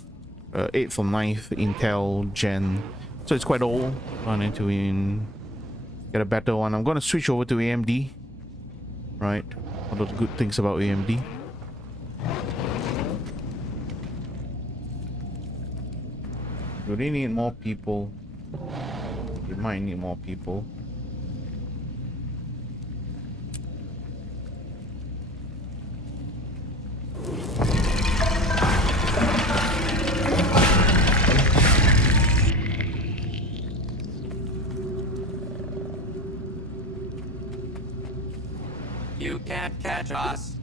8th or 9th Intel Gen, so it's quite old. I need to get a better one. I'm gonna switch over to AMD, right? One of the good things about AMD. Do they need more people? They might need more people. You can't catch us.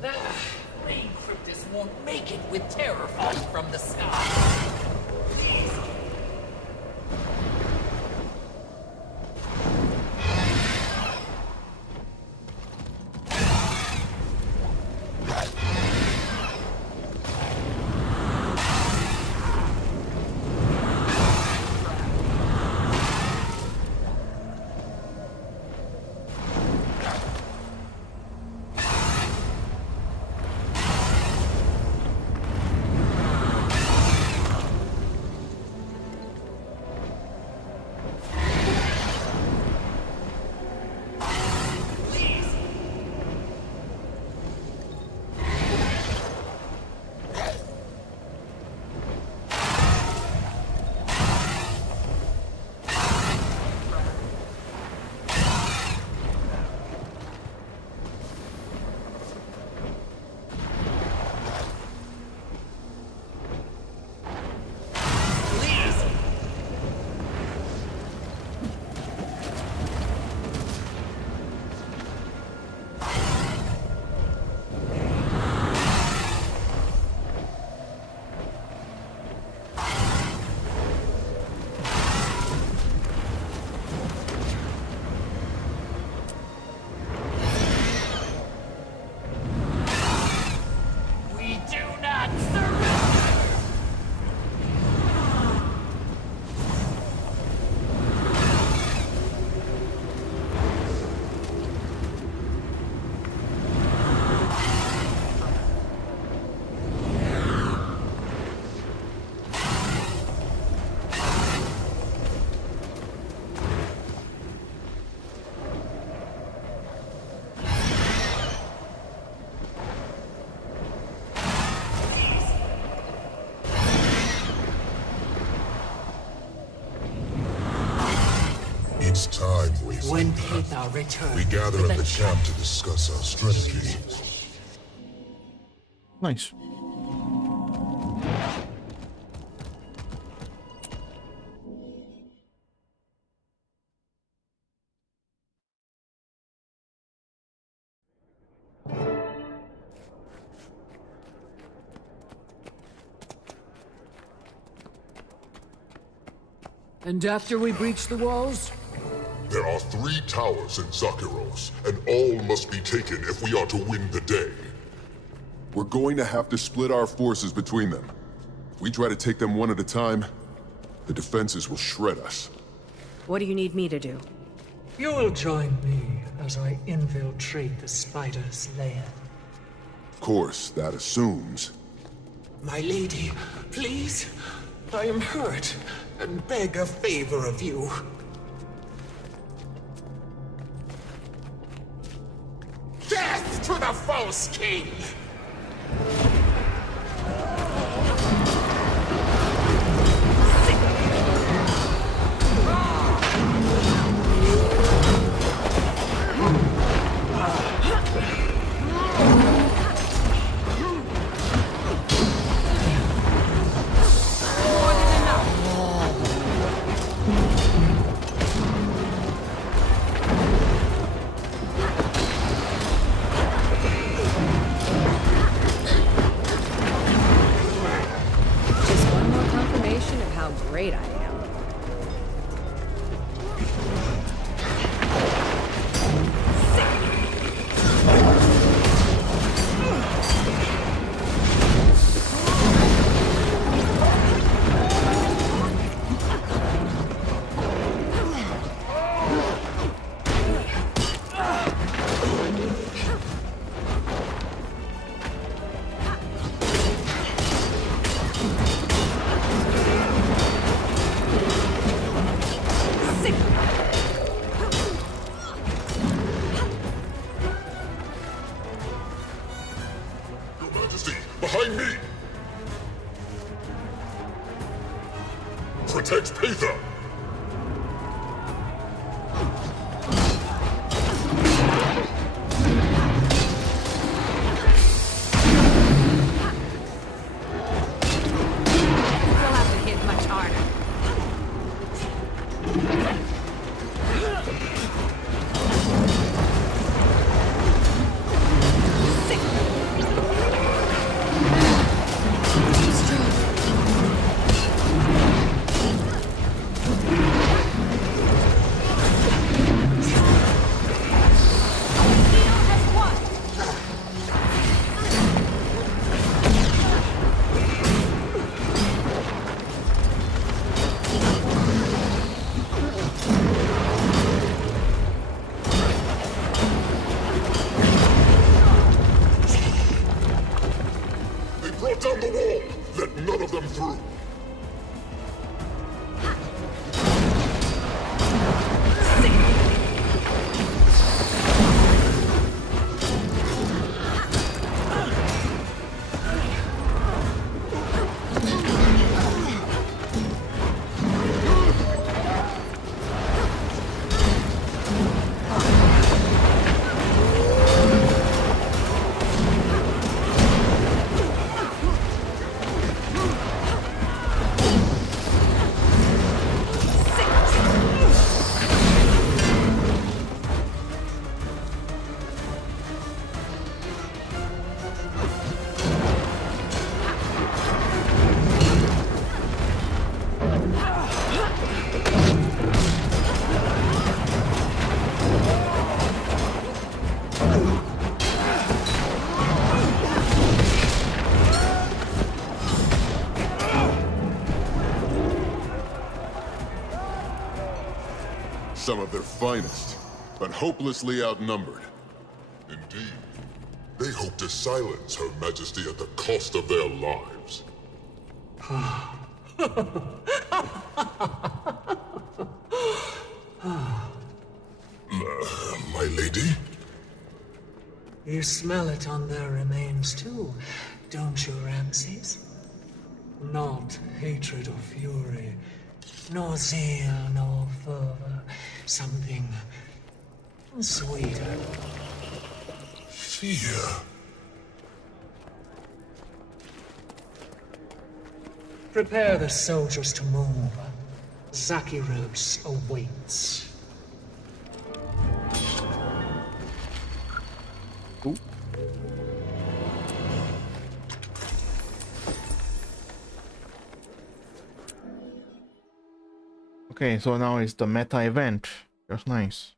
The flame cryptus won't make it with terror falling from the sky. It's time, Wayfinder. When Paythar returns, We gather at the camp to discuss our strategy. Nice. And after we breach the walls? There are 3 towers in Zakharos, and all must be taken if we are to win the day. We're going to have to split our forces between them. If we try to take them one at a time, the defenses will shred us. What do you need me to do? You will join me as I infiltrate the spider's lair. Of course, that assumes... My lady, please. I am hurt, and beg a favor of you. Death to the false king! Behind me! Protect Patha! We'll have to hit much harder. Down the wall! Let none of them through! Some of their finest, but hopelessly outnumbered. Indeed. They hope to silence Her Majesty at the cost of their lives. My lady? You smell it on their remains too, don't you, Ramses? Not hatred or fury, no zeal, no fervor. Something sweeter. Fear. Prepare the soldiers to move. Zakiros awaits. Ooh. Okay, so now it's the meta event. That's nice.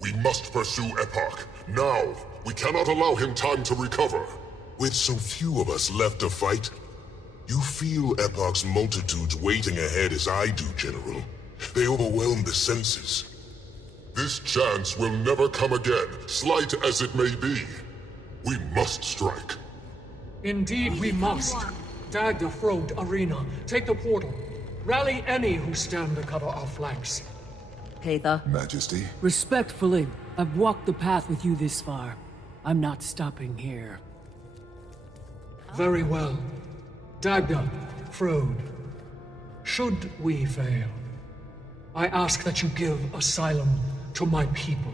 We must pursue Epoch. Now! We cannot allow him time to recover. With so few of us left to fight, you feel Epoch's multitudes waiting ahead as I do, General. They overwhelm the senses. This chance will never come again, slight as it may be. We must strike. Indeed we must. Dagda, Frode, Arena, take the portal. Rally any who stand to cover our flanks. Patha. Majesty. Respectfully, I've walked the path with you this far. I'm not stopping here. Very well. Dagda, Frode. Should we fail, I ask that you give asylum to my people.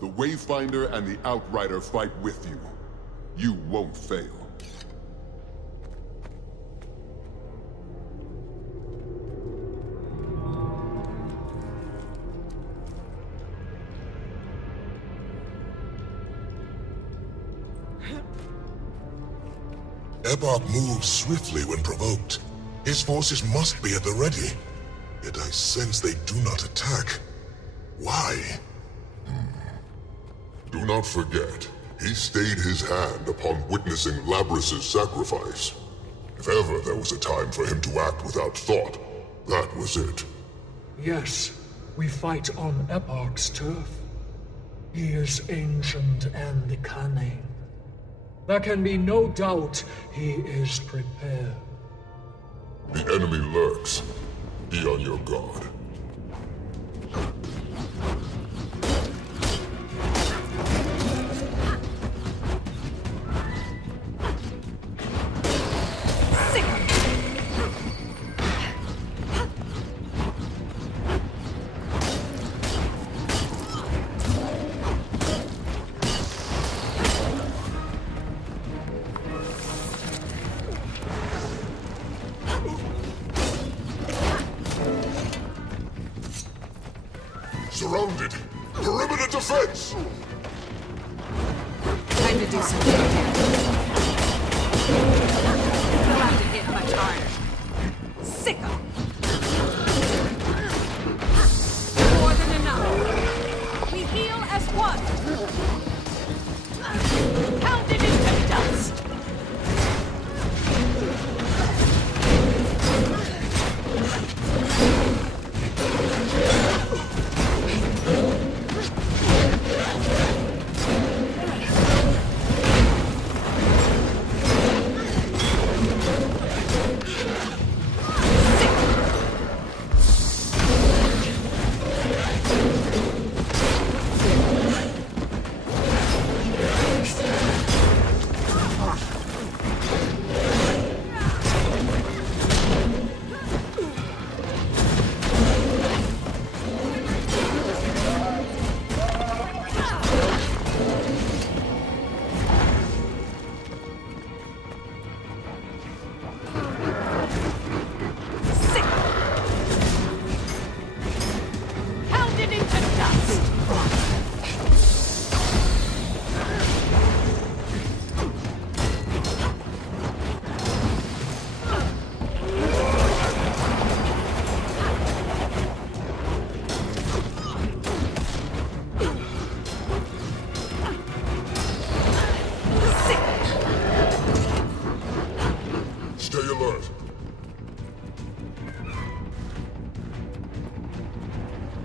The Wayfinder and the Outrider fight with you. You won't fail. Epoch moves swiftly when provoked. His forces must be at the ready. Yet I sense they do not attack. Why? Do not forget, He stayed his hand upon witnessing Labrys's sacrifice. If ever there was a time for him to act without thought, that was it. Yes, we fight on Epoch's turf. He is ancient and cunning. There can be no doubt he is prepared. The enemy lurks. Be on your guard. Surrounded! Perimeter defense! Time to do something again. We'll have to hit much harder. Sicko! More than enough. We heal as one. Pounded into dust.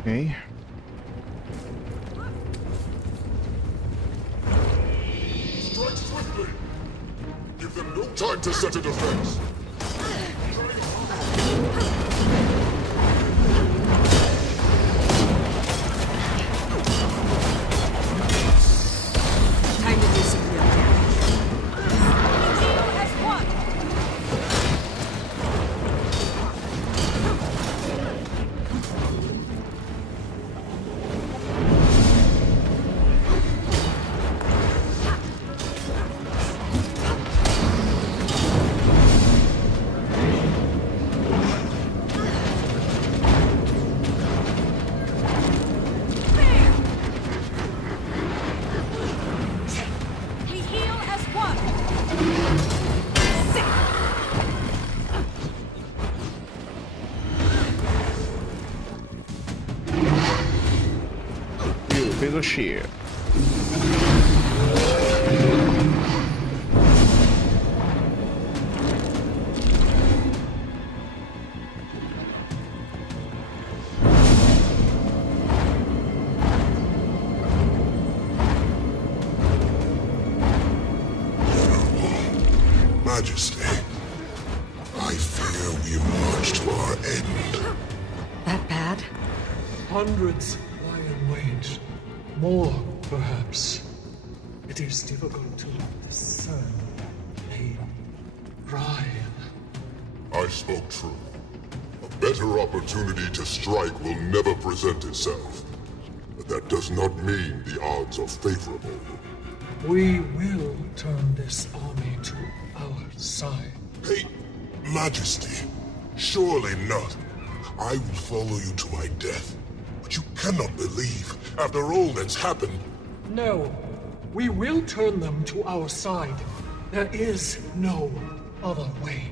Okay. Strike swiftly! Give them no time to set a defense! Time to do some real damage. Heal as one. We heal as one. Bigger share. Majesty, I fear we march to our end. That bad? Hundreds lie in wait. More, perhaps. It is difficult to discern pain. Ryan. I spoke true. A better opportunity to strike will never present itself. But that does not mean the odds are favorable. We will turn this army to our side. Hey, Majesty, surely not. I will follow you to my death. But you cannot believe, after all that's happened. No, we will turn them to our side. There is no other way.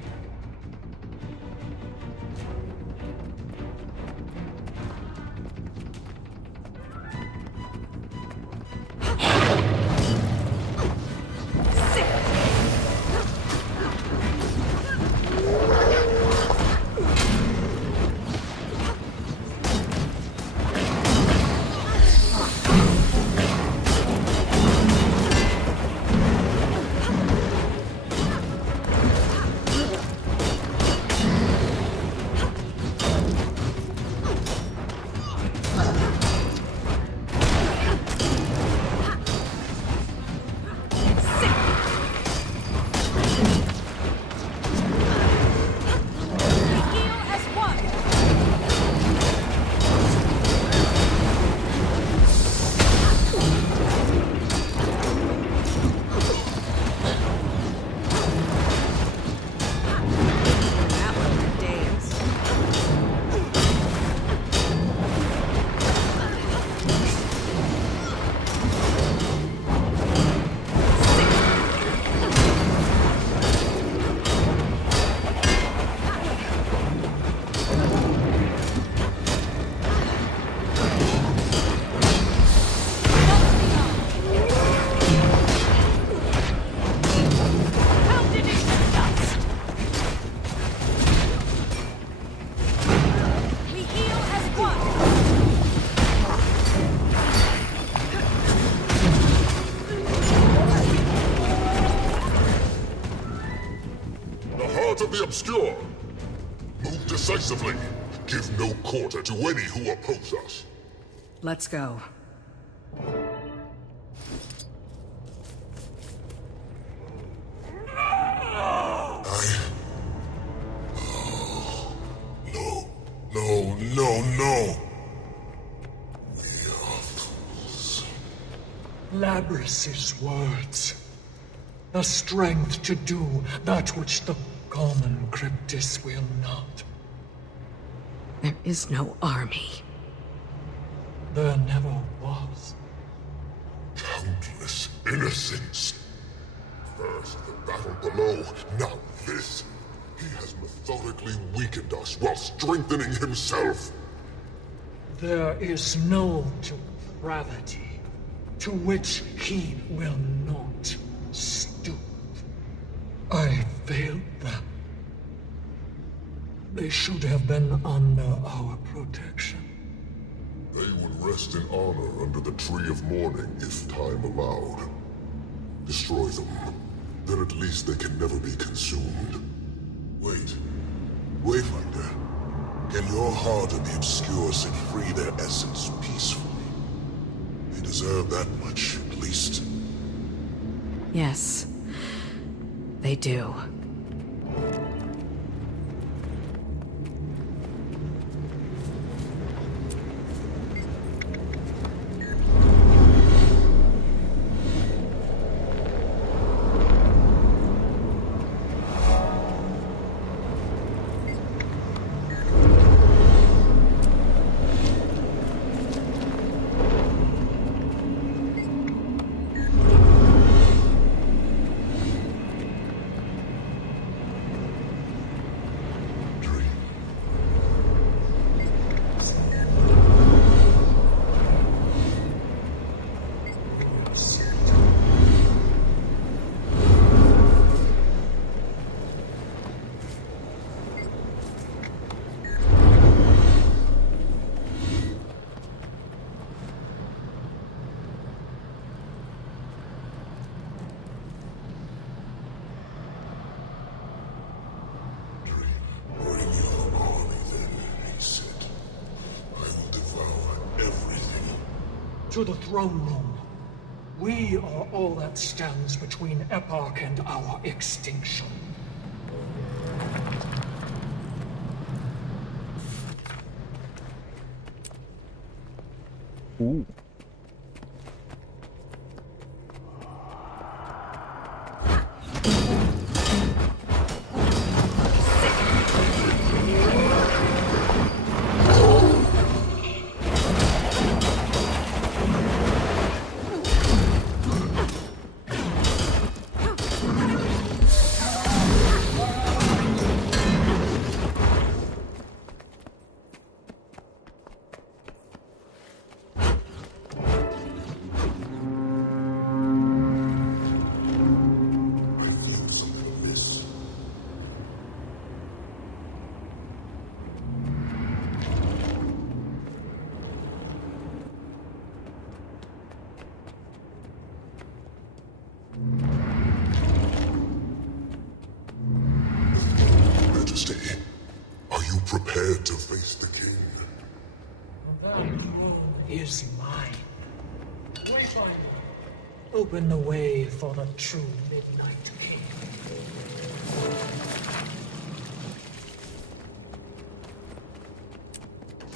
the obscure. Move decisively. Give no quarter to any who oppose us. Let's go. No. Labrys's words. The strength to do that which the common Cryptis will not. There is no army. There never was. Countless innocents. First the battle below, now this. He has methodically weakened us while strengthening himself. There is no depravity to which he will not stoop. I failed them. They should have been under our protection. They would rest in honor under the Tree of Mourning if time allowed. Destroy them, then at least they can never be consumed. Wait. Wayfinder. Can your heart of the obscure set free their essence peacefully? They deserve that much, at least. Yes. They do. To the throne room. We are all that stands between Epoch and our extinction. Ooh. Prepared to face the king. That throne is mine. Wayfinder, open the way for the true Midnight King.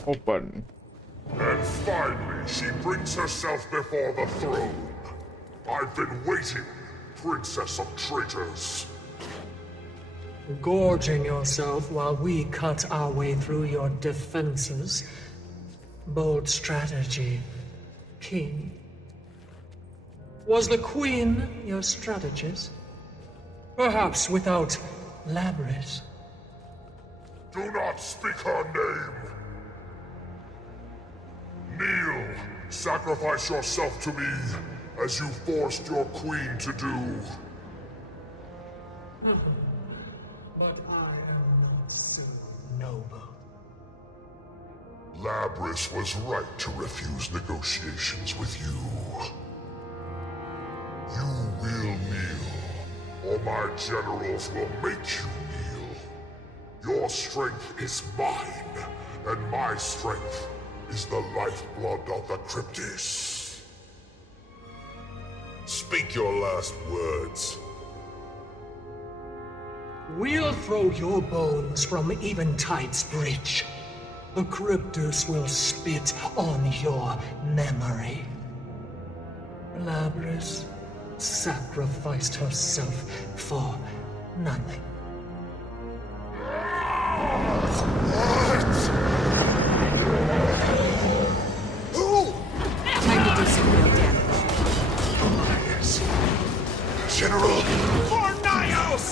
Open. And finally, she brings herself before the throne. I've been waiting, Princess of Traitors. Gorging yourself while we cut our way through your defenses. Bold strategy, King. Was the Queen your strategist? Perhaps without Labrys. Do not speak her name. Kneel. Sacrifice yourself to me, as you forced your queen to do. But I am not so noble. Labrys was right to refuse negotiations with you. You will kneel, or my generals will make you kneel. Your strength is mine, and my strength is the lifeblood of the Cryptis. Speak your last words. We'll throw your bones from Eventide's bridge. The Cryptus will spit on your memory. Labris sacrificed herself for nothing. Who? Time to do some real damage. Yes. General Fornios!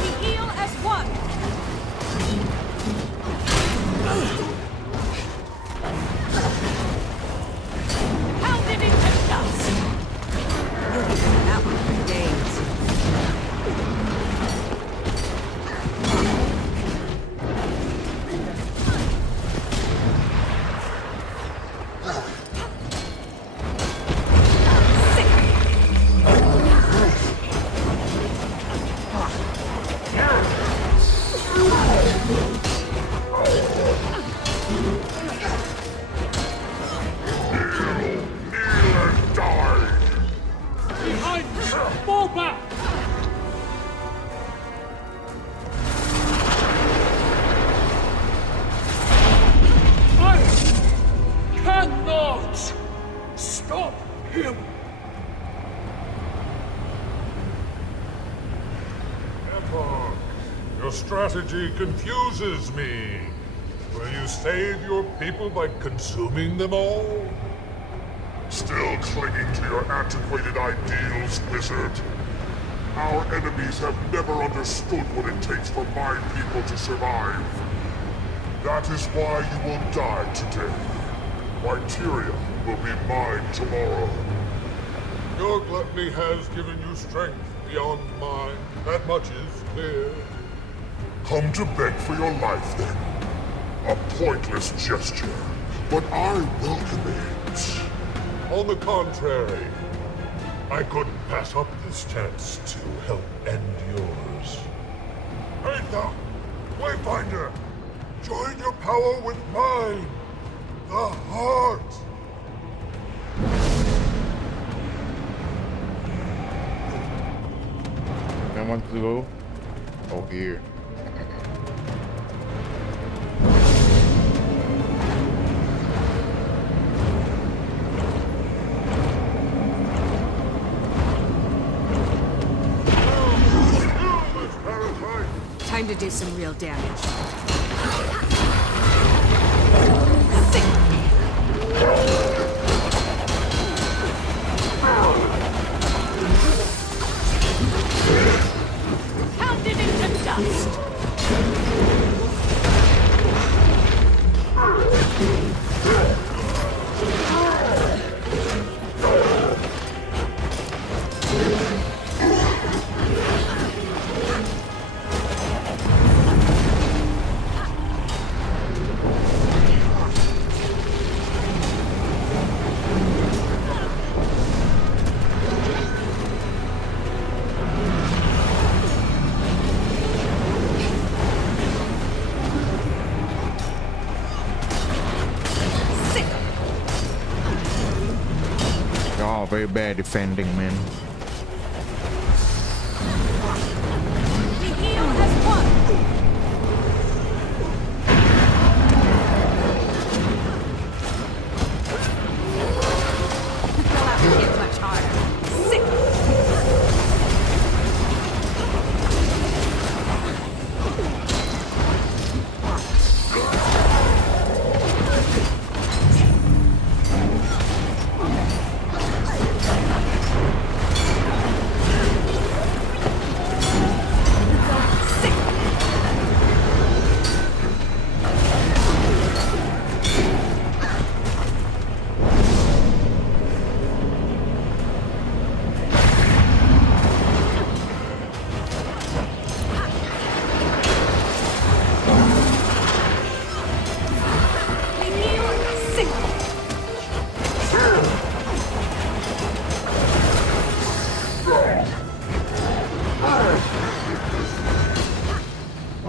We heal as one. Pounded into dust. You'll be doing that one for days. Behind me! Fall back! I cannot stop him! Epoch, your strategy confuses me. Will you save your people by consuming them all? Still clinging to your antiquated ideals, wizard? Our enemies have never understood what it takes for my people to survive. That is why you will die today. Wyteria will be mine tomorrow. Your gluttony has given you strength beyond mine. That much is clear. Come to beg for your life, then. A pointless gesture, but I welcome it. On the contrary, I couldn't pass up this chance to help end yours. Hey thou, Wayfinder! Join your power with mine! The heart! I want to go. Oh, here. Time to do some real damage. Pounded into dust. Y'all very bad defending, man. We heal as one. They'll have to hit much harder. Sick.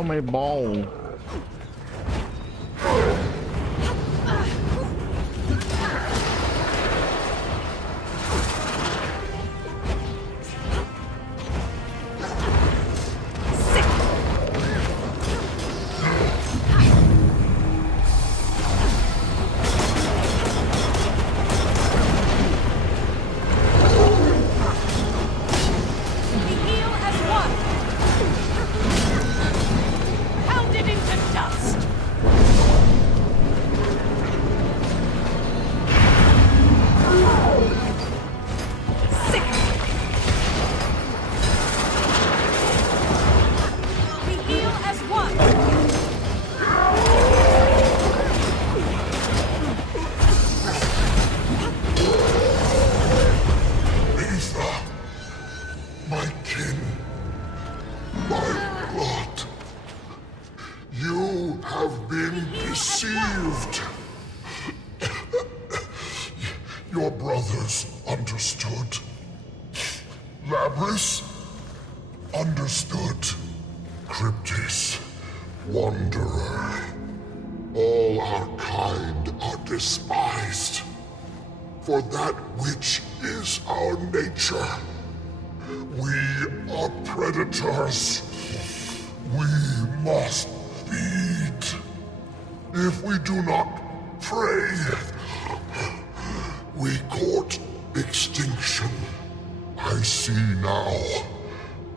my ball. Your brothers understood. Labrys understood. Cryptis, Wanderer. All our kind are despised. For that which is our nature. We are predators. We must feed. If we do not pray, we court extinction. I see now.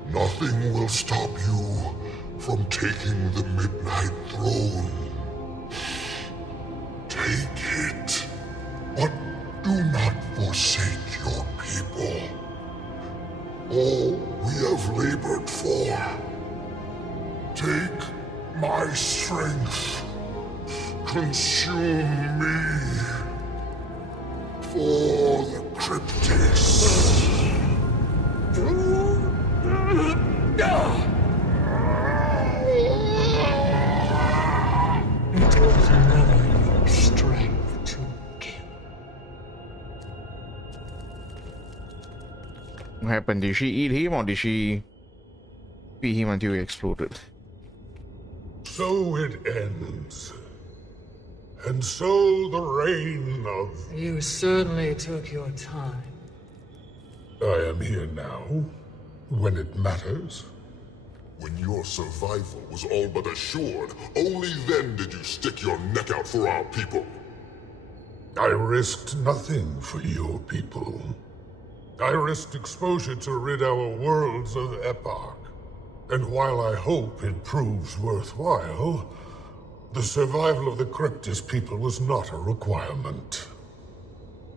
Nothing will stop you from taking the Midnight Throne. Take it, but do not forsake your people. All we have labored for. Take my strength. Consume me. For the Cryptis. It was never your strength to kill. What happened? Did she eat him or did she feed him until he exploded? So it ends. And so the reign of... You certainly took your time. I am here now, when it matters. When your survival was all but assured, only then did you stick your neck out for our people. I risked nothing for your people. I risked exposure to rid our worlds of Epoch. And while I hope it proves worthwhile, the survival of the Cryptis people was not a requirement.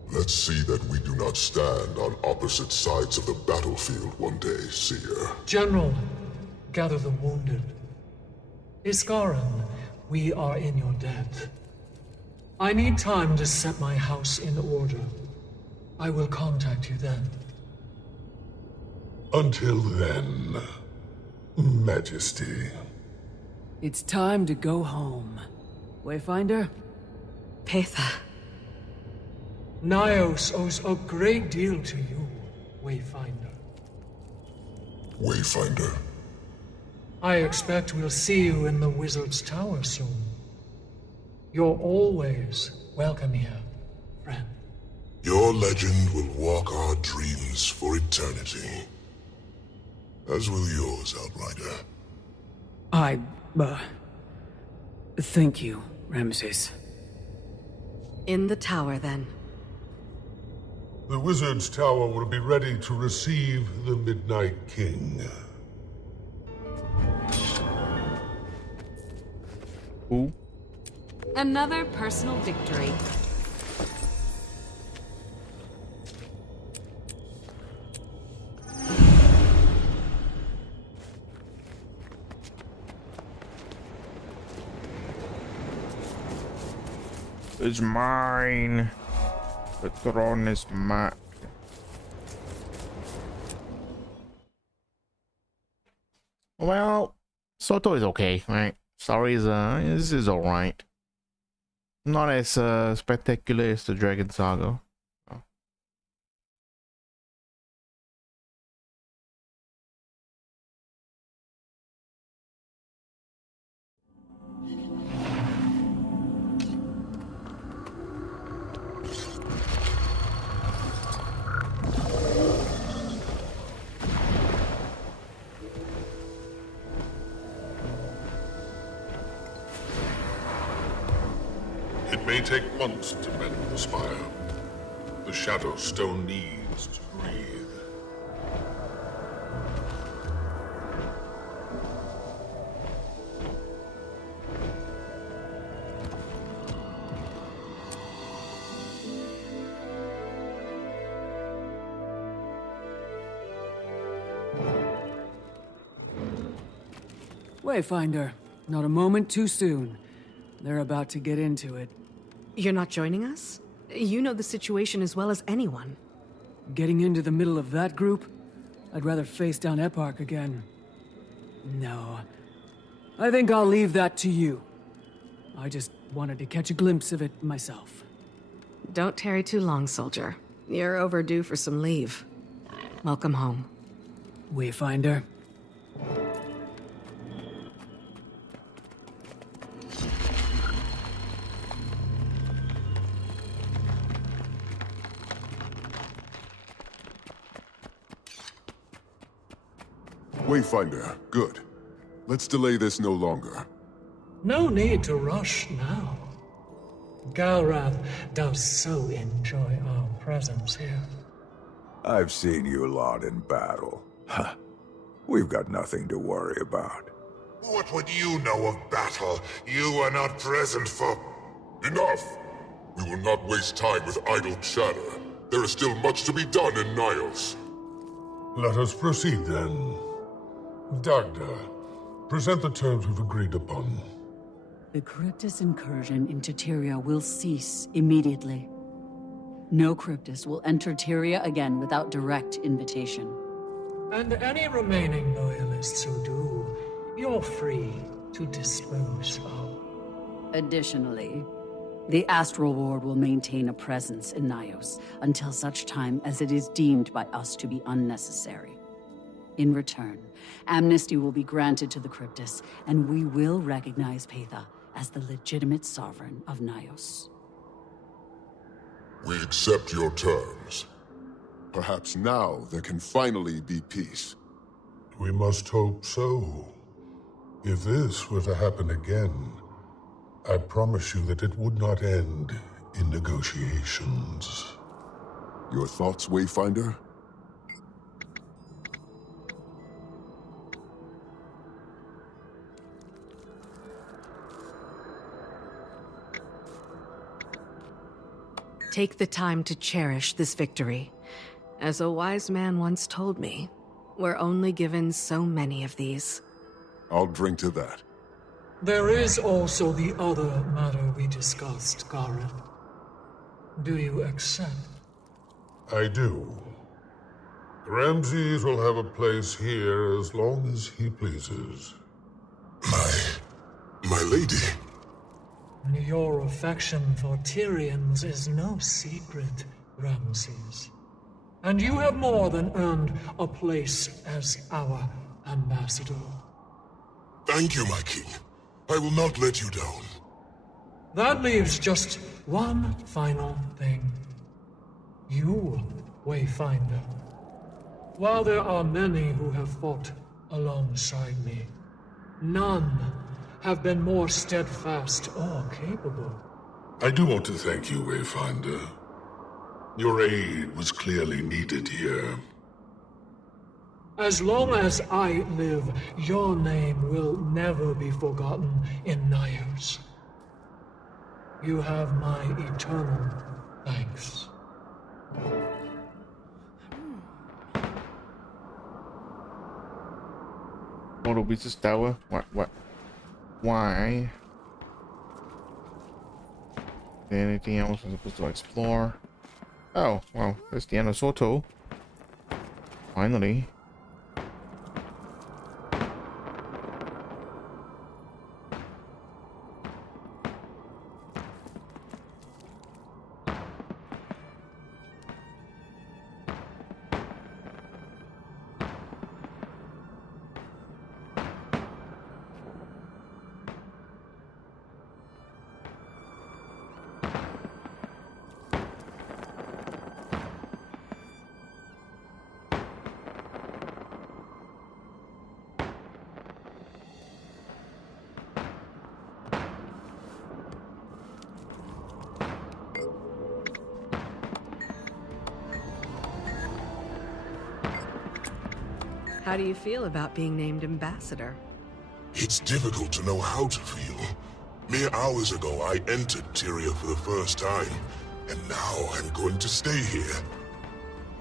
Let's see that we do not stand on opposite sides of the battlefield one day, Seer. General, gather the wounded. Iskaran, we are in your debt. I need time to set my house in order. I will contact you then. Until then, Majesty. It's time to go home. Wayfinder? Patha. Nyos owes a great deal to you, Wayfinder. Wayfinder? I expect we'll see you in the Wizard's Tower soon. You're always welcome here, friend. Your legend will walk our dreams for eternity. As will yours, Outrider. Thank you, Ramses. In the tower, then. The Wizard's Tower will be ready to receive the Midnight King. Who? Another personal victory. It's mine. The throne is mine. Well, SoTo is okay, right? Story is alright. Not as spectacular as the Dragon Saga. It may take months to mend the spire. The Shadow Stone needs to breathe. Wayfinder, not a moment too soon. They're about to get into it. You're not joining us? You know the situation as well as anyone. Getting into the middle of that group? I'd rather face down Eparch again. No. I think I'll leave that to you. I just wanted to catch a glimpse of it myself. Don't tarry too long, soldier. You're overdue for some leave. Welcome home. Wayfinder. Wayfinder, good. Let's delay this no longer. No need to rush now. Galrath does so enjoy our presence here. I've seen you lot in battle. Huh. We've got nothing to worry about. What would you know of battle? You were not present for... Enough! We will not waste time with idle chatter. There is still much to be done in Niles. Let us proceed then. Dagda, present the terms we've agreed upon. The Cryptus incursion into Tyria will cease immediately. No Cryptus will enter Tyria again without direct invitation. And any remaining loyalists who do, you're free to dispose of. Additionally, the Astral Ward will maintain a presence in Nios until such time as it is deemed by us to be unnecessary. In return, amnesty will be granted to the Cryptus, and we will recognize Paitha as the legitimate sovereign of Nios. We accept your terms. Perhaps now there can finally be peace. We must hope so. If this were to happen again, I promise you that it would not end in negotiations. Your thoughts, Wayfinder? Take the time to cherish this victory. As a wise man once told me, we're only given so many of these. I'll drink to that. There is also the other matter we discussed, Gareth. Do you accept? I do. Ramses will have a place here as long as he pleases. My lady. Your affection for Tyrians is no secret, Ramses. And you have more than earned a place as our ambassador. Thank you, my king. I will not let you down. That leaves just one final thing. You, Wayfinder. While there are many who have fought alongside me, none have been more steadfast or capable. I do want to thank you, Wayfinder. Your aid was clearly needed here. As long as I live, your name will never be forgotten in Nios. You have my eternal thanks. Moto Beats Tower? What? Why? Anything else I'm supposed to explore? Oh, well, that's the end of SoTo. Finally. How do you feel about being named ambassador? It's difficult to know how to feel. Mere hours ago, I entered Tyria for the first time, and now I'm going to stay here.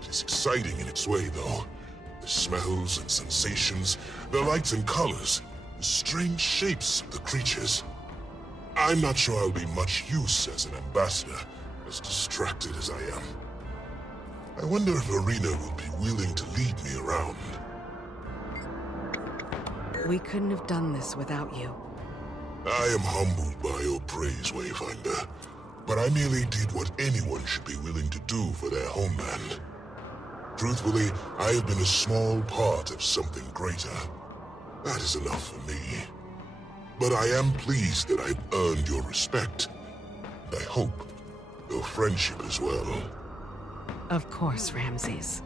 It is exciting in its way, though. The smells and sensations, the lights and colors, the strange shapes of the creatures. I'm not sure I'll be much use as an ambassador, as distracted as I am. I wonder if Arena will be willing to lead me around. We couldn't have done this without you. I am humbled by your praise, Wayfinder, but I merely did what anyone should be willing to do for their homeland. Truthfully, I have been a small part of something greater. That is enough for me. But I am pleased that I've earned your respect. And I hope your friendship as well. Of course, Ramses.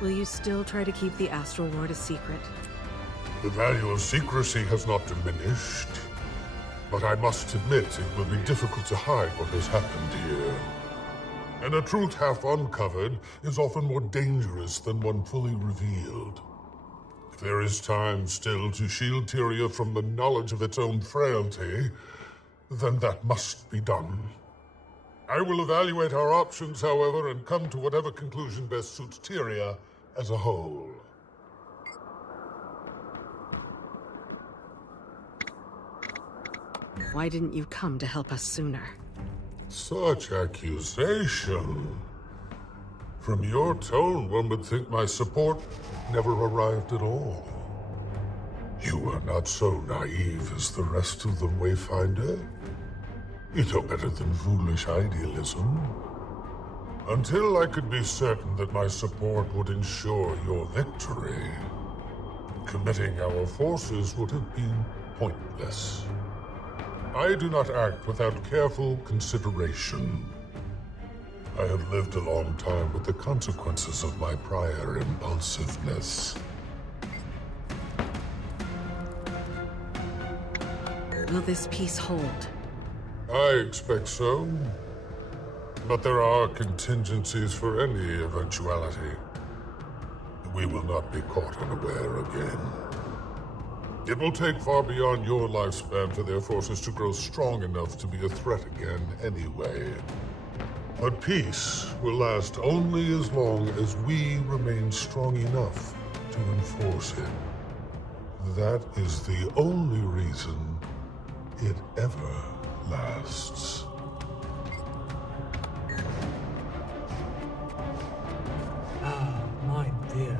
Will you still try to keep the Astral Ward a secret? The value of secrecy has not diminished, but I must admit it will be difficult to hide what has happened here. And a truth half uncovered is often more dangerous than one fully revealed. If there is time still to shield Tyria from the knowledge of its own frailty, then that must be done. I will evaluate our options, however, and come to whatever conclusion best suits Tyria as a whole. Why didn't you come to help us sooner? Such accusation. From your tone, one would think my support never arrived at all. You are not so naive as the rest of them, Wayfinder. You know better than foolish idealism. Until I could be certain that my support would ensure your victory, committing our forces would have been pointless. I do not act without careful consideration. I have lived a long time with the consequences of my prior impulsiveness. Will this peace hold? I expect so. But there are contingencies for any eventuality. We will not be caught unaware again. It will take far beyond your lifespan for their forces to grow strong enough to be a threat again anyway. But peace will last only as long as we remain strong enough to enforce it. That is the only reason it ever lasts. Ah, my dear.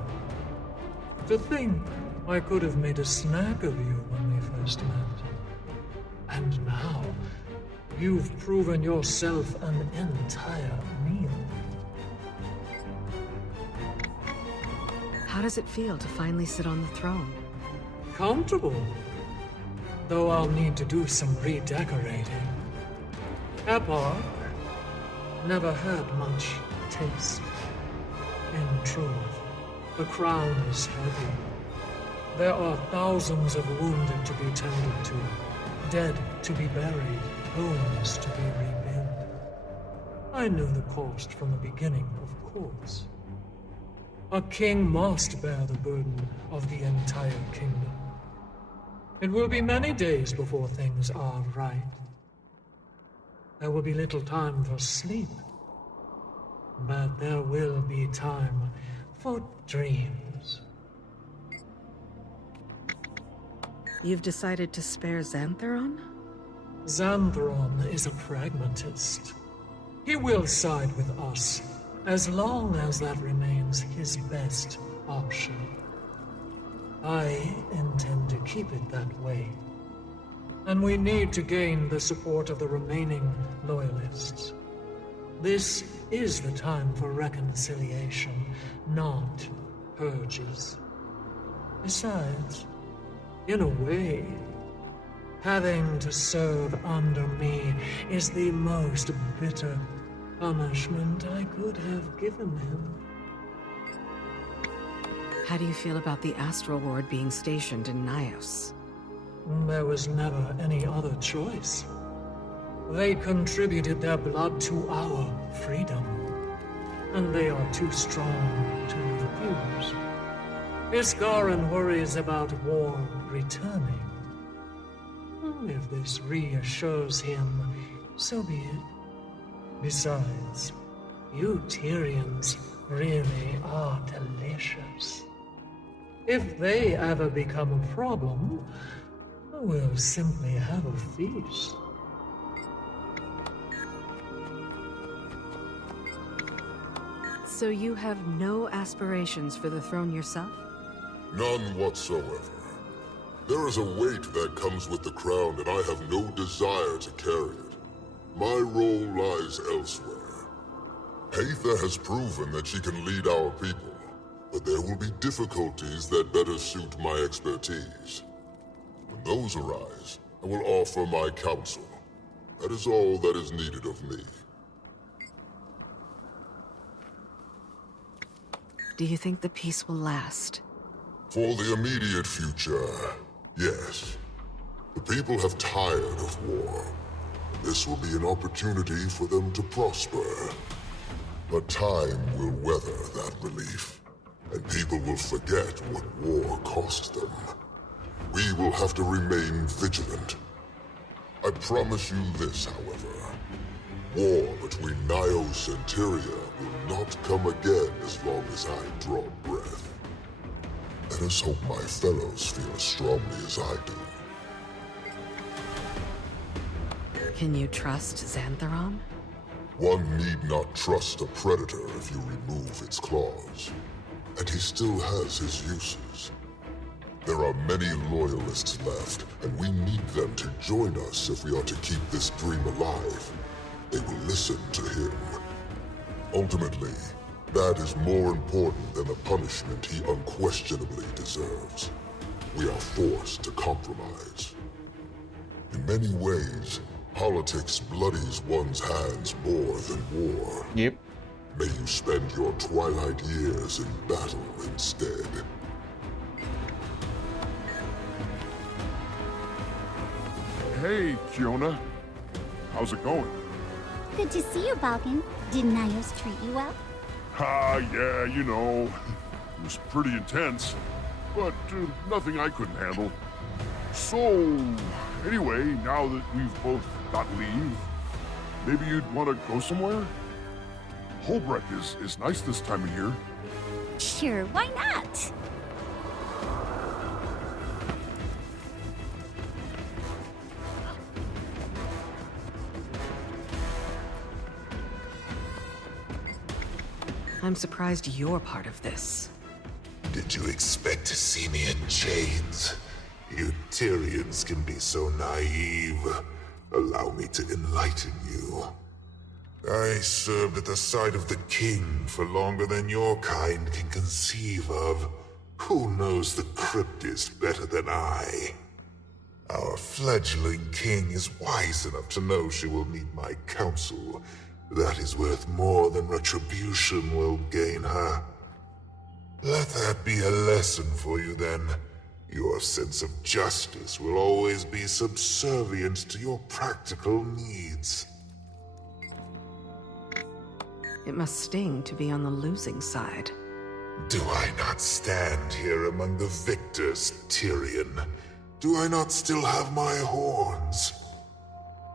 To think I could have made a snack of you when we first met. And now, you've proven yourself an entire meal. How does it feel to finally sit on the throne? Comfortable. Though I'll need to do some redecorating. Epoch never had much taste. In truth, the crown is heavy. There are thousands of wounded to be tended to, dead to be buried, homes to be rebuilt. I knew the cost from the beginning, of course. A king must bear the burden of the entire kingdom. It will be many days before things are right. There will be little time for sleep. But there will be time for dreams. You've decided to spare Xantheron? Xantheron is a pragmatist. He will side with us, as long as that remains his best option. I intend to keep it that way. And we need to gain the support of the remaining loyalists. This is the time for reconciliation, not purges. Besides, in a way, having to serve under me is the most bitter punishment I could have given him. How do you feel about the Astral Ward being stationed in Nios? There was never any other choice. They contributed their blood to our freedom, and they are too strong to refuse. Iskaran worries about war returning. If this reassures him, so be it. Besides, you Tyrians really are delicious. If they ever become a problem, we'll simply have a feast. So you have no aspirations for the throne yourself? None whatsoever. There is a weight that comes with the crown, and I have no desire to carry it. My role lies elsewhere. Aether has proven that she can lead our people, but there will be difficulties that better suit my expertise. When those arise, I will offer my counsel. That is all that is needed of me. Do you think the peace will last? For the immediate future, yes. The people have tired of war. This will be an opportunity for them to prosper. But time will weather that relief, and people will forget what war cost them. We will have to remain vigilant. I promise you this, however. War between Nios and Tyria will not come again as long as I draw breath. Let us hope my fellows feel as strongly as I do. Can you trust Xantharon? One need not trust a predator if you remove its claws. And he still has his uses. There are many loyalists left, and we need them to join us if we are to keep this dream alive. They will listen to him. Ultimately, that is more important than the punishment he unquestionably deserves. We are forced to compromise. In many ways, politics bloodies one's hands more than war. Yep. May you spend your twilight years in battle instead. Hey, Kiona. How's it going? Good to see you, Balkan. Did Nios treat you well? Yeah, you know. It was pretty intense, but nothing I couldn't handle. So, anyway, now that we've both got leave, maybe you'd want to go somewhere? Holbrecht is nice this time of year. Sure, why not? I'm surprised you're part of this. Did you expect to see me in chains? You Tyrians can be so naive. Allow me to enlighten you. I served at the side of the king for longer than your kind can conceive of. Who knows the cryptist better than I? Our fledgling king is wise enough to know she will need my counsel. That is worth more than retribution will gain her. Let that be a lesson for you then. Your sense of justice will always be subservient to your practical needs. It must sting to be on the losing side. Do I not stand here among the victors, Tyrion? Do I not still have my horns?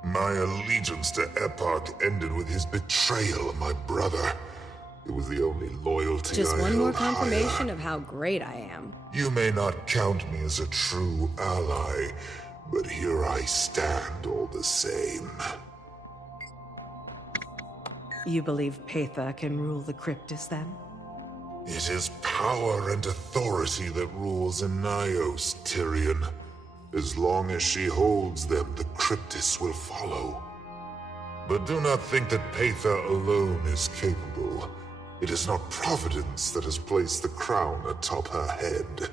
My allegiance to Epoch ended with his betrayal of my brother. It was the only loyalty Just I one more held confirmation higher. of how great I am. You may not count me as a true ally, but here I stand all the same. You believe Paitha can rule the Cryptis then? It is power and authority that rules in Nios, Tyrion. As long as she holds them, the Cryptis will follow. But do not think that Paitha alone is capable. It is not Providence that has placed the crown atop her head.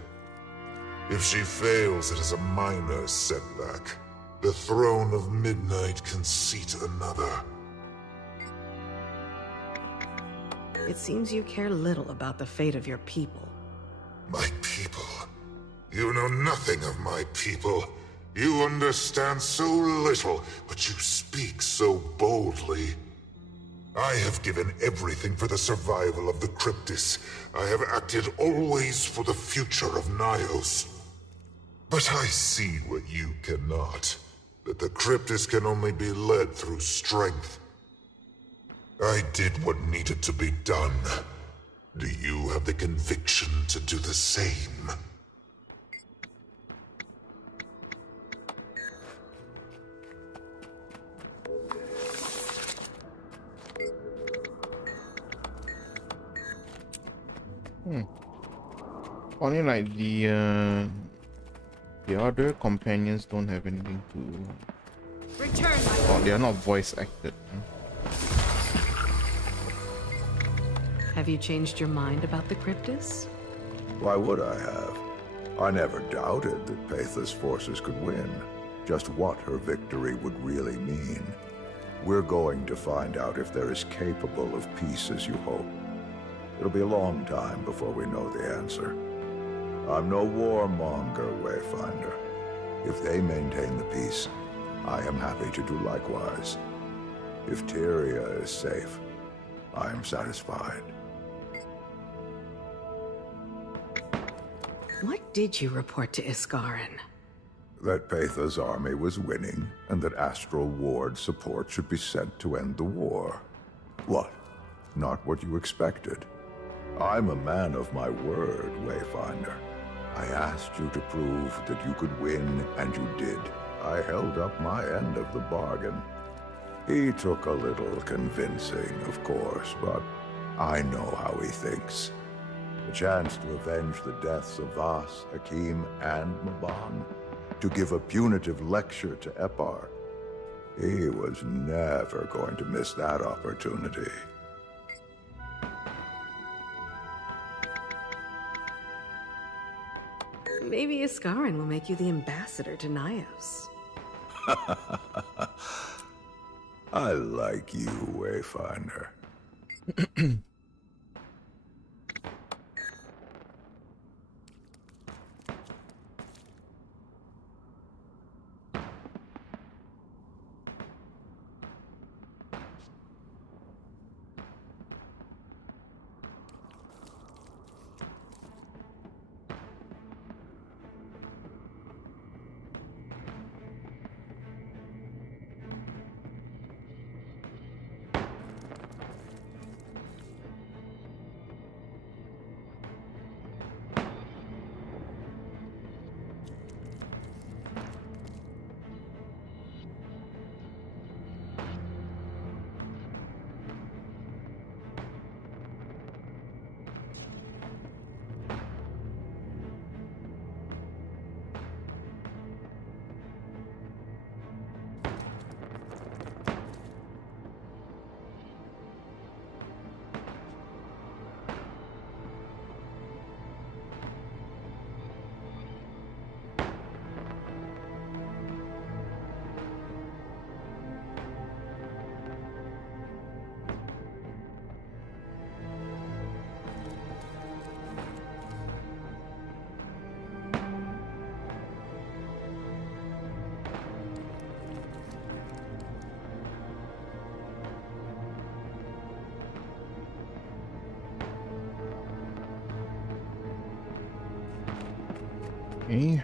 If she fails, it is a minor setback. The throne of midnight can seat another. It seems you care little about the fate of your people. My people? You know nothing of my people. You understand so little, but you speak so boldly. I have given everything for the survival of the Cryptis. I have acted always for the future of Nios. But I see what you cannot. That the Cryptis can only be led through strength. I did what needed to be done. Do you have the conviction to do the same? Only like the other companions don't have anything to. Return. Oh, they are not voice acted. Have you changed your mind about the Cryptis? Why would I have? I never doubted that Paitha's forces could win. Just what her victory would really mean. We're going to find out if they're as capable of peace as you hope. It'll be a long time before we know the answer. I'm no warmonger, Wayfinder. If they maintain the peace, I am happy to do likewise. If Tyria is safe, I am satisfied. What did you report to Iskarin? That Paitha's army was winning, and that Astral Ward support should be sent to end the war. What? Not what you expected. I'm a man of my word, Wayfinder. I asked you to prove that you could win, and you did. I held up my end of the bargain. He took a little convincing, of course, but I know how he thinks. The chance to avenge the deaths of Vas, Hakim, and Maban. To give a punitive lecture to Epar. He was never going to miss that opportunity. Maybe Iskarin will make you the ambassador to Nios. I like you, Wayfinder. Okay.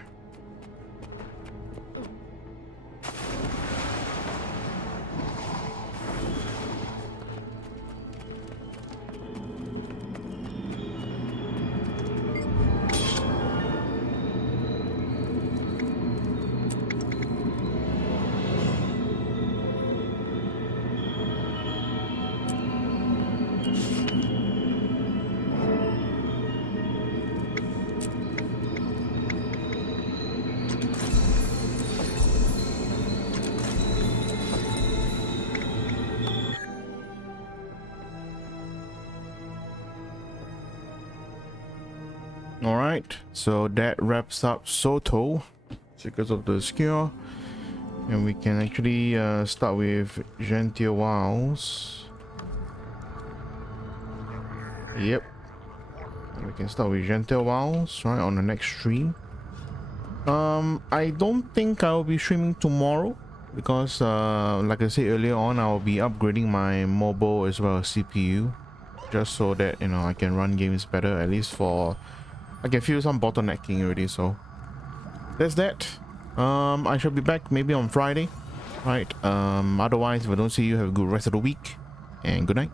All right, so that wraps up SoTo, Seekers of the Obscure, and we can actually start with Gentile Wilds. Yep, we can start with Gentile Wilds right on the next stream. I don't think I'll be streaming tomorrow because like I said earlier on, I'll be upgrading my mobile as well as CPU, just so that, you know, I can run games better, at least for I can feel some bottlenecking already. So that's that. I shall be back maybe on Friday, right? Otherwise, if I don't see you, have a good rest of the week and good night.